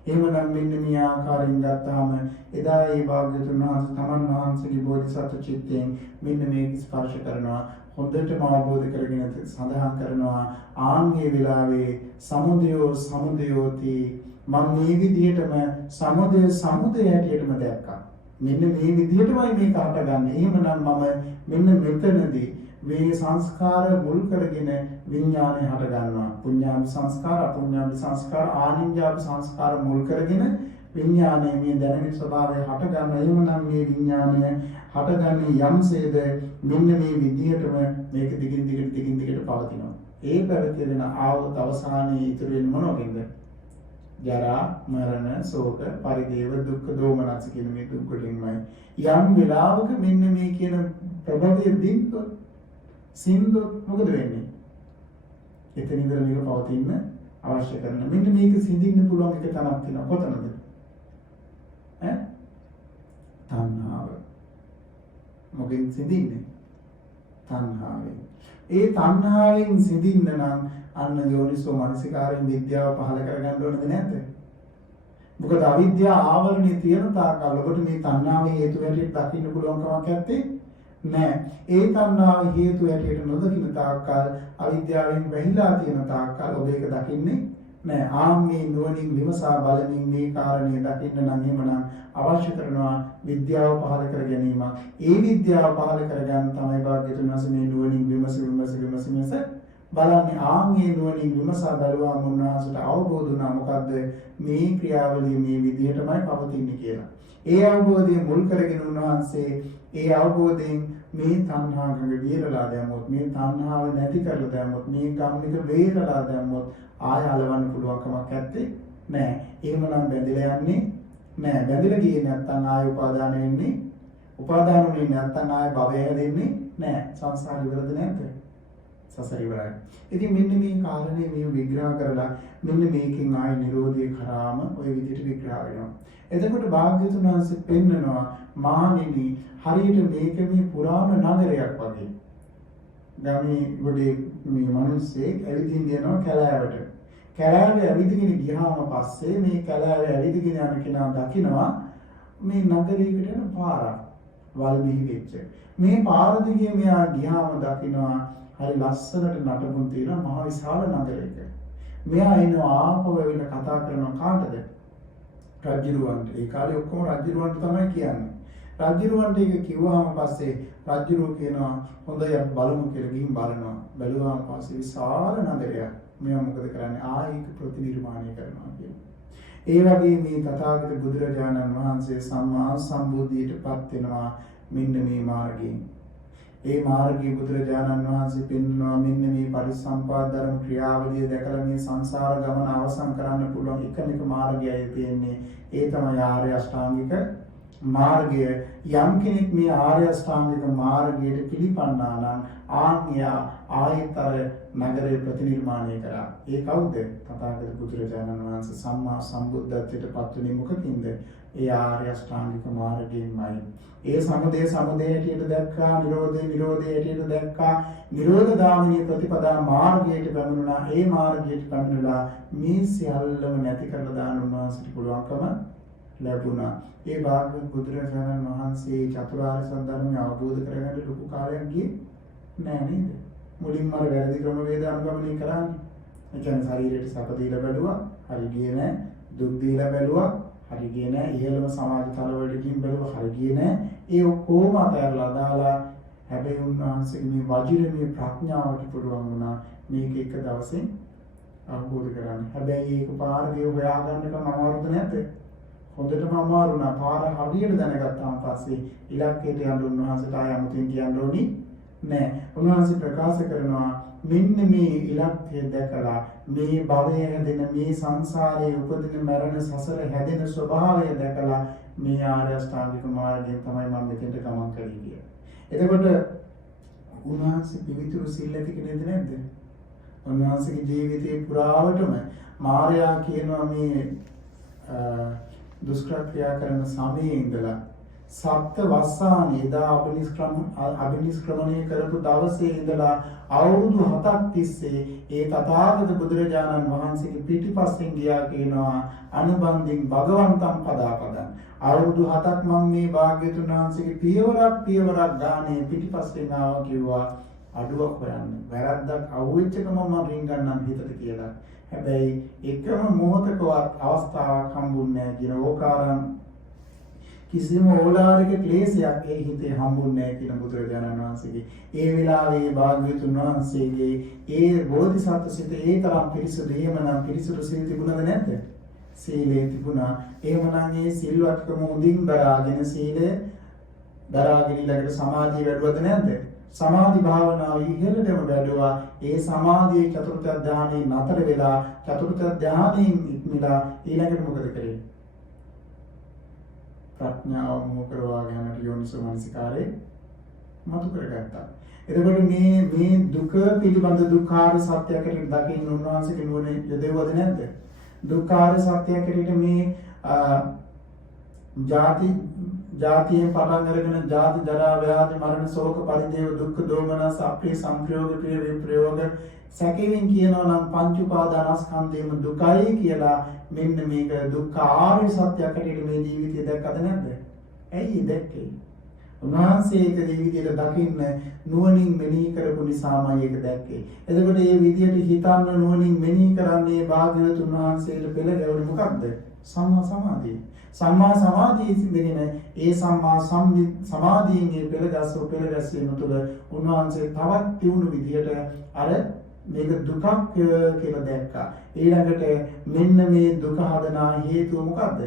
එහෙමනම් මෙන්න මේ ආකාරයෙන් ගත්තාම එදා ඒ භාග්‍යතුන් වහන්සේ තමන් වහන්සේගේ බෝධිසත්ව චිත්තයෙන් මෙන්න මේක ස්පර්ශ කරනවා. හොඳටම අවබෝධ කරගෙන සඳහන් කරනවා ආන්ගේ වෙලාවේ සමුදයෝති මම මේ විදිහටම සමුදය හැටියටම දැක්කා. මෙන්න මේ විදිහටමයි මේක හටගන්නේ. එහෙමනම් මම මෙන්න මෙතනදී මේ සංස්කාර මුල් කරගෙන විඥානය හට ගන්නවා. පුඤ්ඤාභි සංස්කාර, අපුඤ්ඤාභි සංස්කාර, ආනිඤ්ඤාභි සංස්කාර මුල් කරගෙන විඥානයේ මේ දැනෙන ස්වභාවය හට ගන්න. එහෙමනම් මේ විඥානය හටගන්නේ යම්සේද මෙන්න මේ විදිහටම මේක දිගින් දිගට පවතිනවා. ඒ පැවතෙන ආවත අවසානයේ ඉතුරු වෙන මොනවද? ජරා, මරණ, ශෝක, පරිදේව, දුක්ඛ, දෝමනස් කියන මේ දුක් වලින්මයි. යම් වෙලාවක මෙන්න මේ කියන ප්‍රබෝධය දින්තොත් සින්දොත් මොකද වෙන්නේ? එතන ඉඳලා මේක පවතින්න අවශ්‍ය කරන. මෙන්න මේක සිඳින්න පුළුවන් එක තනක් තියෙනවා. කොතනද? තණ්හාව. මොකෙන් සිඳින්නේ? තණ්හාවෙන්. ඒ තණ්හාවෙන් සිඳින්න නම් අන්න යෝනිසෝ මනසිකාරයෙන් විද්‍යාව පහල කරගන්න ඕනද නැද්ද? මොකද අවිද්‍යාව ආවරණේ තියෙන තාක්කල් ඔබට මේ තණ්හාවේ හේතු හැටියට දකින්න පුළුවන් කමක් නැත්තේ නෑ. ඒ තණ්හාවේ හේතු හැටියට නොදකින්න තාක්කල් අවිද්‍යාවෙන් වැහිලා තියෙන තාක්කල් ඔබ ඒක දකින්නේ නෑ. ආම්මේ නුවණින් විමසා බලමින් මේ කාරණේ දකින්න නම් එහෙමනම් අවශ්‍ය කරනවා විද්‍යාව පහල කර ගැනීම. ඒ විද්‍යාව පහල කරගන්න තමයි භාග්‍යතුන් වහන්සේ මේ නුවණින් විමස බලන්නේ. ආන්ගේ නුවණින් විමසා බැලුවාම උන්වහන්සේට අවබෝධ වුණා මොකද්ද මේ ක්‍රියාවලිය මේ විදිහටමයි පවතින්නේ කියලා. ඒ අවබෝධය මුල් කරගෙන උන්වහන්සේ ඒ අවබෝධයෙන් මේ තණ්හාවක විරලා දැම්මොත්, මේ තණ්හාව නැති කරලා දැම්මොත්, මේ කම්මික වේරලා දැම්මොත් ආය අලවන්න පුළුවන් කමක් නැත්තේ නෑ. එහෙමනම් බැඳිලා යන්නේ නෑ. බැඳිලා ගියේ නැත්නම් ආය උපාදාන වෙන්නේ, උපාදාන වෙන්නේ නැත්නම් ආය භවය හැදෙන්නේ නෑ. සංසාර ඉවරද නැද්ද? සසර ඉවරයි. ඉතින් මෙන්න මේ කාරණේ මේ විග්‍රහ කරලා මෙන්න මේකෙන් ආයි නිරෝධය කරාම ওই විදිහට විග්‍රහ වෙනවා. එතකොට භාග්‍යවතුන් වහන්සේ පෙන්නනවා මහණෙනි හරියට මේක මේ පුරාණ නගරයක් වගේ. ගමේ ගොඩේ මේ මිනිස්සෙක් ඇවිදින්න යනවා කැලෑවට. කැලෑවේ ඇවිදගෙන ගියාම පස්සේ මේ කැලෑවේ ඇවිදගෙන යන කෙනා දකිනවා මේ නගරයකට යන පාරක් වල් බිහි වෙච්ච. මේ පාර දිගේ මෙයා ගියාම දකිනවා හරි ලස්සනට නටබුන් තියෙන මහ විශාල නගරයක. මෙයා එනවා ආපහු ඇවිල්ලා කතා කරනවා කාටද? රජ්ජුරුවන්ට. ඒ කාලේ ඔක්කොම රජ්ජුරුවන්ට තමයි කියන්නේ. රජ්ජුරුවන්ට ඒක කිව්වහම පස්සේ රජ්ජුරුව කියනවා හොඳයි අපි බලමු කියලා ගිහින් බලනවා. බැලුවාම පස්සේ විශාල නගරයක්. මෙයා මොකද කරන්නේ? ආයෙක ප්‍රතිනිර්මාණය කරනවා කියනවා. ඒ වගේ මේ තථාගත බුදුරජාණන් වහන්සේ සම්මා සම්බුද්ධියටපත් වෙනවා මෙන්න මේ මාර්ගයෙන්. ඒ මාර්ගයේ බුදුරජාණන් වහන්සේ පෙන්වනවා මෙන්න මේ පරිසම්පාද ධර්ම ක්‍රියාවලිය දැකලා මේ සංසාර ගමන අවසන් කරන්න පුළුවන් එකම එක මාර්ගයයි තියෙන්නේ. ඒ තමයි ආර්ය අෂ්ටාංගික මාර්ගය. යම් කෙනෙක් මේ ආර්ය අෂ්ටාංගික මාර්ගයට පිළිපන්නා නම් ආන්‍ය ආයතර නගරේ ප්‍රතිනිර්මාණය කරා. ඒ කවුද? තථාගත බුදුරජාණන් වහන්සේ සම්මා සම්බුද්ධත්වයට පත් වෙන්නේ මොකකින්ද? ඒ ආර්ය අෂ්ටාංගික මාර්ගයෙන්මයි. ඒ සමුදය සමුදය හැටියට දැක්කා, නිරෝධය නිරෝධය හැටියට දැක්කා, නිරෝධ ගාමිනී ප්‍රතිපදා මාර්ගයට පැමිණුණා. ඒ මාර්ගයට පැමිණලා මේ සියල්ලම නැති කරලා දාන්න උන්වහන්සේට පුළුවන්කම ලැබුණා. ඒ භාග්‍යවත් බුදුරජාණන් වහන්සේ චතුරාර්ය සත්‍ය ධර්මය අවබෝධ කරගන්න ලොකු කාලයක් ගියේ නෑ නේද? මුලින්ම අර වැරදි ක්‍රමවේද අනුගමනය කරන්නේ. ඒ කියන්නේ ශරීරයට සැප දීලා බැලුවා, හරි ගියේ නෑ. දුක් දීලා බැලුවා, හරි ගියේ නෑ. ඉහළම සමාජ තලවලට ගිහින් බැලුවා, හරි ගියේ නෑ. ඒ ඔක්කොම අතහැරලා දාලා හැබැයි උන්වහන්සේගේ මේ වජිරමය ප්‍රඥාවට පුළුවන් වුණා මේක එක දවසේ අවබෝධ කරගන්න. හැබැයි ඒක පාරදී හොයාගන්නකම අමාරුද නැද්ද? හොඳටම අමාරු නා. පාර හරියට දැනගත්තාම පස්සේ ඉලක්කයට යන්න උන්වහන්සේට ආය අමුතින් කියන්න ඕනි නෑ. උන්වහන්සේ ප්‍රකාශ කරනවා මෙන්න මේ ඉලක්කය දැකලා මේ භවය හැදෙන මේ සංසාරයේ උපදින මරණ සසර හැදෙන ස්වභාවය දැකලා මේ ආර්ය අෂ්ටාංගික මාර්ගයෙන් තමයි මම මෙතෙන්ට ගමන් කරේ කියලා. එතකොට උන්වහන්සේ පිවිතුරු සිල් ඇති කෙනෙක්ද නැද්ද? උන්වහන්සේගේ ජීවිතේ පුරාවටම මාර්යා කියනවා මේ දුෂ්කරක්‍රියා කරන සමයේ ඉඳලා සප්ත වස්සානේ එදා අභිනිෂ්ක්‍රමණය කරපු දවසේ ඉඳලා අවුරුදු 7ක් තිස්සේ ඒ තථාගත බුදුරජාණන් වහන්සේගේ පිටිපස්සෙන් ගියා කියනවා අනුබන්ධින් භගවන්තම් පදාපදං. අවුරුදු 7ක් මම මේ භාග්‍යතුන් වහන්සේගේ පියවරක් ගානේ පිටිපස්සෙන් ආවා කිව්වා අඩුවක් හොයන්න. වැරද්දක් අහුවෙච්ච එකම මම රින් ගන්නම් හිතට කියලා. හැබැයි එකම මොහොතකවත් අවස්ථාවක් හම්බුන්නේ නැහැ කියන ඕකාරම් කිසිම ඕලාරික ක්ලේශයක් ඒ හිතේ හම්බුන්නේ නැහැ කියන බුදුරජාණන් වහන්සේගේ ඒ වෙලාවේ භාග්‍යවතුන් වහන්සේගේ ඒ බෝධිසත්ව සිත ඒ තරම් පිරිසුදු එහෙමනම් පිරිසුදු සිල් තිබුණද නැද්ද? සීලේ තිබුණා. එහෙමනම් ඒ සිල්වත්කම උදින් දරාගෙන සීලය දරාගෙන ඊළඟට සමාධිය වැඩුවද නැද්ද? සමාධි භාවනාව ඉහළටම වැඩුවා. ඒ සමාධියේ චතුර්ථ ධානයේ නතර වෙලා චතුර්ථ ධානයෙන් ඉක්මලා ඊළඟට මොකද කරේ? ප්‍රඥාව මොහ කරවාගෙන යෝනිසෝ මනසිකාරේ මතු කරගත්තා. එතකොට මේ දුක පිළිබඳ දුක්ඛාර සත්‍යයකට දකින්න උන්වහන්සේගේ නුවණ යොදවුවද නැද්ද? දුක්ඛාර සත්‍යයකට මේ ජාතියෙන් පටන් අරගෙන ජාති ජරා ව්‍යාධි මරණ ශෝක පරිදේව දුක්ඛ දෝමනස් අප්‍රිය සංප්‍රයෝග ප්‍රිය විප්‍රයෝග සැකෙමින් කියනවා නම් පංච උපාදානස්කන්ධයම දුකයි කියලා මෙන්න මේක දුක්ඛ ආර්ය සත්‍යයකට මේ ජීවිතය දැක්කද නැද්ද? ඇයි දැක්කේ? උන්වහන්සේ ඒක ජීවිතයට දකින්න නුවණින් මෙනෙහි කරපු නිසාමයි ඒක දැක්කේ. එතකොට මේ විදියට හිතන්න නුවණින් මෙනෙහි කරන්නේ භාග්‍යවතුන් වහන්සේට පෙළ ගැවුනේ මොකක්ද? සම්මා සමාධිය. සම්මා සමාධියේ සිඳගෙන ඒ සම්මා සමාධියෙන් ඒ පෙළ තුළ උන්වහන්සේ තවත් දියුණු විදියට අර මේක දුකක් කියලා දැක්කා. ඊළඟට මෙන්න මේ දුක හදනා හේතුව මොකද්ද?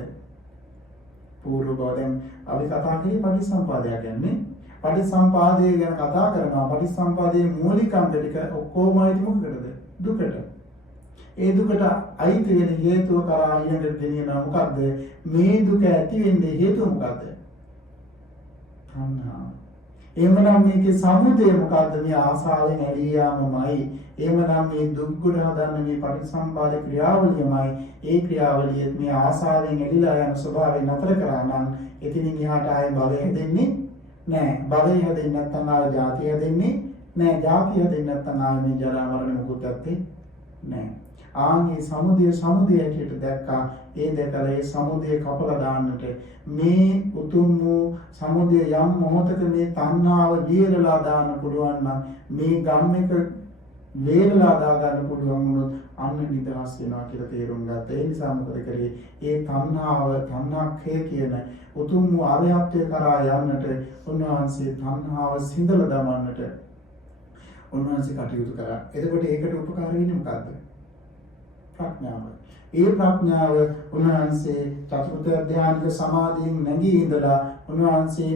පූර්ව භව. දැන් අපි කතා කරේ පටිච්චසමුපාදය ගැන. පටිච්චසමුපාදය ගැන කතා කරනවා. පටිච්චසමුපාදයේ මූලිකාංග ටික ඔක්කොම අයිති මොකටද? දුකට. ඒ දුකට අයිති වෙන හේතුව කරා ඊළඟට ගෙනියනවා මොකද්ද? මේ දුක ඇති වෙන්නේ හේතුව මොකද්ද? තණ්හා. එහෙමනම් මේකේ සමුදය මොකද්ද? මේ ආසාවෙන් ඇලී යාමමයි. එහෙමනම් මේ දුක් ගොඩ හදන්න මේ පටිච්චසමුපාද ක්‍රියාවලියමයි. ඒ ක්‍රියාවලිය මේ ආසාවෙන් ඇලිලා යන ස්වභාවය නතර කරා නම් එතනින් එහාට ආයේ භවය හැදෙන්නේ නැහැ. භවය හැදෙන්නේ නැත්නම් ආයේ ජාතිය හැදෙන්නේ නැහැ. ජාතිය හැදෙන්නේ නැත්නම් ආයේ මේ ජරා මරණ මුකුත් නැත්තේ නැහැ. ආන්ගේ සමුදය හැටියට දැක්කා. ඒ දැකලා ඒ සමුදය කපලා දාන්නට මේ උතුම් වූ සමුදය යම් මොහොතක මේ තණ්හාව දීරලා දාන්න පුළුවන් නම් මේ ගම් එක වේලලා දා ගන්න පුළුවන් වුණොත් අන්න නිදහස් වෙනවා කියලා තේරුම් ගත්තා. ඒ නිසා මොකද කරේ? ඒ තණ්හාක්ඛය කියන උතුම් වූ අරිහත්ත්වය කරා යන්නට උන්වහන්සේ තණ්හාව සිඳලා දමන්නට උන්වහන්සේ කටයුතු කරා. එතකොට ඒකට උපකාර වෙන්නේ මොකද්ද? ප්‍රඥාව. ඒ ප්‍රඥාව උන්වහන්සේ චතුර්ථ ධ්‍යානික සමාධියෙන් නැගී ඉඳලා උන්වහන්සේ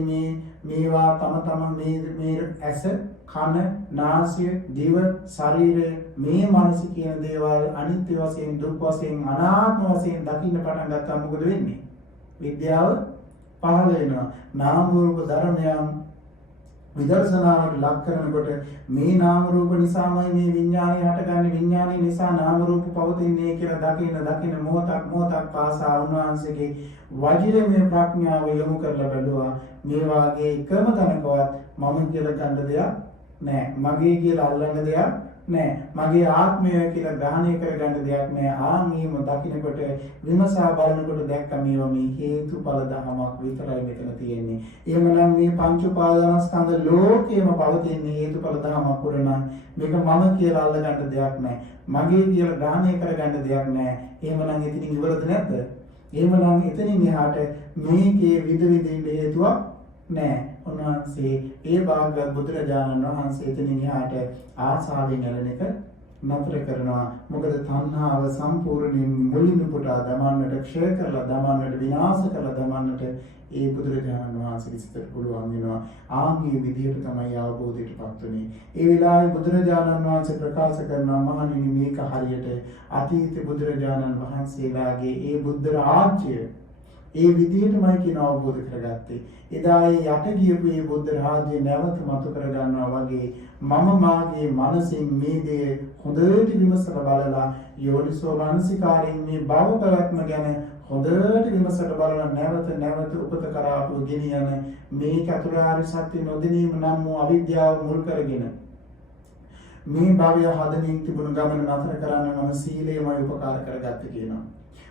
මේවා තම මේ ඇස, කන, නාසය, දිව, ශරීරය, මේ මනස කියන දේවල් අනිත්‍ය වශයෙන්, දුක් වශයෙන්, අනාත්ම වශයෙන් දකින්න පටන් ගත්තා. මොකද වෙන්නේ? විද්‍යාව පහළ වෙනවා. නාම රූප ධර්මයන් විදර්ශනාවට ලක් කරනකොට මේ නාම රූප නිසාමයි මේ විඥානය හටගන්නේ, විඥානය නිසා නාම රූප පවතින්නේ කියලා දකින මොහොතක් පාසා උන්වහන්සේගේ වජිරමය ප්‍රඥාව යොමු කරලා බැලුවා. මේ වාගේ එකම තැනකවත් මම කියලා ගන්න දෙයක් නැහැ, මගේ කියලා අල්ලන්න දෙයක් නැහැ, මගේ ආත්මය කියලා ග්‍රහණය කරගන්න දෙයක් නැහැ. මේම දකිනකොට විමසා බලනකොට දැක්ක මේවා මේ හේතුඵල ධමයක් විතරයි මෙතන තියෙන්නේ. එහෙමනම් මේ පංච උපාදානස්කන්ධ ලෝකේම පවතින හේතුඵල ධමයක් උරනම් මේක මම කියලා අල්ලගන්න දෙයක් නැහැ, මගේ කියලා ග්‍රහණය කරගන්න දෙයක් නැහැ. එහෙමනම් එතනින් ඉවරද නැද්ද? එහෙමනම් එතනින් එහාට මේකේ විද හේතුවක් නැහැ. උන්වහන්සේ ඒ භාග්‍යවත් බුදුරජාණන් වහන්සේ එතනින් එහාට ආසාවෙන් යන එක නතර කරනවා. මොකද තණ්හාව සම්පූර්ණයෙන් මුලින්ම පුටා දමන්නට, ක්ෂය කරලා දමන්නට, විනාශ කරලා දමන්නට ඒ බුදුරජාණන් වහන්සේ විස්තර පුළුවන් වෙනවා. ආන්ගේ විදියට තමයි අවබෝධයටපත් වෙන්නේ. ඒ වෙලාවේ බුදුරජාණන් වහන්සේ ප්‍රකාශ කරනවා, මහණෙනි මේක හරියට අතීත බුදුරජාණන් වහන්සේලාගේ ඒ බුද්ධ රාජ්‍ය ඒ විදිහටමයි කියන අවබෝධ කරගත්තේ. එදා ඒ යට ගියපු මේ බුද්ධ රාජ්‍ය නැවත මතු කරගන්නවා වගේ මම මාගේ මනසින් මේ දේ හොඳට විමසලා බලලා යෝනිසෝ මනසිකාරයෙන් මේ භව ප්‍රවත්ම ගැන හොඳට විමසලා බලලා නැවත උපත කරාපු ගෙනියන මේ චතුරාර්ය සත්‍ය නොදැනීම නම් වූ අවිද්‍යාව මුල් කරගෙන මේ භවය හදමින් තිබුණු ගමන නතර කරන්න මම සීලයමයි උපකාර කරගත්තේ කියනවා.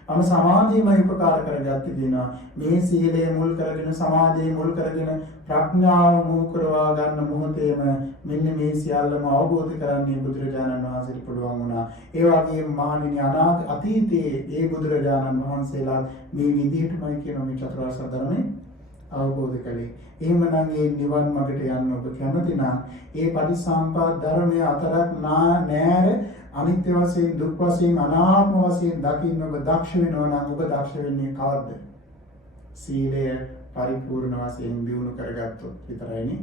මම සමාධියමයි උපකාර කරගත්තේ කියනවා. මේ සීලය මුල් කරගෙන, සමාධිය මුල් කරගෙන, ප්‍රඥාව මුල් කරවා ගන්න මොහොතේම මෙන්න මේ සියල්ලම අවබෝධ කරන්නේ බුදුරජාණන් වහන්සේට පුළුවන් වුණා. ඒ වගේම මහණෙනි අතීතයේ ඒ බුදුරජාණන් වහන්සේලා මේ විදිහටමයි කියන මේ චතුරාර්ය සත්‍ය ධර්මය අවබෝධ කළේ. එහෙමනම් ඒ නිවන් මාර්ගට යන්න ඔබ කැමති නම් ඒ පටිසම්පාද ධර්මයේ අතරක් නෑර අනිත්‍ය වශයෙන්, දුක් වශයෙන්, අනාත්ම වශයෙන් දකින්න ඔබ දක්ෂ වෙනවා නම් ඔබ දක්ෂ වෙන්නේ කවද්ද? සීලය පරිපූර්ණ වශයෙන් දියුණු කරගත්තොත් විතරයිනේ.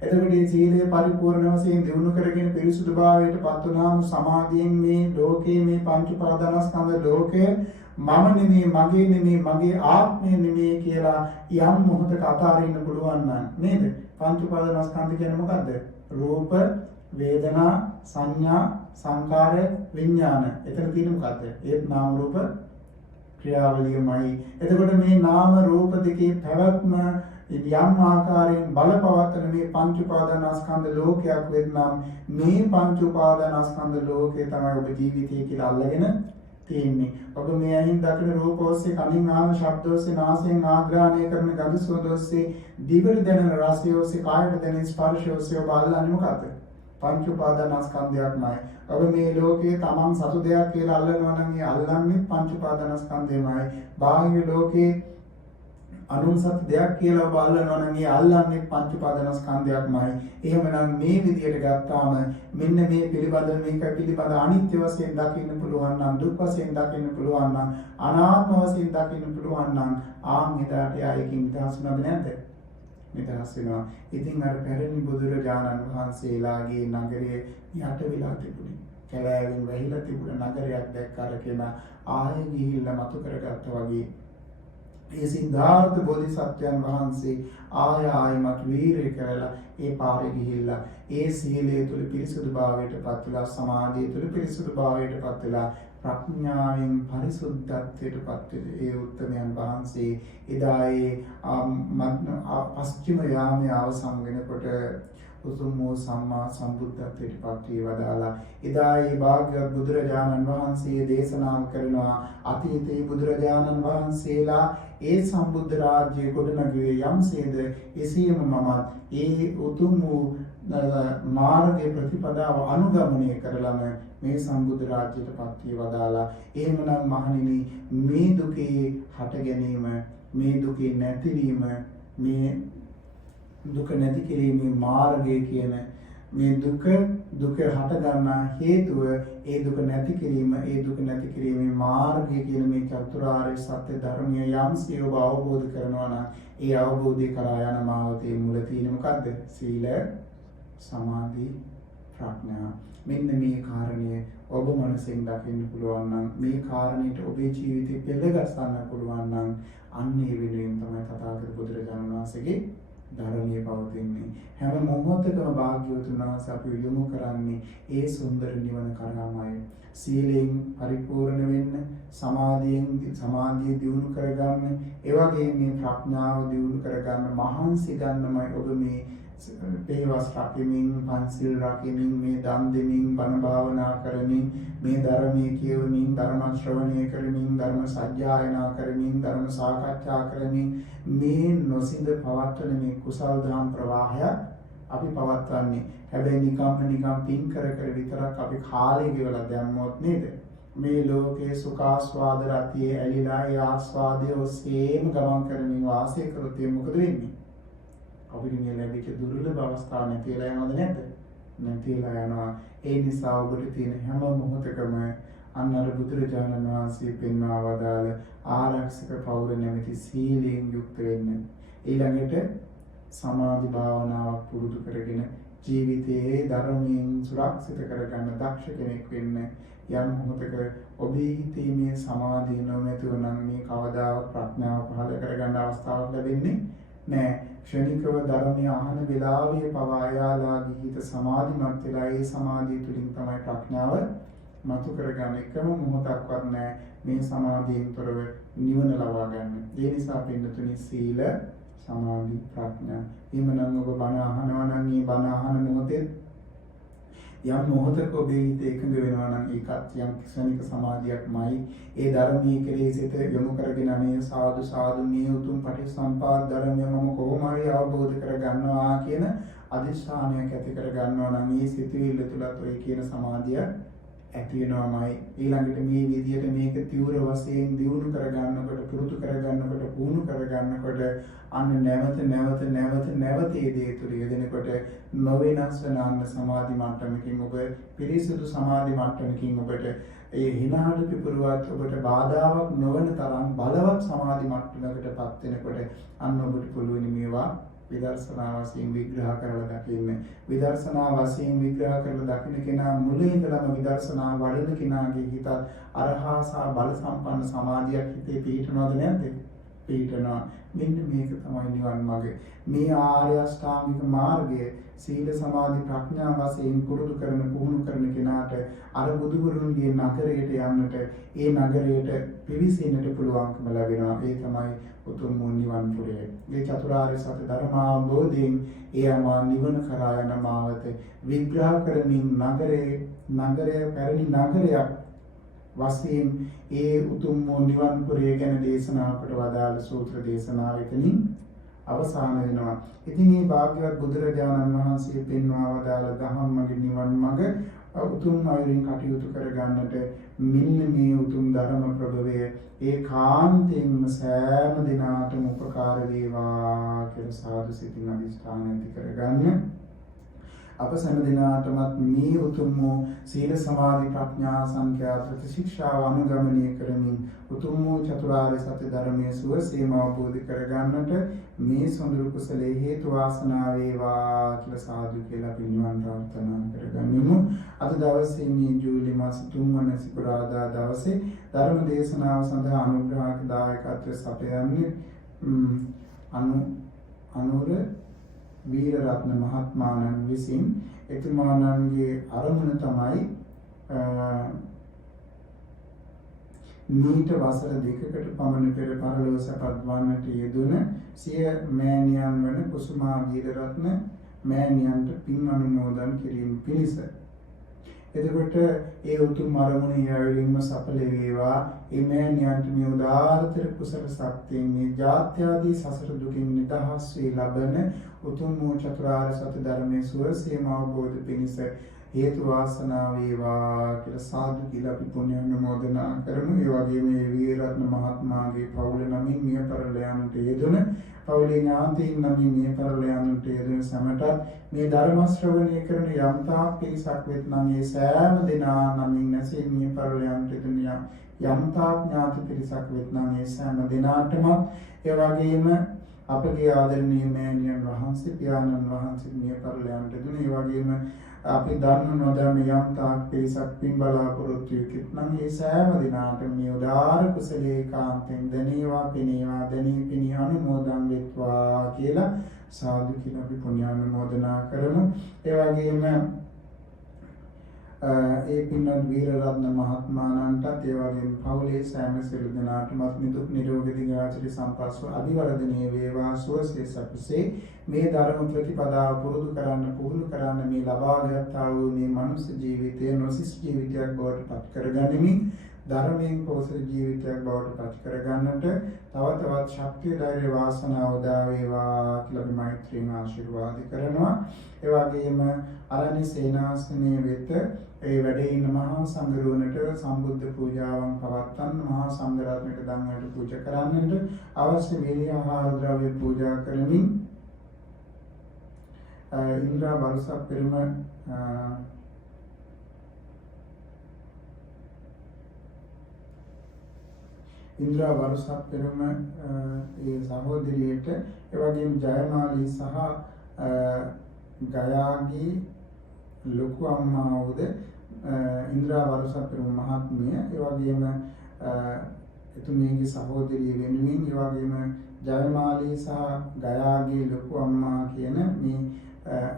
එතකොට මේ සීලය පරිපූර්ණ වශයෙන් දියුණු කරගෙන පිරිසුදු භාවයට පත් වුණාම සමාධියෙන් මේ ලෝකයේ මේ පංච උපාදානස්කන්ධ ලෝකය මම නෙමෙයි, මගේ නෙමෙයි, මගේ ආත්මය නෙමෙයි කියලා යම් මොහොතක අතාරින්න පුළුවන් නම් නේද? පංච උපාදානස්කන්ධ කියන්නේ මොකද්ද? රූප, වේදනා, සංඥා, සංකාර, විඥාන. එතන තියෙන්නේ මොකද්ද? ඒත් නාම රූප ක්‍රියාවලියමයි. එතකොට මේ නාම රූප දෙකේ පැවැත්ම යම් ආකාරයෙන් බලපවත්තන මේ පංච උපාදානස්කන්ධ ලෝකයක් වෙන්නම් මේ පංච උපාදානස්කන්ධ ලෝකේ තමයි ඔබ ජීවිතය කියලා අල්ලගෙන තියෙන්නේ. ඔබ මේ අයින් දකින රූප ඔස්සේ, කනින් ආන ශබ්ද ඔස්සේ, නාසයෙන් ආග්‍රහණය කරන ගඳ සුවඳ ඔස්සේ, දිවට දැනෙන රසය ඔස්සේ, කායට දැනෙන ස්පර්ශය ඔස්සේ ඔබ අල්ලන්නේ මොකද්ද? පංච උපාදානස්කන්ධයක්මයි. ඔබ මේ ලෝකයේ තමන් සතු දෙයක් කියලා අල්ලනවා නම් ඒ අල්ලන්නේ පංච උපාදානස්කන්ධයමයි. බාහිර ලෝකයේ අනුන් සතු දෙයක් කියලා ඔබ අල්ලනවා නම් ඒ අල්ලන්නේ පංච උපාදානස්කන්ධයක්මයි. එහෙමනම් මේ විදියට ගත්තාම මෙන්න මේ පිළිබඳ මේක පිළිබඳ අනිත්‍ය වශයෙන් දකින්න පුළුවන් නම්, දුක් වශයෙන් දකින්න පුළුවන් නම්, අනාත්ම වශයෙන් දකින්න පුළුවන් නම් එදාට ආයකින් නිදහස් වෙනවද නැද්ද? නිදහස් වෙනවා. ඉතින් අර පැරණි බුදුරජාණන් වහන්සේලාගේ නගරයේ යට වෙලා තිබුණේ කැලෑවෙන් වැහිලා තිබුණ නගරයක් දැක්කාර කෙනා ආයෙ ගිහිල්ලා මතු කරගත්තා වගේ ඒ සිද්ධාර්ථ බෝධිසත්වයන් වහන්සේ ආයමත් වීරය කරලා ඒ පාරේ ගිහිල්ලා ඒ සීලය තුළ පිරිසුදු භාවයට පත් වෙලා, සමාධිය තුළ පිරිසුදු භාවයට පත් වෙලා, ප්‍රඥාවෙන් පරිසුද්ධත්වයට පත් වෙන ඒ උත්තමයන් වහන්සේ එදා ඒ පස්චිම යාමයේ අවසන් වෙනකොට උතුම් වූ සම්මා සම්බුද්ධත්වයට පත් වී වදාලා. එදා ඒ භාග්‍යවත් බුදුරජාණන් වහන්සේ දේශනා කරනවා අතීතයේ බුදුරජාණන් වහන්සේලා ඒ සම්බුද්ධ රාජ්‍යය ගොඩනගුවේ යම්සේද එසේම මමත් ඒ උතුම් වූ මාර්ගයේ ප්‍රතිපදාව අනුගමනය කරලම මේ සම්බුද්ධ රාජ්‍යයට පත් වී වදාලා. එහෙමනම් මහණෙනි, මේ දුකේ හට ගැනීම, මේ දුකේ නැතිවීම, මේ දුක නැති කිරීමේ මාර්ගය කියන මේ දුක හට ගන්නා හේතුව, ඒ දුක නැති කිරීම, ඒ දුක නැති කිරීමේ මාර්ගය කියන මේ චතුරාර්ය සත්‍ය ධර්මය යම්සේ ඔබ අවබෝධ කරනවා නම්, ඒ අවබෝධය කරා යන මාවතේ මුල තියෙන්නේ මොකද්ද? සීල, සමාධි, ප්‍රඥා. මෙන්න මේ කාරණය ඔබ මනසෙන් දකින්න පුළුවන් නම්, මේ කාරණයට ඔබේ ජීවිතේ පෙළගස්සන්න පුළුවන් නම්, අන්න ඒ වෙනුවෙන් තමයි තථාගත බුදුරජාණන් වහන්සේගේ ධර්මයේ පවතින්නේ. හැම මොහොතකම භාග්‍යවතුන් වහන්සේ අපි යොමු කරන්නේ ඒ සුන්දර නිවන කරාමයි. සීලයෙන් පරිපූර්ණ වෙන්න, සමාධිය දියුණු කරගන්න, ඒ වගේම මේ ප්‍රඥාව දියුණු කරගන්න මහන්සි ගන්නමයි ඔබ මේ පේවස් රකිමින්, පන්සිල් රකිමින්, මේ දන් දෙමින්, බණ භාවනා කරමින්, මේ ධර්මයේ කියවමින්, ධර්ම ශ්‍රවණය කරමින්, ධර්ම සජ්ජායනා කරමින්, ධර්ම සාකච්ඡා කරමින් මේ නොසිඳ පවත්වන මේ කුසල් දහම් ප්‍රවාහය අපි පවත්වන්නේ. හැබැයි නිකම් පින් කර විතරක් අපි කාලය ගෙවලා දැම්මොත් නේද? මේ ලෝකයේ සුඛාස්වාද රතියේ ඇලිලා ඒ ආස්වාදයේ ඔස්සේම ගමන් කරමින් වාසය කරොත් මොකද වෙන්නේ? අපිට මේ ලැබිච්ච දුර්ලභ අවස්ථාව නැතිලා යනවද නැද්ද? නැතිලා යනවා. ඒ නිසා ඔබට තියෙන හැම මොහොතකම අන්නර බුදුරජාණන් වහන්සේ පෙන්වා වදාළ ආරක්ෂක පෞර නැමැති සීලයෙන් යුක්ත වෙන්න. ඊළඟට සමාධි භාවනාවක් පුරුදු කරගෙන ජීවිතයේ ධර්මයෙන් සුරක්ෂිත කරගන්න දක්ෂ කෙනෙක් වෙන්න. යම් මොහොතක ඔබේ හිතේ මේ සමාධිය නොමැතිව නම් මේ කවදාවත් ප්‍රඥාව පහළ කරගන්න අවස්ථාවක් ලැබෙන්නේ නෑ. ක්ෂණිකව ධර්මය අහන වෙලාවේ පවා යාලාගේ හිත සමාධිමත් වෙලා ඒ සමාධිය තුළින් තමයි ප්‍රඥාව මතු කරගන්න. එකම මොහොතක්වත් නෑ මේ සමාධියෙන් තොරව නිවන ලබා ගන්න. ඒ නිසා පින්නතුනි, සීල, සමාධි, ප්‍රඥා. එහෙමනම් ඔබ බණ අහනවා නම් මේ බණ අහන මොහොතේ යම් මොහොතක ඔබේ හිත එකඟ වෙනවා නම් ඒකත් යම් ක්ෂණික සමාධියක්මයි. ඒ ධර්මයේ කෙරෙහි සිත යොමු කරගෙන මේ සාදු සාදු මේ උතුම් පටිසම්පාද ධර්මය මම කොහොම හරි අවබෝධ කරගන්නවා කියන අදිෂ්ඨානයක් ඇති කරගන්නවා නම් මේ සිතුවිල්ල තුලත් ඔය කියන සමාධිය ඇති වෙනවාමයි. ඊළඟට මේ විදියට මේක තීව්‍ර වශයෙන් දියුණු කරගන්නකොට, පුරුදු කරගන්නකොට, පුහුණු කරගන්නකොට අන්න නැවත ඒ දේ තුළ යෙදෙනකොට නොවෙනස් වෙන අන්න සමාධි මට්ටමකින් ඔබ පිරිසිදු සමාධි මට්ටමකින් ඔබට ඒ හිනාඩු පිපුරුවත් ඔබට බාධාවක් නොවන තරම් බලවත් සමාධි මට්ටමකටපත් වෙනකොට අන්න ඔබට පුළුවන් මේවා විදර්ශනා වශයෙන් විග්‍රහ කරලා දකින්න. විදර්ශනා වශයෙන් විග්‍රහ කරලා දකින්න කෙනා මුලින් ඉඳලම විදර්ශනා වඩන කෙනාගේ හිතත් අරහාසා බල සම්පන්න සමාධියක් හිතේ පිහිටනවද නැද්ද? පිහිටනවා. මෙන්න මේක තමයි නිවන් මාර්ගය. මේ ආර්ය අෂ්ටාංගික මාර්ගය සීල සමාධි ප්‍රඥා වශයෙන් පුරුදු කරන පුහුණු කරන කෙනාට අර බුදුගුරුන්ගේ නගරයට යන්නට, ඒ නගරයට පිවිසෙන්නට පුළුවන්කම ලැබෙනවා. ඒ තමයි උතුම් වූ නිවන් පුරය. මේ චතුරාර්ය සත්‍ය ධර්මාවබෝධයෙන් එයම නිවන කරා යන මාවත විග්‍රහ කරමින් නගරය පැරණි නගරයක් වශයෙන් ඒ උතුම් වූ නිවන් පුරය ගැන දේශනා කොට වදාළ සූත්‍ර දේශනාව එතනින් අවසාන වෙනවා. ඉතින් මේ භාග්‍යවත් බුදුරජාණන් වහන්සේ පෙන්වා වදාළ ධම්මගේ නිවන් මඟ උතුම් අයුරින් කටයුතු කරගන්නට මෙන්න මේ උතුම් ධර්ම ප්‍රභවය ඒකාන්තයෙන්ම සෑම දිනාටම උපකාර වේවා කියලා සාදු සිතින් අදිස්ථාන ඇති කරගන්න. අප සෑම දිනාටමත් මේ උතුම් වූ සීල සමාධි ප්‍රඥා සංඛ්‍යා ප්‍රතිශික්ෂාව අනුගමනය කරමින් උතුම් වූ චතුරාර්ය සත්‍ය ධර්මයේ සුවසේම අවබෝධ කරගන්නට මේ සොඳුරු කුසලයේ හේතු වාසනා වේවා කියලා සාදු කියලා පින්වන් ප්‍රාර්ථනා කරගනිමු. අද දවසේ මේ ජූලි මාස 3 වන සිකුරාදා දවසේ ධර්ම දේශනාව සඳහා අනුග්‍රහක දායකත්වය සපයන්නේ අනුර වීරරත්න මහත්මාණන් විසින්. එතුමාණන්ගේ අරමුණ තමයි මීට වසර 2කට පමණ පෙර පරලොව සැපත් වන්නට යෙදුන සිය මෑණියන් වන කුසුමා වීරරත්න මෑණියන්ට පින් අනුමෝදන් කිරීම පිණිස එතකොට ඒ උතුම් අරමුණ ඊළඟින්ම සඵල වේවා. ඒ මෑණියන්ට මේ උදාාරතර කුසල ශක්තියෙන් මේ ජාත්‍යාදී සසර දුකින් නිදහස් වී ලබන උතුම් වූ චතුරාර්ය සත්‍ය ධර්මයේ සුවසේම අවබෝධ පිණිස හේතු වාසනා වේවා කියලා සාදු කියලා අපි පුණ්‍ය අනුමෝදනා කරමු. ඒ වගේම මේ වීරරත්න මහත්මයාගේ පවුල නමින් මිය පරලයන්ට යෙදුන පවුලේ ඥාතීන් නමින් මිය පරලයන්ට යෙදුන සමටත් මේ ධර්ම ශ්‍රවණය කරන යම්තාක් පිරිසක් වෙත්නම් ඒ සෑම දෙනා නමින් නැසී මිය පරලයන්ට යෙදුන යම්තාක් ඥාති පිරිසක් වෙත්නම් ඒ සෑම දෙනාටම ඒ වගේම අපගේ ආදරණීය මෑණියන් වහන්සේ පියාණන් වහන්සේ මිය පරලයන්ට යෙදුන ඒ වගේම අපි දන්න නොදන්න යම් තාක් පිරිසක් පින් බලාපොරොත්තු වෙත්නම් ඒ සෑම දිනාට මේ උදාාර කුසලයේ කාන්තෙන් දනේවා පිනේවා දනී පිනී අනුමෝදන් වෙත්වා කියලා සාදු කියලා අපි පුණ්‍ය අනුමෝදනා කරමු. ඒ වගේම ඒ පින්වත් වීරරත්න මහත්මයාණන්ටත් ඒ වගේම පවුලේ සෑම සියලු දෙනාටමත් නිදුක් නිරෝගී දීර්ඝායුෂ සම්පස්ව අභිවර්ධනීය වේවා සුවසේ සතුසේ මේ ධර්ම ප්‍රතිපදාව පුරුදු කරන්න පුහුණු කරන්න මේ ලබාගත්තා වූ මේ මනුෂ්‍ය ජීවිතය නොසිස් ජීවිතයක් බවට පත් කරගනිමින් ධර්මයෙන් පෝෂිත ජීවිතයක් බවට පත් කරගන්නට තව තවත් ශක්තිය ධෛර්ය වාසනාව උදා වේවා කියලා අපි මෛත්‍රියෙන් ආශිර්වාද කරනවා. ඒ වගේම අරණි සේනාසනයේ වෙත ඒ වැඩේ ඉන්න මහා සංඝරුවනට සම්බුද්ධ පූජාවන් පවත්වන්න මහා සංඝරත්නයට ධම්මයට පූජා කරන්නට අවශ්‍ය වේලිය ආහාර ද්‍රව්‍ය පූජා කරමින් ඉන්ද්‍රා වරුසක් පෙරම ඉන්ද්‍රා වරුසක් පෙරම ඒ සහෝදරියට ඒ වගේම ජයමාලී සහ ගයාගේ ලොකු අම්මා වූද ඉන්ද්‍රා වරුසක් පෙරම මහත්මිය ඒ වගේම එතුමියගේ සහෝදරිය වෙනුවෙන් ඒ වගේම ජයමාලී සහ ගයාගේ ලොකු අම්මා කියන මේ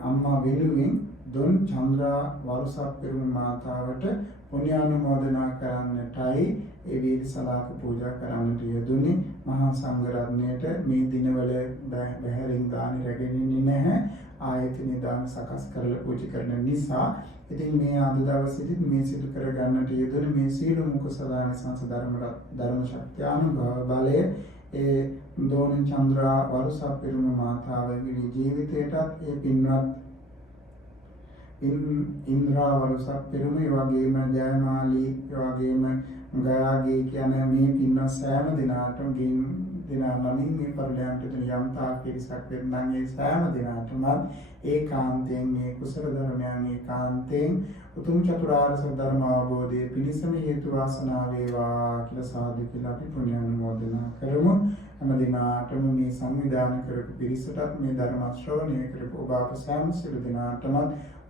අම්මා වෙනුවෙන් දොන් චන්ද්‍රා වරුසක් පෙරම මාතාවට පුණ්‍ය අනුමෝදනා කරන්නටයි ඒ වීර සලාක පූජා කරන්නට යෙදුනේ. මහා සංඝරත්නයට මේ දිනවල බැහැරින් දාන රැගෙන්නේ නැහැ. ආයතන දාන සකස් කරලා පූජා කරන නිසා ඉතින් මේ අද දවසේදී මේ සිදු කර ගන්නට යෙදුන මේ සීල මුකසලාන ධර්ම ශක්තියානුභව බලය ඒ දෝන චන්ද්‍රා වරුසක් පෙරම මාතාවගේ ජීවිතයටත් ඒ පින්වත් ඉන්ද්‍රා වරුසක් පෙරම ඒ වගේම ජයමාලී ඒ වගේම ගයාගේ කියන මේ පින්වත් සෑම දිනාටම දිනා නමින් මේ පරිලයන්ට යම් තාක් පිරිසක් වෙනනම් ඒ සෑම දිනාටම ඒකාන්තයෙන් මේ කුසල ධර්මයන් ඒකාන්තයෙන් උතුම් චතුරාර්ය සත්‍ය ධර්ම අවබෝධයේ පිණිසම හේතු වාසනා වේවා කියලා සාදු කියලා අපි පුණ්‍ය අනුමෝදනා කරමු. හැම දිනාටම මේ සංවිධානය කරපු පිරිසටත් මේ ධර්ම ශ්‍රවණය කරපු ඔබ අප සෑම සියලු දිනාටම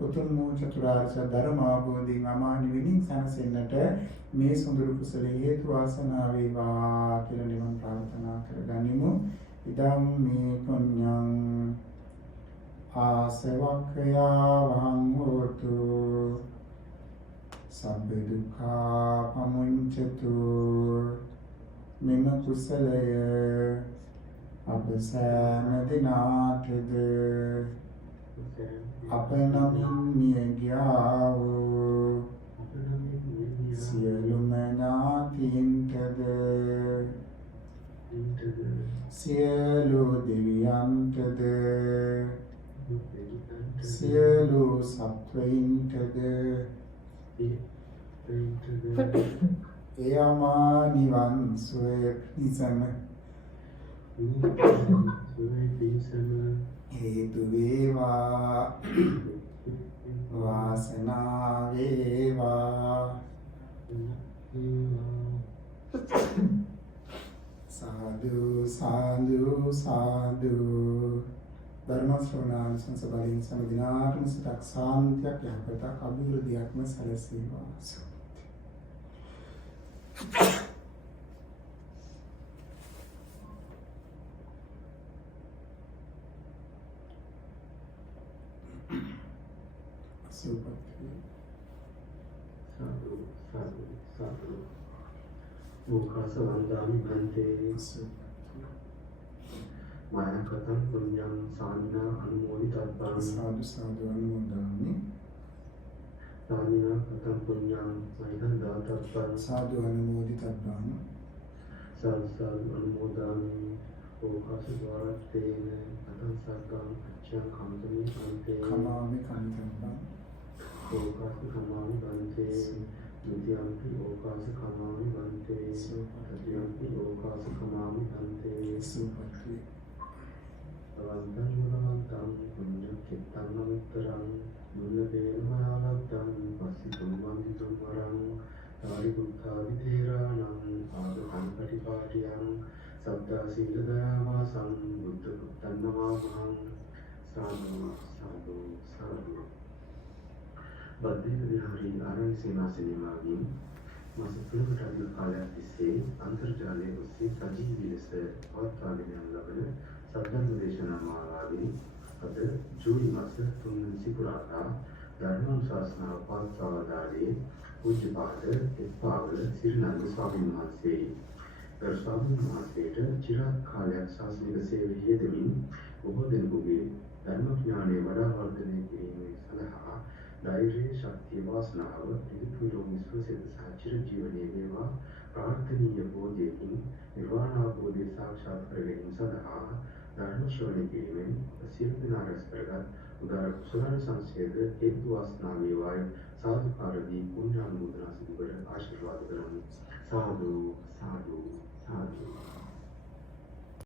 උතුම් වූ චතුරාර්ය සත්‍ය ධර්ම අවබෝධයෙන් අමා නිවනින් සැනසෙන්නට මේ සුඳුරු කුසල හේතු වාසනා වේවා කියලා නිවන් ප්‍රාර්ථනා කරගනිමු. ඉදම් මේ පුඤ්ඤං ආසවක්ඛයා වහං හෝතු සබ්බ දුක්ඛා පමුඤ්චතු. මෙම කුසලය අප සෑම දිනාටද අප නමින් මිය ගියා වූ සියලුම ඥාතීන්ටද සියලු දෙවියන්ටද සියලු සත්වයින්ටද එයමා නිවන් සුවය පිණිසම හේතු වේවා වාසනාව වේවා. සාදු සාදු සාදු. ධර්ම ශ්‍රවණාන සංසබලින් සමදිනාටම සිතක් සාන්තියක් යහපතක් අභිවෘද්ධියක්ම සැලසේවා. Sadu, sadu, sadu. Mukasa vandami bhante. Maya katham punyam sanina anumoditabban. Sadu, sadu, anumodami. Tamina katam punyam maihan databban සාදු අනුමෝදිතබ්බං Sansad anumodami Okasa dvaratena Atam sakam achyam kamtami ante කමාමි කන්තබ්බං Okasa kamami bante Nidhyampi okasa kamami bante Tadyampi okasa kamami bante සුපත්ති Avantam mulavantam punyam kittam namittarang Mullabena mayaladdam Pasitum vanditum varang Tari buddha videranam Āgatam patipādiyam Sabda sīla dayāvāsam Buddha buddhan namāmaham Sadhu, sadhu, sadhu බද්ධින විහාරී ආරණ්‍ය සේනාසනයේදී මාස 3කට අධික කාලයක් තිස්සේ අන්තර්ජාලයේ ඔස්සේ සජීවී ලෙස පවත්වාගෙන යන ලබන සද්ධර්ම දේශනා මාලාවේ අද ජූලි මාස 3 සිකුරාදා ධර්මානුශාසනාව පවත්වාදාලේ පූජ්‍යපාද එක්පාවල සිරිනන්ද ස්වාමීන් වහන්සේ ගරු ස්වාමීන් වහන්සේට චිරාත් කාලයක් ශාසනික සේවයේ යෙදමින් බොහෝ දෙනෙකුගේ ධර්ම ඥානය වඩා වර්ධනය කිරීම සඳහා ධෛර්ය ශක්තිය වාසනාව නිරුක්ති විශ්වසිත සාචිර ජීවනයේ වේවා ප්‍රාර්ථනීය බෝධියකින් නිර්වාණ අවබෝධය සාක්ෂාත් කර ගැනීම සඳහා ධර්ම ශ්‍රවණය කිරීමෙන් සියලු දෙනා රැස් කරගත් උදාර කුසල සංසේද හේතු වාසනා වේවායි සාදුකාරදී පුණ්‍යානුමෝදනා සිදු කර ආශිර්වාද කරමු සාදු සාදු සාදු